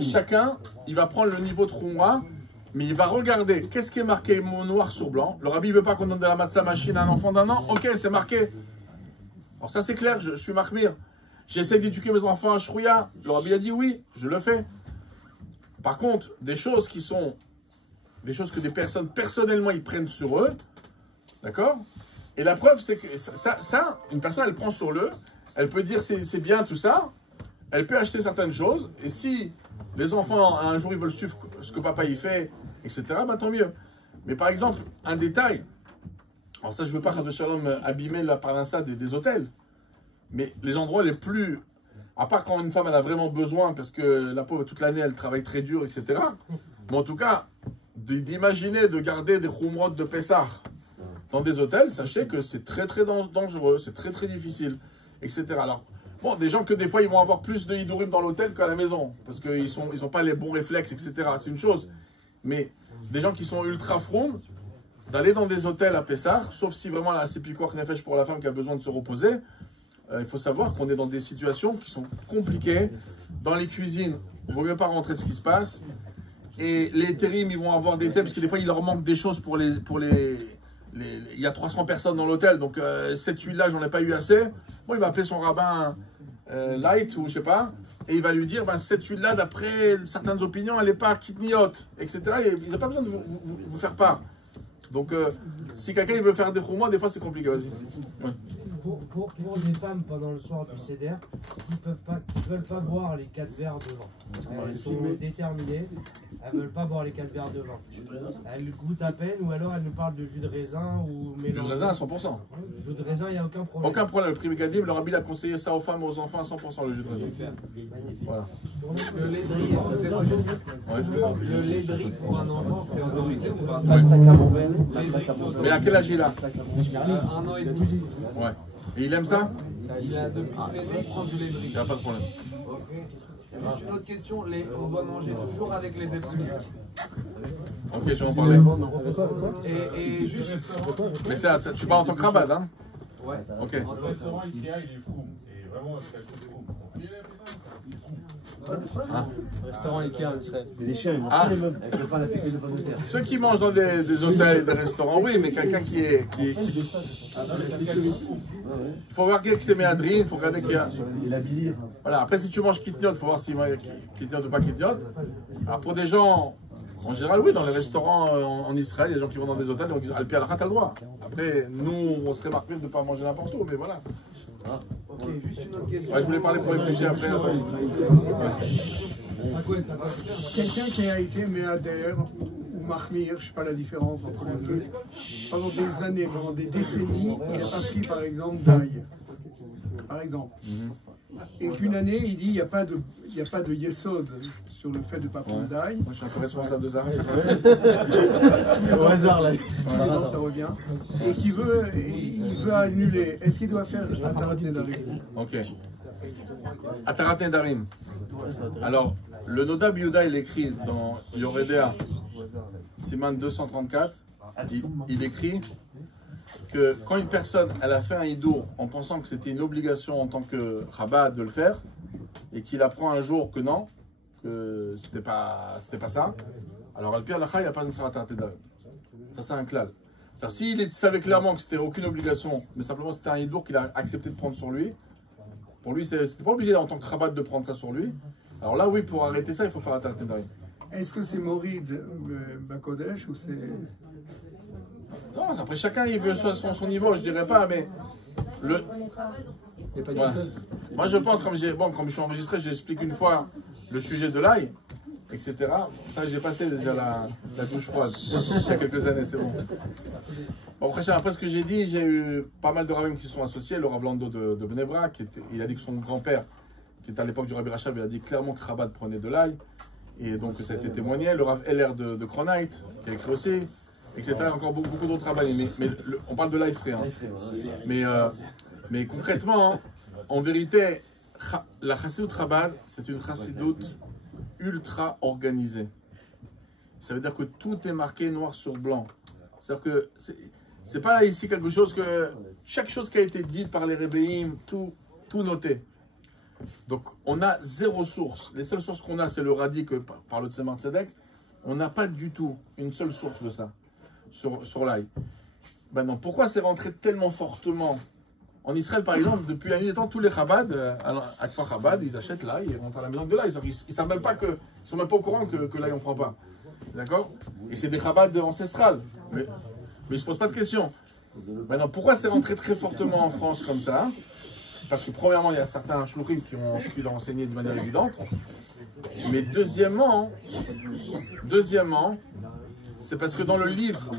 chacun, il va prendre le niveau de Khumra, mais il va regarder qu'est-ce qui est marqué noir sur blanc. Le rabbi ne veut pas qu'on donne de la matzah machine à un enfant d'1 an. Ok, c'est marqué. Alors ça, c'est clair, je suis marmire. J'essaie d'éduquer mes enfants à Shrouya. Le rabbi a dit oui, je le fais. Par contre, des choses qui sont des choses que des personnes, personnellement, ils prennent sur eux. D'accord? Et la preuve, c'est que ça, une personne, elle prend sur eux. Elle peut dire c'est bien tout ça. Elle peut acheter certaines choses. Et si les enfants, un jour, ils veulent suivre ce que papa y fait, etc., bah, tant mieux. Mais par exemple, un détail. Alors ça, je ne veux pas, abîmer la parnassa des hôtels. Mais les endroits les plus... À part quand une femme, elle a vraiment besoin, parce que la pauvre, toute l'année, elle travaille très dur, etc. Mais en tout cas, d'imaginer de garder des khumrot de Pessah dans des hôtels, sachez que c'est très, très dangereux, c'est très, très difficile, etc. Alors, bon, des gens que des fois, ils vont avoir plus de hidurim dans l'hôtel qu'à la maison, parce qu'ils n'ont pas les bons réflexes, etc. C'est une chose. Mais des gens qui sont ultra froum, d'aller dans des hôtels à Pessah, sauf si vraiment c'est pikuach nefesh pour la femme qui a besoin de se reposer, il faut savoir qu'on est dans des situations qui sont compliquées. Dans les cuisines, il ne vaut mieux pas rentrer de ce qui se passe. Et les terrims, ils vont avoir des thèmes, parce que des fois, il leur manque des choses pour les il y a 300 personnes dans l'hôtel, donc cette huile-là, j'en ai pas eu assez. Bon, il va appeler son rabbin light, ou je sais pas, et il va lui dire, ben, cette huile-là, d'après certaines opinions, elle n'est pas kitniot, etc. Et ils n'ont pas besoin de vous faire part. Donc, si quelqu'un il veut faire des khumra, des fois, c'est compliqué. Vas-y. Ouais. Pour des femmes pendant le soir du Seder, qui veulent pas boire les 4 verres de vin. Elles sont déterminées, elles veulent pas boire les 4 verres de vin. Elles goûtent à peine, ou alors elles nous parlent de jus de raisin ou mélange. Jus de raisin à 100%. Jus de raisin, il n'y a aucun problème. Aucun problème. Le prix Gadim, le rabbi a conseillé ça aux femmes et aux enfants à 100% le jus de raisin. Voilà. Le lait de riz, est-ce que c'est le lait de riz pour un enfant, c'est autorisé ou pas? Mais à quel âge il a? 1 an et demi. Ouais. Et il aime ça? Il a depuis qu'il est né, il prend du lait de riz. Il n'y a pas de problème. Juste une autre question, on doit manger toujours avec les épluches. Ok, je vais en parler. Et juste... Mais ça, tu parles en tant que rabbin, hein? Ouais. Ok. Le restaurant Ikea, il est fou. Et vraiment, c'est quelque chose de fou. Il est Hein? Restaurant Ikea en Israël. Les chiens, ils mangent pas les meubles. Avec le pain, la piquée de pommes de terre. Ceux qui mangent dans des hôtels et des restaurants, oui, mais quelqu'un qui est... Il faut regarder que c'est méadrine, il faut regarder qu'il y a... Voilà, après si tu manges kitniot, il faut voir si kitniot ou pas kitniot. Alors pour des gens, en général, oui, dans les restaurants en Israël, les gens qui vont dans des hôtels, ils disent « Al-Pi al-Khat, t'as le droit ». Après, nous, on serait marqués de ne pas manger n'importe où, mais voilà. Ok, juste une autre question. Ouais, je voulais parler pour éplucher après. Attends. Quelqu'un qui a été méadère ou mahmir, je ne sais pas la différence entre les deux, pendant des années, pendant des décennies, il a pas pris par exemple d'ail. Par exemple. Et qu'une année, il dit il n'y a pas de yesod sur le fait de ne pas prendre d'ail. Moi, je suis un peu responsable de ça. Au hasard, là. Voilà, ça revient. Et il veut annuler. Est-ce qu'il doit faire Atarat Nedarim? Ok. Atarat Nedarim. Alors, le Nodab Yehuda, il écrit dans Yoredea, Siman 234, il écrit que quand une personne, elle a fait un hidour en pensant que c'était une obligation en tant que Chabad de le faire, et qu'il apprend un jour que non, que c'était pas ça, alors Al-Pi al-Kha, il n'y a pas de faire Atarat Nedarim. Ça, c'est un klal. S'il savait clairement que c'était aucune obligation, mais simplement c'était un hidour qu'il a accepté de prendre sur lui, pour lui, c'était pas obligé en tant que Chabad de prendre ça sur lui. Alors là, oui, pour arrêter ça, il faut faire Atarat Nedarim. Est-ce que c'est Morid Bakodesh ou c'est... Non, après chacun il veut son niveau, je dirais pas, mais voilà. Moi je pense, comme je suis enregistré, j'explique une fois le sujet de l'ail, etc. Ça, j'ai passé déjà la douche froide il y a quelques années, c'est bon. Bon, après ce que j'ai dit, j'ai eu pas mal de rabbins qui sont associés. Le Rav Lando de Bnei Brak, il a dit que son grand-père, qui était à l'époque du Rabbi Rachab, il a dit clairement que Chabad prenait de l'ail. Et donc ça a été témoigné. Le Rav Heller de Kronheit, qui a écrit aussi, etc. Encore beaucoup d'autres rabbins. Mais on parle de l'ail frais. Hein. Mais concrètement, en vérité, la Chassidut Chabad, c'est une Chassidut ultra organisée. Ça veut dire que tout est marqué noir sur blanc. C'est-à-dire que c'est pas ici quelque chose que... Chaque chose qui a été dite par les Rebbeim, tout noté. Donc on a zéro source. Les seules sources qu'on a, c'est le Radi que par le Tzemar Tzedek. On n'a pas du tout une seule source de ça, sur l'ail. Ben non, pourquoi c'est rentré tellement fortement? En Israël, par exemple, depuis la nuit des temps, tous les Chabad, à Kfar Chabad, ils achètent l'ail et rentrent à la maison de l'ail. Ils sont même pas au courant que l'ail on prend pas. D'accord? Et c'est des Chabad ancestrales. Mais ils ne se posent pas de questions. Maintenant, pourquoi c'est rentré très fortement en France comme ça? Parce que premièrement, il y a certains shluchim qui l'ont enseigné de manière évidente. Mais deuxièmement, c'est parce que dans le livre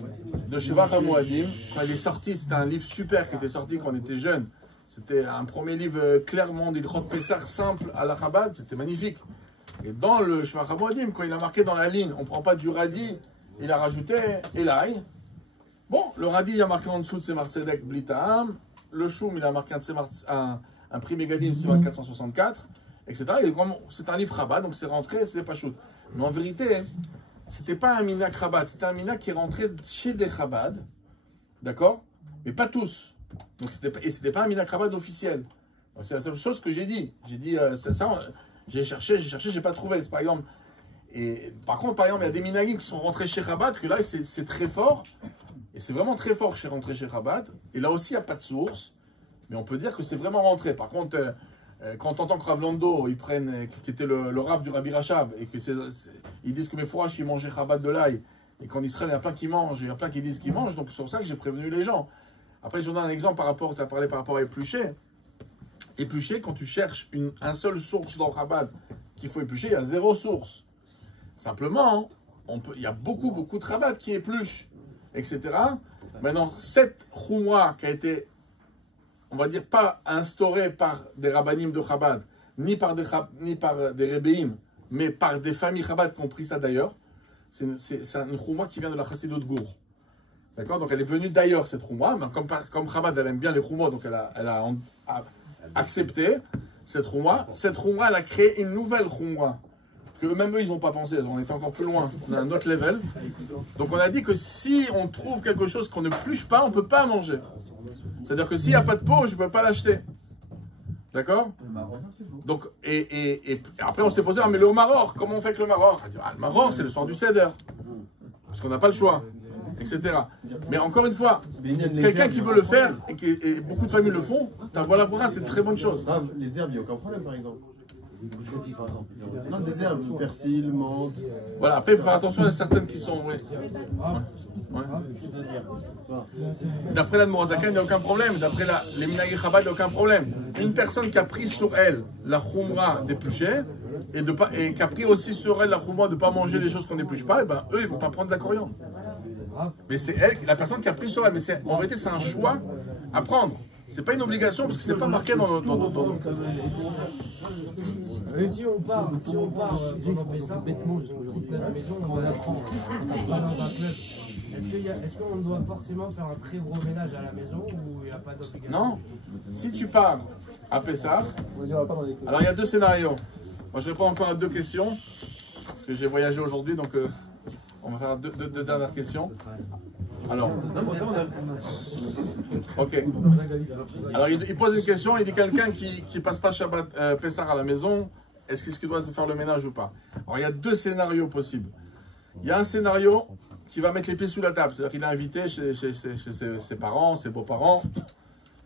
de Sheva HaMoadim, quand il est sorti, c'était un livre super qui était sorti quand on était jeune. C'était un premier livre clairement d'Ilchot Pessah simple à la Chabad, c'était magnifique. Et dans le Sheva HaMoadim, quand il a marqué dans la ligne, on ne prend pas du radis, il a rajouté Elai. Bon, le radis, il a marqué en dessous de Tzemar Tzedek Blitaam. Le choum, il a marqué un prix Megadim, Sivan 464, etc. C'est un livre Chabad, donc c'est rentré, c'était pas shoot. Mais en vérité, c'était pas un minak Chabad, c'était un minak qui est rentré chez des Chabad, d'accord? Mais pas tous. Donc c'était pas un minak Chabad officiel. C'est la seule chose que j'ai dit. J'ai dit, j'ai cherché, j'ai pas trouvé. Par exemple, par contre, il y a des minagim qui sont rentrés chez Chabad, que là, c'est très fort. Et c'est vraiment très fort chez rentré chez Chabad. Et là aussi, il n'y a pas de source. Mais on peut dire que c'est vraiment rentré. Par contre, quand on entend que Rav Lando, qui était le Rav du Rabbi Rachab, et ils disent que mes fourrages, ils mangeaient Chabad de l'ail, et qu'en Israël, il y a plein qui mangent, il y a plein qui disent qu'ils mangent, donc c'est pour ça que j'ai prévenu les gens. Après, je vous donne un exemple tu as parlé par rapport à éplucher. Éplucher, quand tu cherches un seul source dans Chabad qu'il faut éplucher, il y a zéro source. Simplement, il y a beaucoup de Chabad qui épluchent, etc. Maintenant, cette chouma qui a été, on va dire, pas instaurée par des rabbanim de Chabad, ni par des Rebbeim, mais par des familles Chabad qui ont pris ça d'ailleurs, c'est une chouma qui vient de la Chassidut Gour. D'accord? Donc elle est venue d'ailleurs, cette chouma, mais comme Chabad, elle aime bien les choumos, donc elle a accepté cette chouma. Cette chouma, elle a créé une nouvelle chouma. Que même eux, ils n'ont pas pensé, on était encore plus loin, on a un autre level. Donc on a dit que si on trouve quelque chose qu'on ne pluche pas, on ne peut pas manger. C'est-à-dire que s'il n'y a pas de peau, je ne peux pas l'acheter. D'accord? Donc, et après on s'est posé, mais le maror, comment on fait avec le maror? Le maror, c'est le soir du Seder. Parce qu'on n'a pas le choix, etc. Mais encore une fois, quelqu'un qui veut le faire, et beaucoup de familles le font, voilà, c'est une très bonne chose. Les herbes, il n'y a aucun problème par exemple. Non, des herbes, persil, menthe. Voilà, après il faut faire attention à certaines qui sont. Ouais. D'après la Mourazakan, il n'y a aucun problème. D'après les Minaghi Chabad, il n'y a aucun problème. Une personne qui a pris sur elle la choumra d'éplucher et qui a pris aussi sur elle la choumra de ne pas manger des choses qu'on n'épluche pas, et ben eux ils ne vont pas prendre de la coriandre. Mais c'est elle, la personne qui a pris sur elle. Mais en vérité, c'est un choix à prendre. C'est pas une obligation parce que c'est pas marqué dans notre. Si on part pendant Pessah, bêtement toute la maison, on va apprendre. On va dans un club. Est-ce qu'on doit forcément faire un très gros ménage à la maison ou il n'y a pas d'obligation? Non. Si tu pars à Pessah, alors il y a deux scénarios. Moi je réponds encore à deux questions parce que j'ai voyagé aujourd'hui, donc on va faire deux dernières questions. Alors, ok. Alors, il pose une question, il dit quelqu'un qui passe pas Shabbat Pessah à la maison, est-ce qu'il doit faire le ménage ou pas? Alors, il y a deux scénarios possibles. Il y a un scénario qui va mettre les pieds sous la table, c'est-à-dire qu'il est invité chez ses parents, ses beaux-parents,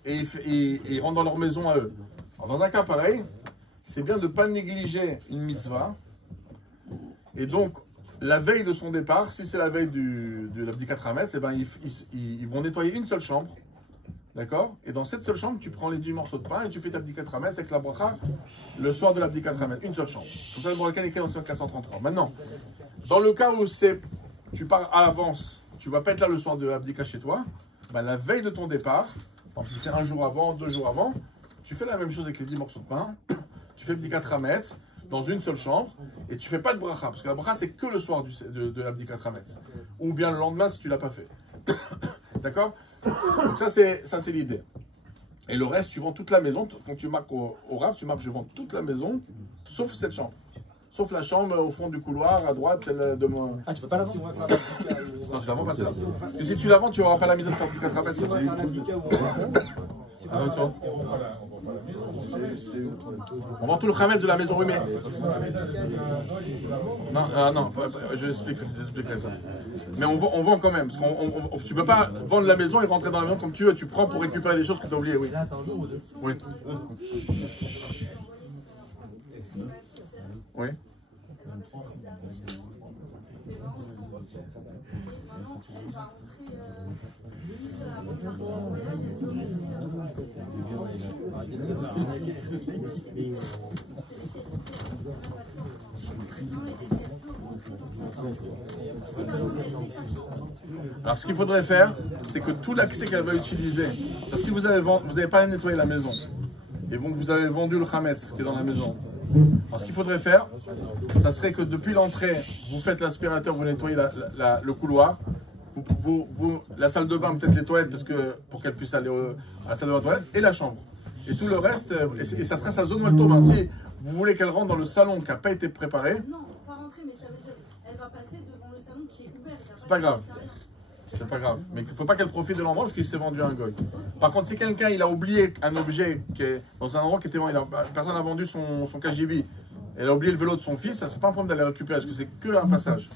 et il rentre dans leur maison à eux. Alors, dans un cas pareil, c'est bien de ne pas négliger une mitzvah, et donc, la veille de son départ, si c'est la veille de l'Abdikat Hametz, eh ben, ils vont nettoyer une seule chambre, D'accord? Et dans cette seule chambre, tu prends les 10 morceaux de pain et tu fais ta bdikat hametz avec la bracha le soir de la bdikat hametz. Une seule chambre. Comme ça, le Morakan est écrit dans 433. Maintenant, dans le cas où tu pars à l'avance, tu vas pas être là le soir de la bdika chez toi, ben, la veille de ton départ, par exemple, si c'est un jour avant, 2 jours avant, tu fais la même chose avec les 10 morceaux de pain, tu fais bdikat hametz dans une seule chambre et tu fais pas de bracha, parce que la bracha c'est que le soir de la bdikat hametz, ou bien le lendemain si tu l'as pas fait. D'accord? Donc ça c'est l'idée. Et le reste, tu vends toute la maison. Quand tu marques au RAF, tu marques je vends toute la maison, sauf cette chambre. Sauf la chambre au fond du couloir, à droite, celle de moi. Ah, tu peux pas la vendre? Non, tu la vends pas celle-là. Et si tu la vends, tu n'auras pas la mise de faire du 4 ramettes. On vend tout le khametz de la maison, oui, mais. Non, je expliquerai ça. Mais on vend quand même. Parce que tu ne peux pas vendre la maison et rentrer dans la maison comme tu veux. Tu prends pour récupérer des choses que tu as oubliées, oui. Oui. Oui. Alors ce qu'il faudrait faire, c'est que tout l'accès qu'elle va utiliser, si vous n'avez pas nettoyé la maison, et donc vous avez vendu le khametz qui est dans la maison, alors ce qu'il faudrait faire, ça serait que depuis l'entrée, vous faites l'aspirateur, vous nettoyez le couloir, la salle de bain, peut-être les toilettes, pour qu'elle puisse aller à la salle de bain toilette, et la chambre. Et tout le reste, et ça serait sa zone où elle tombe. Si vous voulez qu'elle rentre dans le salon qui n'a pas été préparé, non, pas rentrer, mais ça veut dire elle va passer devant le salon qui est ouvert. C'est pas grave. C'est pas grave. Mais il ne faut pas qu'elle profite de l'endroit parce qu'il s'est vendu à un goy. Par contre, si quelqu'un il a oublié un objet qui est dans un endroit qui était vendu, personne n'a vendu son KGB, elle a oublié le vélo de son fils, ça c'est pas un problème d'aller récupérer parce que c'est que un passage.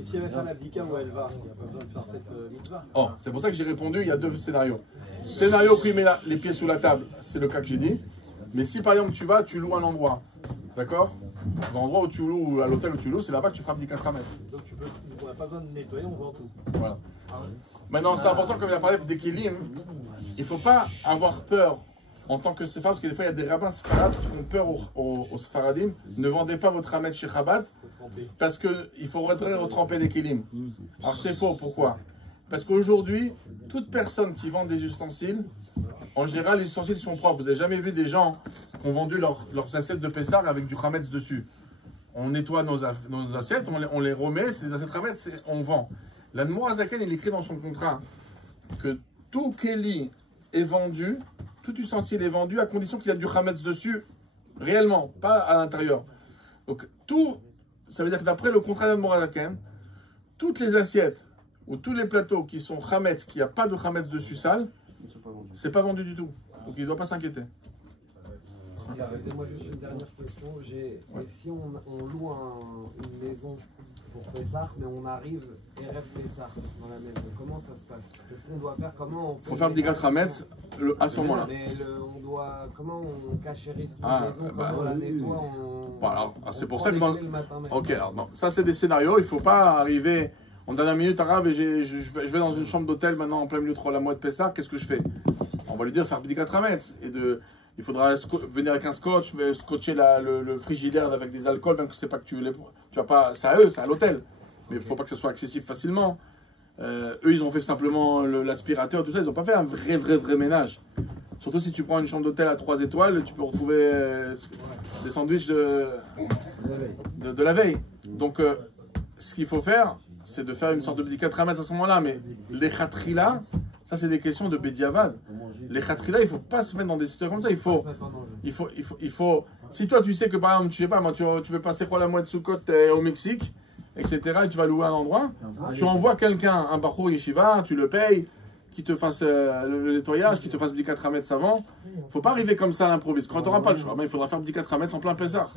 Et si elle va faire l'abdika où elle va, il n'y a pas besoin de faire cette mitzvah. Oh, c'est pour ça que j'ai répondu, il y a 2 scénarios. Scénario où il met les pieds sous la table, c'est le cas que j'ai dit. Mais si par exemple tu loues un endroit, d'accord? L'endroit où tu loues, à l'hôtel où tu loues, c'est là-bas que tu feras 10 4 mètres. Donc on n'a pas besoin de nettoyer, on vend tout. Voilà. Maintenant, c'est important, comme il a parlé d'équilibre, il ne faut pas avoir peur en tant que séfarad, parce que des fois il y a des rabbins séfarades qui font peur aux séfaradim. Ne vendez pas votre hametz chez Chabad, parce qu'il faudrait retremper l'équilibre. Alors c'est faux, pourquoi? Parce qu'aujourd'hui, toute personne qui vend des ustensiles, en général, les ustensiles sont propres. Vous n'avez jamais vu des gens qui ont vendu leurs assiettes de Pessar avec du Hametz dessus. On nettoie nos assiettes, on les remet, c'est des assiettes Hametz, on vend. L'Admour Azaken, il écrit dans son contrat que tout Kéli est vendu, tout ustensile est vendu à condition qu'il y a du Hametz dessus, réellement, pas à l'intérieur. Donc tout, ça veut dire que d'après le contrat d'Admour Azaken, toutes les assiettes ou tous les plateaux qui sont Hametz, qui n'y a pas de Hametz dessus sale, c'est pas vendu du tout. Donc il ne doit pas s'inquiéter. Excusez-moi juste une dernière question. Si on loue une maison pour Pessah, mais on arrive Erev Pessah dans la maison, comment ça se passe? Qu'est-ce qu'on doit faire? Comment il faut faire des gâtes Hametz à ce moment-là. Comment on cachérise la maison, comment on la nettoie c'est pour ça que ok, alors non, ça c'est des scénarios. Il ne faut pas arriver en dernière minute arabe et je vais dans une chambre d'hôtel maintenant en plein milieu de la mois de Pessah. Qu'est-ce que je fais? On va lui dire faire des gâtes Hametz il faudra venir avec un scotch, scotcher le frigidaire avec des alcools, même que c'est pas que tu vas pas, c'est à eux, c'est à l'hôtel. Mais il ne faut pas que ce soit accessible facilement. Eux, ils ont fait simplement l'aspirateur, tout ça, ils n'ont pas fait un vrai ménage. Surtout si tu prends une chambre d'hôtel à 3 étoiles, tu peux retrouver des sandwichs de la veille. Donc, ce qu'il faut faire, c'est de faire une sorte de petit 4 à ce moment-là. Mais les khatrila, ça c'est des questions de Bediavad. Les khatrila, il ne faut pas se mettre dans des situations comme ça. Il faut. Si toi tu sais que par exemple, tu sais pas, moi tu veux passer pour la moitié de Soukot au Mexique, etc. Et tu vas louer un endroit, tu envoies quelqu'un, un Bachour Yeshiva, tu le payes, qui te fasse le nettoyage, qui te fasse 4 mètres savant. Il ne faut pas arriver comme ça à l'improviste. Quand tu n'auras pas le choix, il faudra faire 4 mètres en plein Pessah.